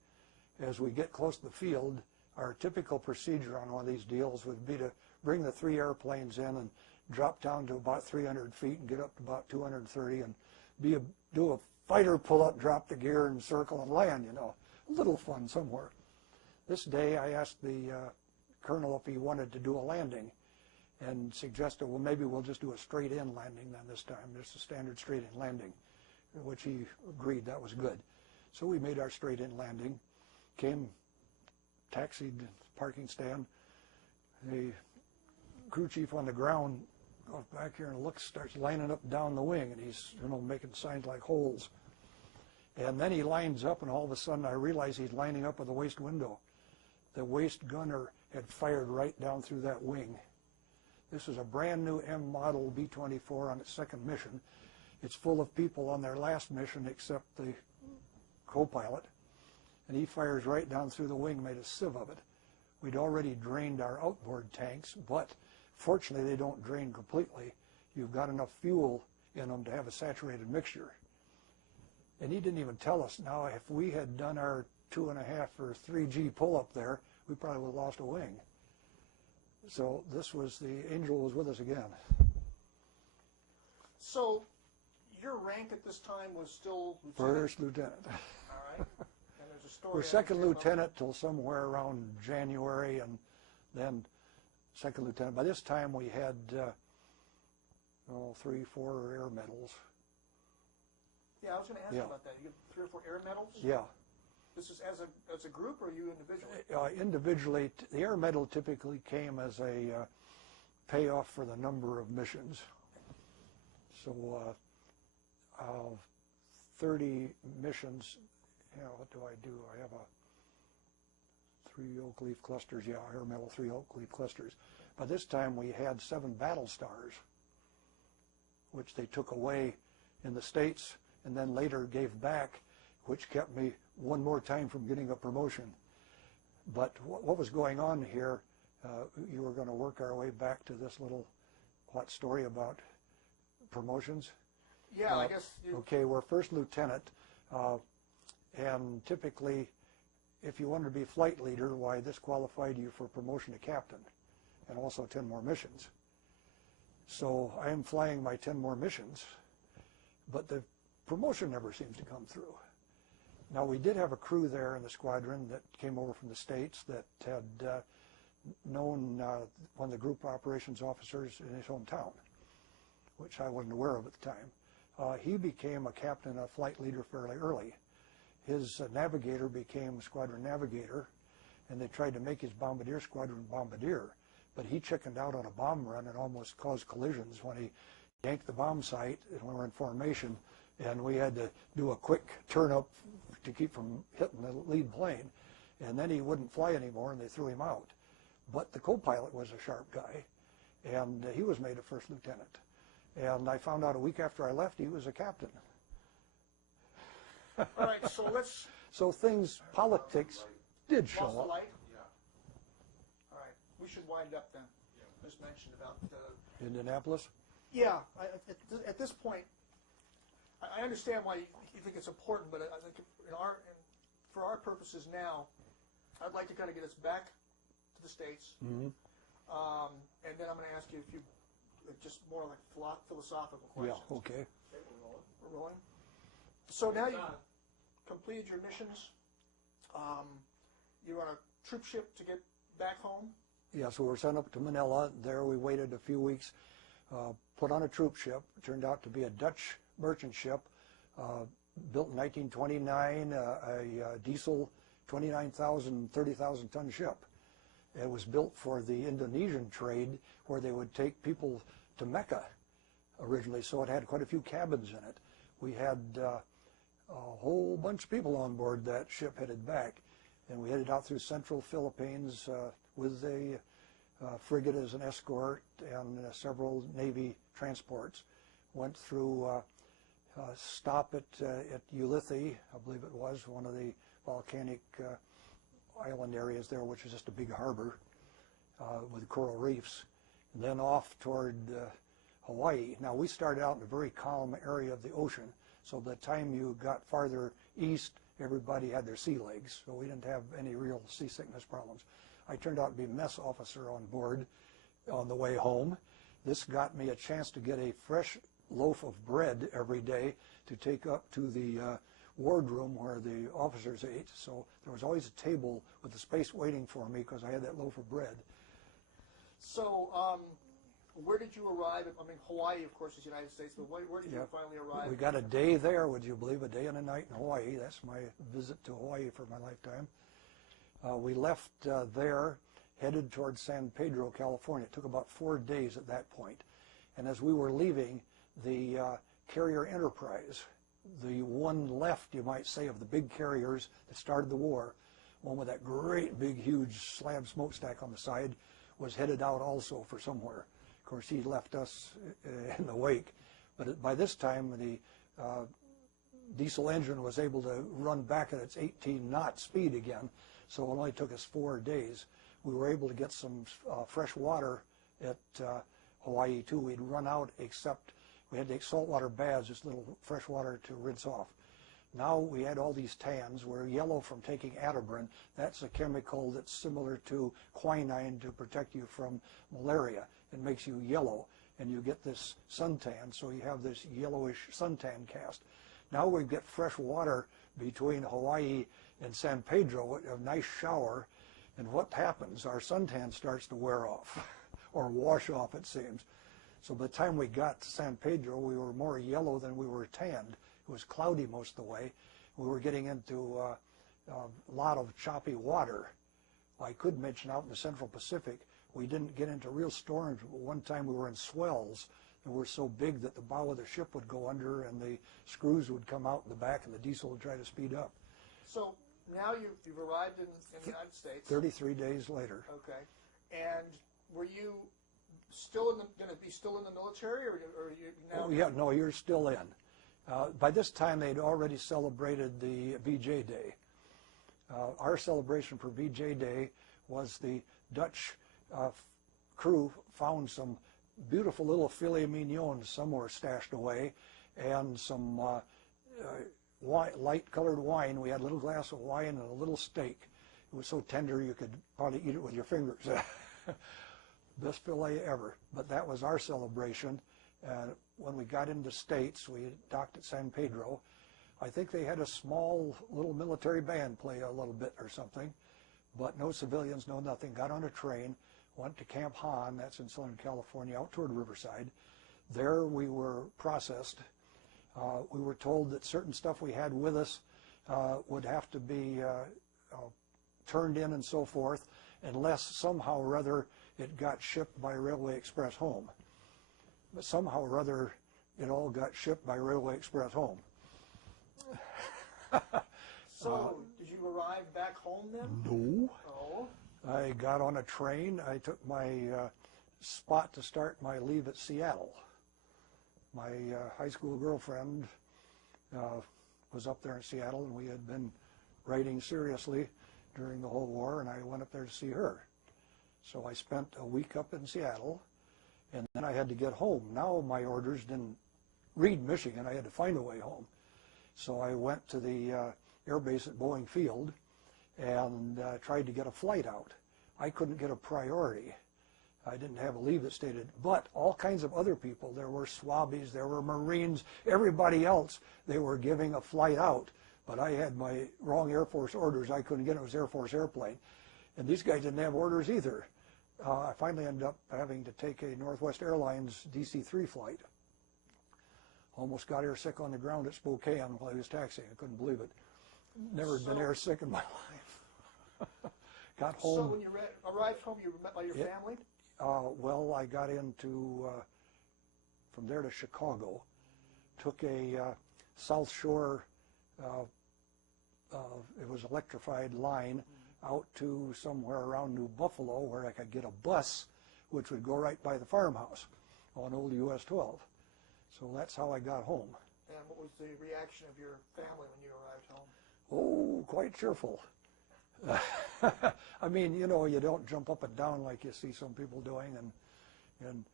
As we get close to the field, our typical procedure on one of these deals would be to bring the 3 airplanes in and drop down to about 300 feet and get up to about 230 and do a fighter pull-up, drop the gear and circle and land, A little fun somewhere. This day I asked the colonel if he wanted to do a landing and suggested, well, maybe we'll just do a straight-in landing then this time, just a standard straight-in landing, which he agreed that was good. So we made our straight-in landing, came, taxied the parking stand. The crew chief on the ground goes back here and looks, starts lining up down the wing, and he's making signs like holes. And then he lines up, and all of a sudden I realize he's lining up with the waist window. The waist gunner had fired right down through that wing. This is a brand new M model B-24 on its second mission. It's full of people on their last mission except the co-pilot. And he fires right down through the wing, made a sieve of it. We'd already drained our outboard tanks, but fortunately they don't drain completely. You've got enough fuel in them to have a saturated mixture. And he didn't even tell us. Now, if we had done our 2.5 or 3G pull-up there, we probably would have lost a wing. So this was, the angel was with us again. So your rank at this time was still lieutenant? First lieutenant. All right. And there's a story. We're second lieutenant till somewhere around January, and then second lieutenant. By this time we had 3, 4 air medals. Yeah, I was going to ask you about that. You get 3 or 4 air medals? Yeah. This is as a group, or you individually? Individually, the air medal typically came as a payoff for the number of missions. So 30 missions, what do? I have 3 oak leaf clusters, air medal, 3 oak leaf clusters. By this time we had 7 battle stars, which they took away in the States and then later gave back, which kept me one more time from getting a promotion. But what was going on here, you were going to work our way back to this little hot story about promotions. Yeah, I guess. Okay, we're first lieutenant, and typically, if you wanted to be flight leader, why, this qualified you for promotion to captain, and also 10 more missions. So I am flying my 10 more missions, but the promotion never seems to come through. Now, we did have a crew there in the squadron that came over from the States that had known one of the group operations officers in his hometown, which I wasn't aware of at the time. He became a captain, a flight leader fairly early. His navigator became squadron navigator, and they tried to make his bombardier squadron bombardier, but he chickened out on a bomb run and almost caused collisions when he yanked the bomb sight, and we were in formation, and we had to do a quick turn up to keep from hitting the lead plane, and then he wouldn't fly anymore, and they threw him out. But the co-pilot was a sharp guy, and he was made a first lieutenant. And I found out a week after I left, he was a captain. All right, so let's... So things, politics, did show Lost the up. light? Yeah. All right, we should wind up then. Yeah. Just mentioned about... Indianapolis? Yeah, at this point, I understand why you think it's important, but I think for our purposes now, I'd like to kind of get us back to the States, and then I'm going to ask you just more like philosophical questions. Yeah, okay. Okay, we're rolling. We're rolling. So now It's you've on. completed your missions. You're on a troop ship to get back home. Yeah, so we were sent up to Manila. There we waited a few weeks, put on a troop ship. It turned out to be a Dutch merchant ship, built in 1929, a diesel 29,000, 30,000 ton ship. It was built for the Indonesian trade where they would take people to Mecca originally, so it had quite a few cabins in it. We had a whole bunch of people on board that ship headed back, and we headed out through central Philippines with a frigate as an escort and several Navy transports. Went through stop at Ulithi, I believe it was, one of the volcanic island areas there, which is just a big harbor with coral reefs, and then off toward Hawaii. Now, we started out in a very calm area of the ocean, so by the time you got farther east, everybody had their sea legs, so we didn't have any real seasickness problems. I turned out to be a mess officer on board on the way home. This got me a chance to get a fresh loaf of bread every day to take up to the wardroom where the officers ate. So there was always a table with the space waiting for me because I had that loaf of bread. So where did you arrive? I mean, Hawaii, of course, is the United States, but where did you finally arrive? We got a day there, would you believe, a day and a night in Hawaii. That's my visit to Hawaii for my lifetime. We left there, headed towards San Pedro, California. It took about 4 days at that point. And as we were leaving, the carrier Enterprise, the one left, you might say, of the big carriers that started the war, one with that great big huge slab smokestack on the side, was headed out also for somewhere. Of course, he left us in the wake. But by this time, the diesel engine was able to run back at its 18-knot speed again, so it only took us 4 days. We were able to get some fresh water at Hawaii, too. We'd run out, except we had to take saltwater baths, just little fresh water to rinse off. Now we had all these tans. We're yellow from taking Atabrine. That's a chemical that's similar to quinine to protect you from malaria. It makes you yellow, and you get this suntan, so you have this yellowish suntan cast. Now we get fresh water between Hawaii and San Pedro, a nice shower, and what happens? Our suntan starts to wear off, or wash off, it seems. So by the time we got to San Pedro, we were more yellow than we were tanned. It was cloudy most of the way. We were getting into a lot of choppy water. I could mention out in the Central Pacific, we didn't get into real storms, but one time we were in swells that were so big that the bow of the ship would go under and the screws would come out in the back and the diesel would try to speed up. So now you've arrived in the United States. 33 days later. Okay. And were you still going to be still in the military, or you now? Oh, yeah, no, you're still in. By this time, they'd already celebrated the VJ Day. Our celebration for VJ Day was the Dutch crew found some beautiful little filet mignon somewhere stashed away, and some light-colored wine. We had a little glass of wine and a little steak. It was so tender you could probably eat it with your fingers. Best filet ever. But that was our celebration. When we got into States, we docked at San Pedro. I think they had a small little military band play a little bit or something, but no civilians, no nothing. Got on a train, went to Camp Hahn, that's in Southern California, out toward Riverside. There we were processed. We were told that certain stuff we had with us would have to be turned in and so forth, unless somehow or other it got shipped by Railway Express home. But somehow or other it all got shipped by Railway Express home. So did you arrive back home then? No. Oh. I got on a train. I took my spot to start my leave at Seattle. My high school girlfriend was up there in Seattle, and we had been writing seriously during the whole war, and I went up there to see her. So I spent a week up in Seattle, and then I had to get home. Now my orders didn't read Michigan. I had to find a way home. So I went to the air base at Boeing Field and tried to get a flight out. I couldn't get a priority. I didn't have a leave that stated, but all kinds of other people. There were Swabbies, there were Marines, everybody else, they were giving a flight out. But I had my wrong Air Force orders. I couldn't get it. It was Air Force airplane. And these guys didn't have orders either. I finally ended up having to take a Northwest Airlines DC-3 flight. Almost got air sick on the ground at Spokane while I was taxiing. I couldn't believe it. Never been air sick in my life. Got home. So when you arrived home, you were met by your family? Well, I got into, from there to Chicago, took a South Shore, it was electrified line out to somewhere around New Buffalo where I could get a bus which would go right by the farmhouse on old US 12. So that's how I got home. And what was the reaction of your family when you arrived home? Oh, quite cheerful. I mean, you know, you don't jump up and down like you see some people doing and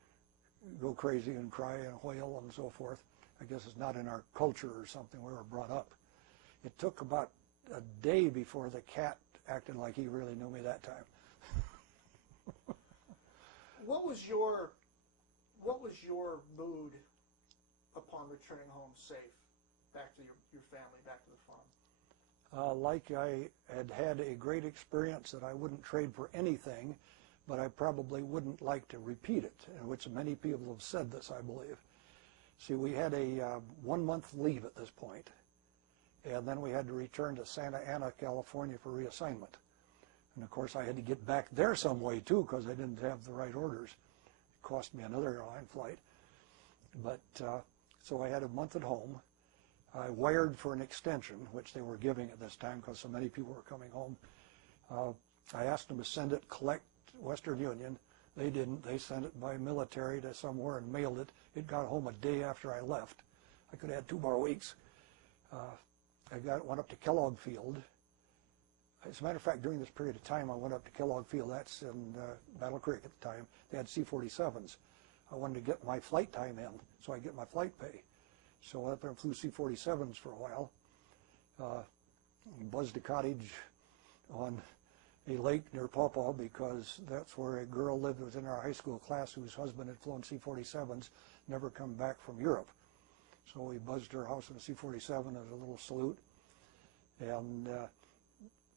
go crazy and cry and wail and so forth. I guess it's not in our culture or something. We were brought up. It took about a day before the cat acted like he really knew me that time. What was your mood upon returning home safe, back to your family, back to the farm? Like I had a great experience that I wouldn't trade for anything, but I probably wouldn't like to repeat it, which many people have said this, I believe. See, we had a 1-month leave at this point, and then we had to return to Santa Ana, California for reassignment. And of course I had to get back there some way too because I didn't have the right orders. It cost me another airline flight. But so I had a month at home. I wired for an extension, which they were giving at this time because so many people were coming home. I asked them to send it, collect Western Union. They didn't. They sent it by military to somewhere and mailed it. It got home a day after I left. I could have had 2 more weeks. Went up to Kellogg Field. As a matter of fact, during this period of time, I went up to Kellogg Field. That's in Battle Creek at the time. They had C-47s. I wanted to get my flight time in, so I get my flight pay. So I went up there and flew C-47s for a while. Buzzed a cottage on a lake near Pawpaw because that's where a girl lived that was in our high school class whose husband had flown C-47s, never come back from Europe. So we buzzed her house in a C-47 as a little salute. And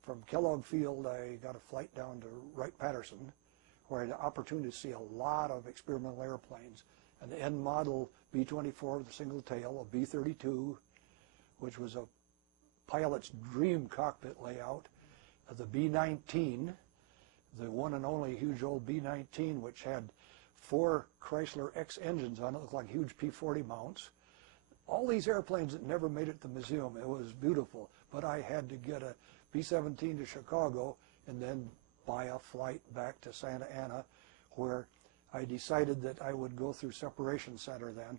from Kellogg Field, I got a flight down to Wright-Patterson, where I had the opportunity to see a lot of experimental airplanes. An N model B-24 with a single tail, a B-32, which was a pilot's dream cockpit layout, the B-19, the one and only huge old B-19, which had 4 Chrysler X engines on it, looked like huge P-40 mounts. All these airplanes that never made it to the museum. It was beautiful, but I had to get a B-17 to Chicago and then buy a flight back to Santa Ana, where I decided that I would go through separation center then,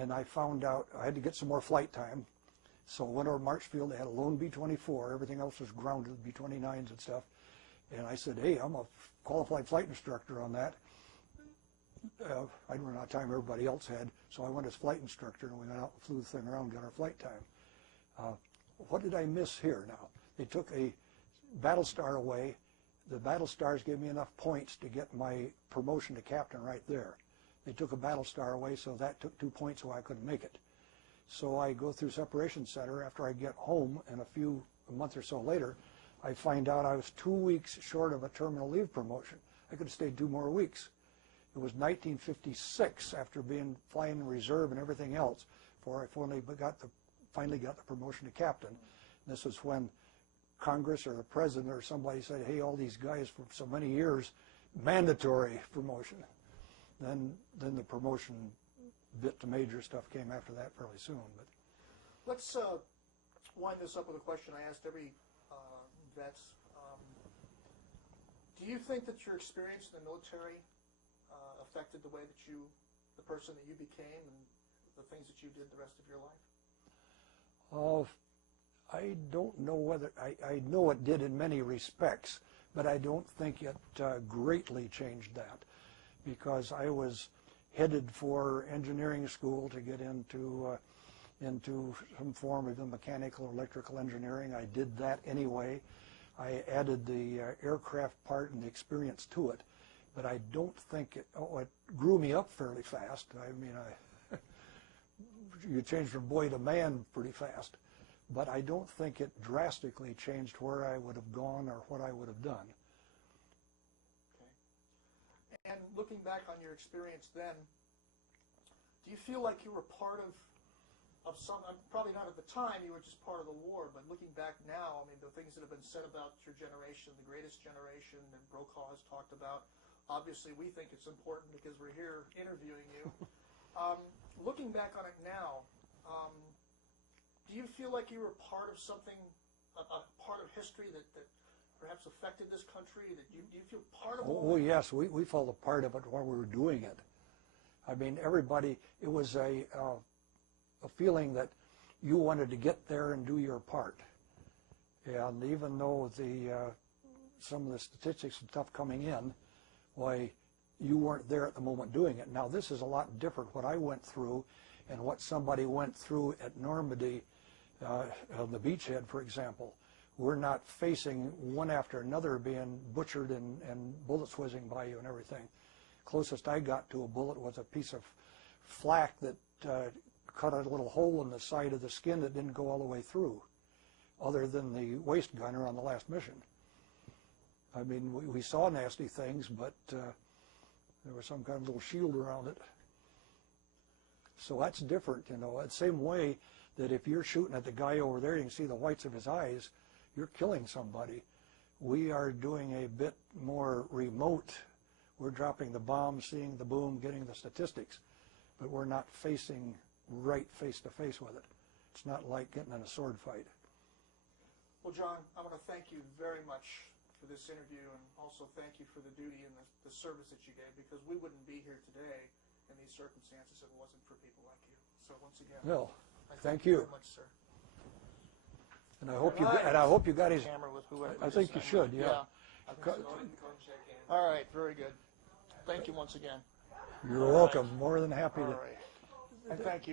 and I found out I had to get some more flight time. So I went over to Marchfield. They had a lone B-24. Everything else was grounded, B-29s and stuff. And I said, hey, I'm a qualified flight instructor on that. I'd run out of time everybody else had, so I went as flight instructor, and we went out and flew the thing around, got our flight time. What did I miss here now? They took a Battlestar away. The Battlestars gave me enough points to get my promotion to captain right there. They took a Battlestar away, so that took 2 points, so I couldn't make it. So I go through separation center. After I get home, and a month or so later, I find out I was 2 weeks short of a terminal leave promotion. I could have stayed 2 more weeks. It was 1956, after being flying in reserve and everything else, before I finally got the promotion to captain. And this was when Congress or the president or somebody said, hey, all these guys for so many years, mandatory promotion. Then the promotion bit to major stuff came after that fairly soon. But let's wind this up with a question I asked every vets. Do you think that your experience in the military affected the way that the person that you became and the things that you did the rest of your life? I don't know whether, I know it did in many respects, but I don't think it greatly changed that, because I was headed for engineering school to get into some form of mechanical or electrical engineering. I did that anyway. I added the aircraft part and the experience to it, but I don't think it grew me up fairly fast. I mean, you change from boy to man pretty fast, but I don't think it drastically changed where I would have gone or what I would have done. Okay. And looking back on your experience then, do you feel like you were part of some, probably not at the time, you were just part of the war, but looking back now, I mean, the things that have been said about your generation, the greatest generation, and Brokaw has talked about, obviously we think it's important because we're here interviewing you. Looking back on it now, do you feel like you were part of something, a part of history that perhaps affected this country? That do you feel part of it? Oh yes, we felt a part of it while we were doing it. I mean, everybody, it was a feeling that you wanted to get there and do your part. And even though some of the statistics and stuff coming in, why you weren't there at the moment doing it. Now this is a lot different what I went through and what somebody went through at Normandy on the beachhead, for example. We're not facing one after another being butchered and bullets whizzing by you and everything. Closest I got to a bullet was a piece of flak that cut a little hole in the side of the skin that didn't go all the way through, other than the waist gunner on the last mission. I mean, we saw nasty things, but there was some kind of little shield around it. So that's different, you know. The same way that if you're shooting at the guy over there, you can see the whites of his eyes, you're killing somebody. We are doing a bit more remote. We're dropping the bomb, seeing the boom, getting the statistics, but we're not facing right face-to-face with it. It's not like getting in a sword fight. Well, John, I want to thank you very much for this interview, and also thank you for the duty and the service that you gave, because we wouldn't be here today in these circumstances if it wasn't for people like you. So once again, Well, I thank you very much, sir. And I hope you got his. Camera with whoever. I think you should. Yeah. I think so. All right. Very good. Thank you once again. You're welcome. More than happy All to. right. And thank you.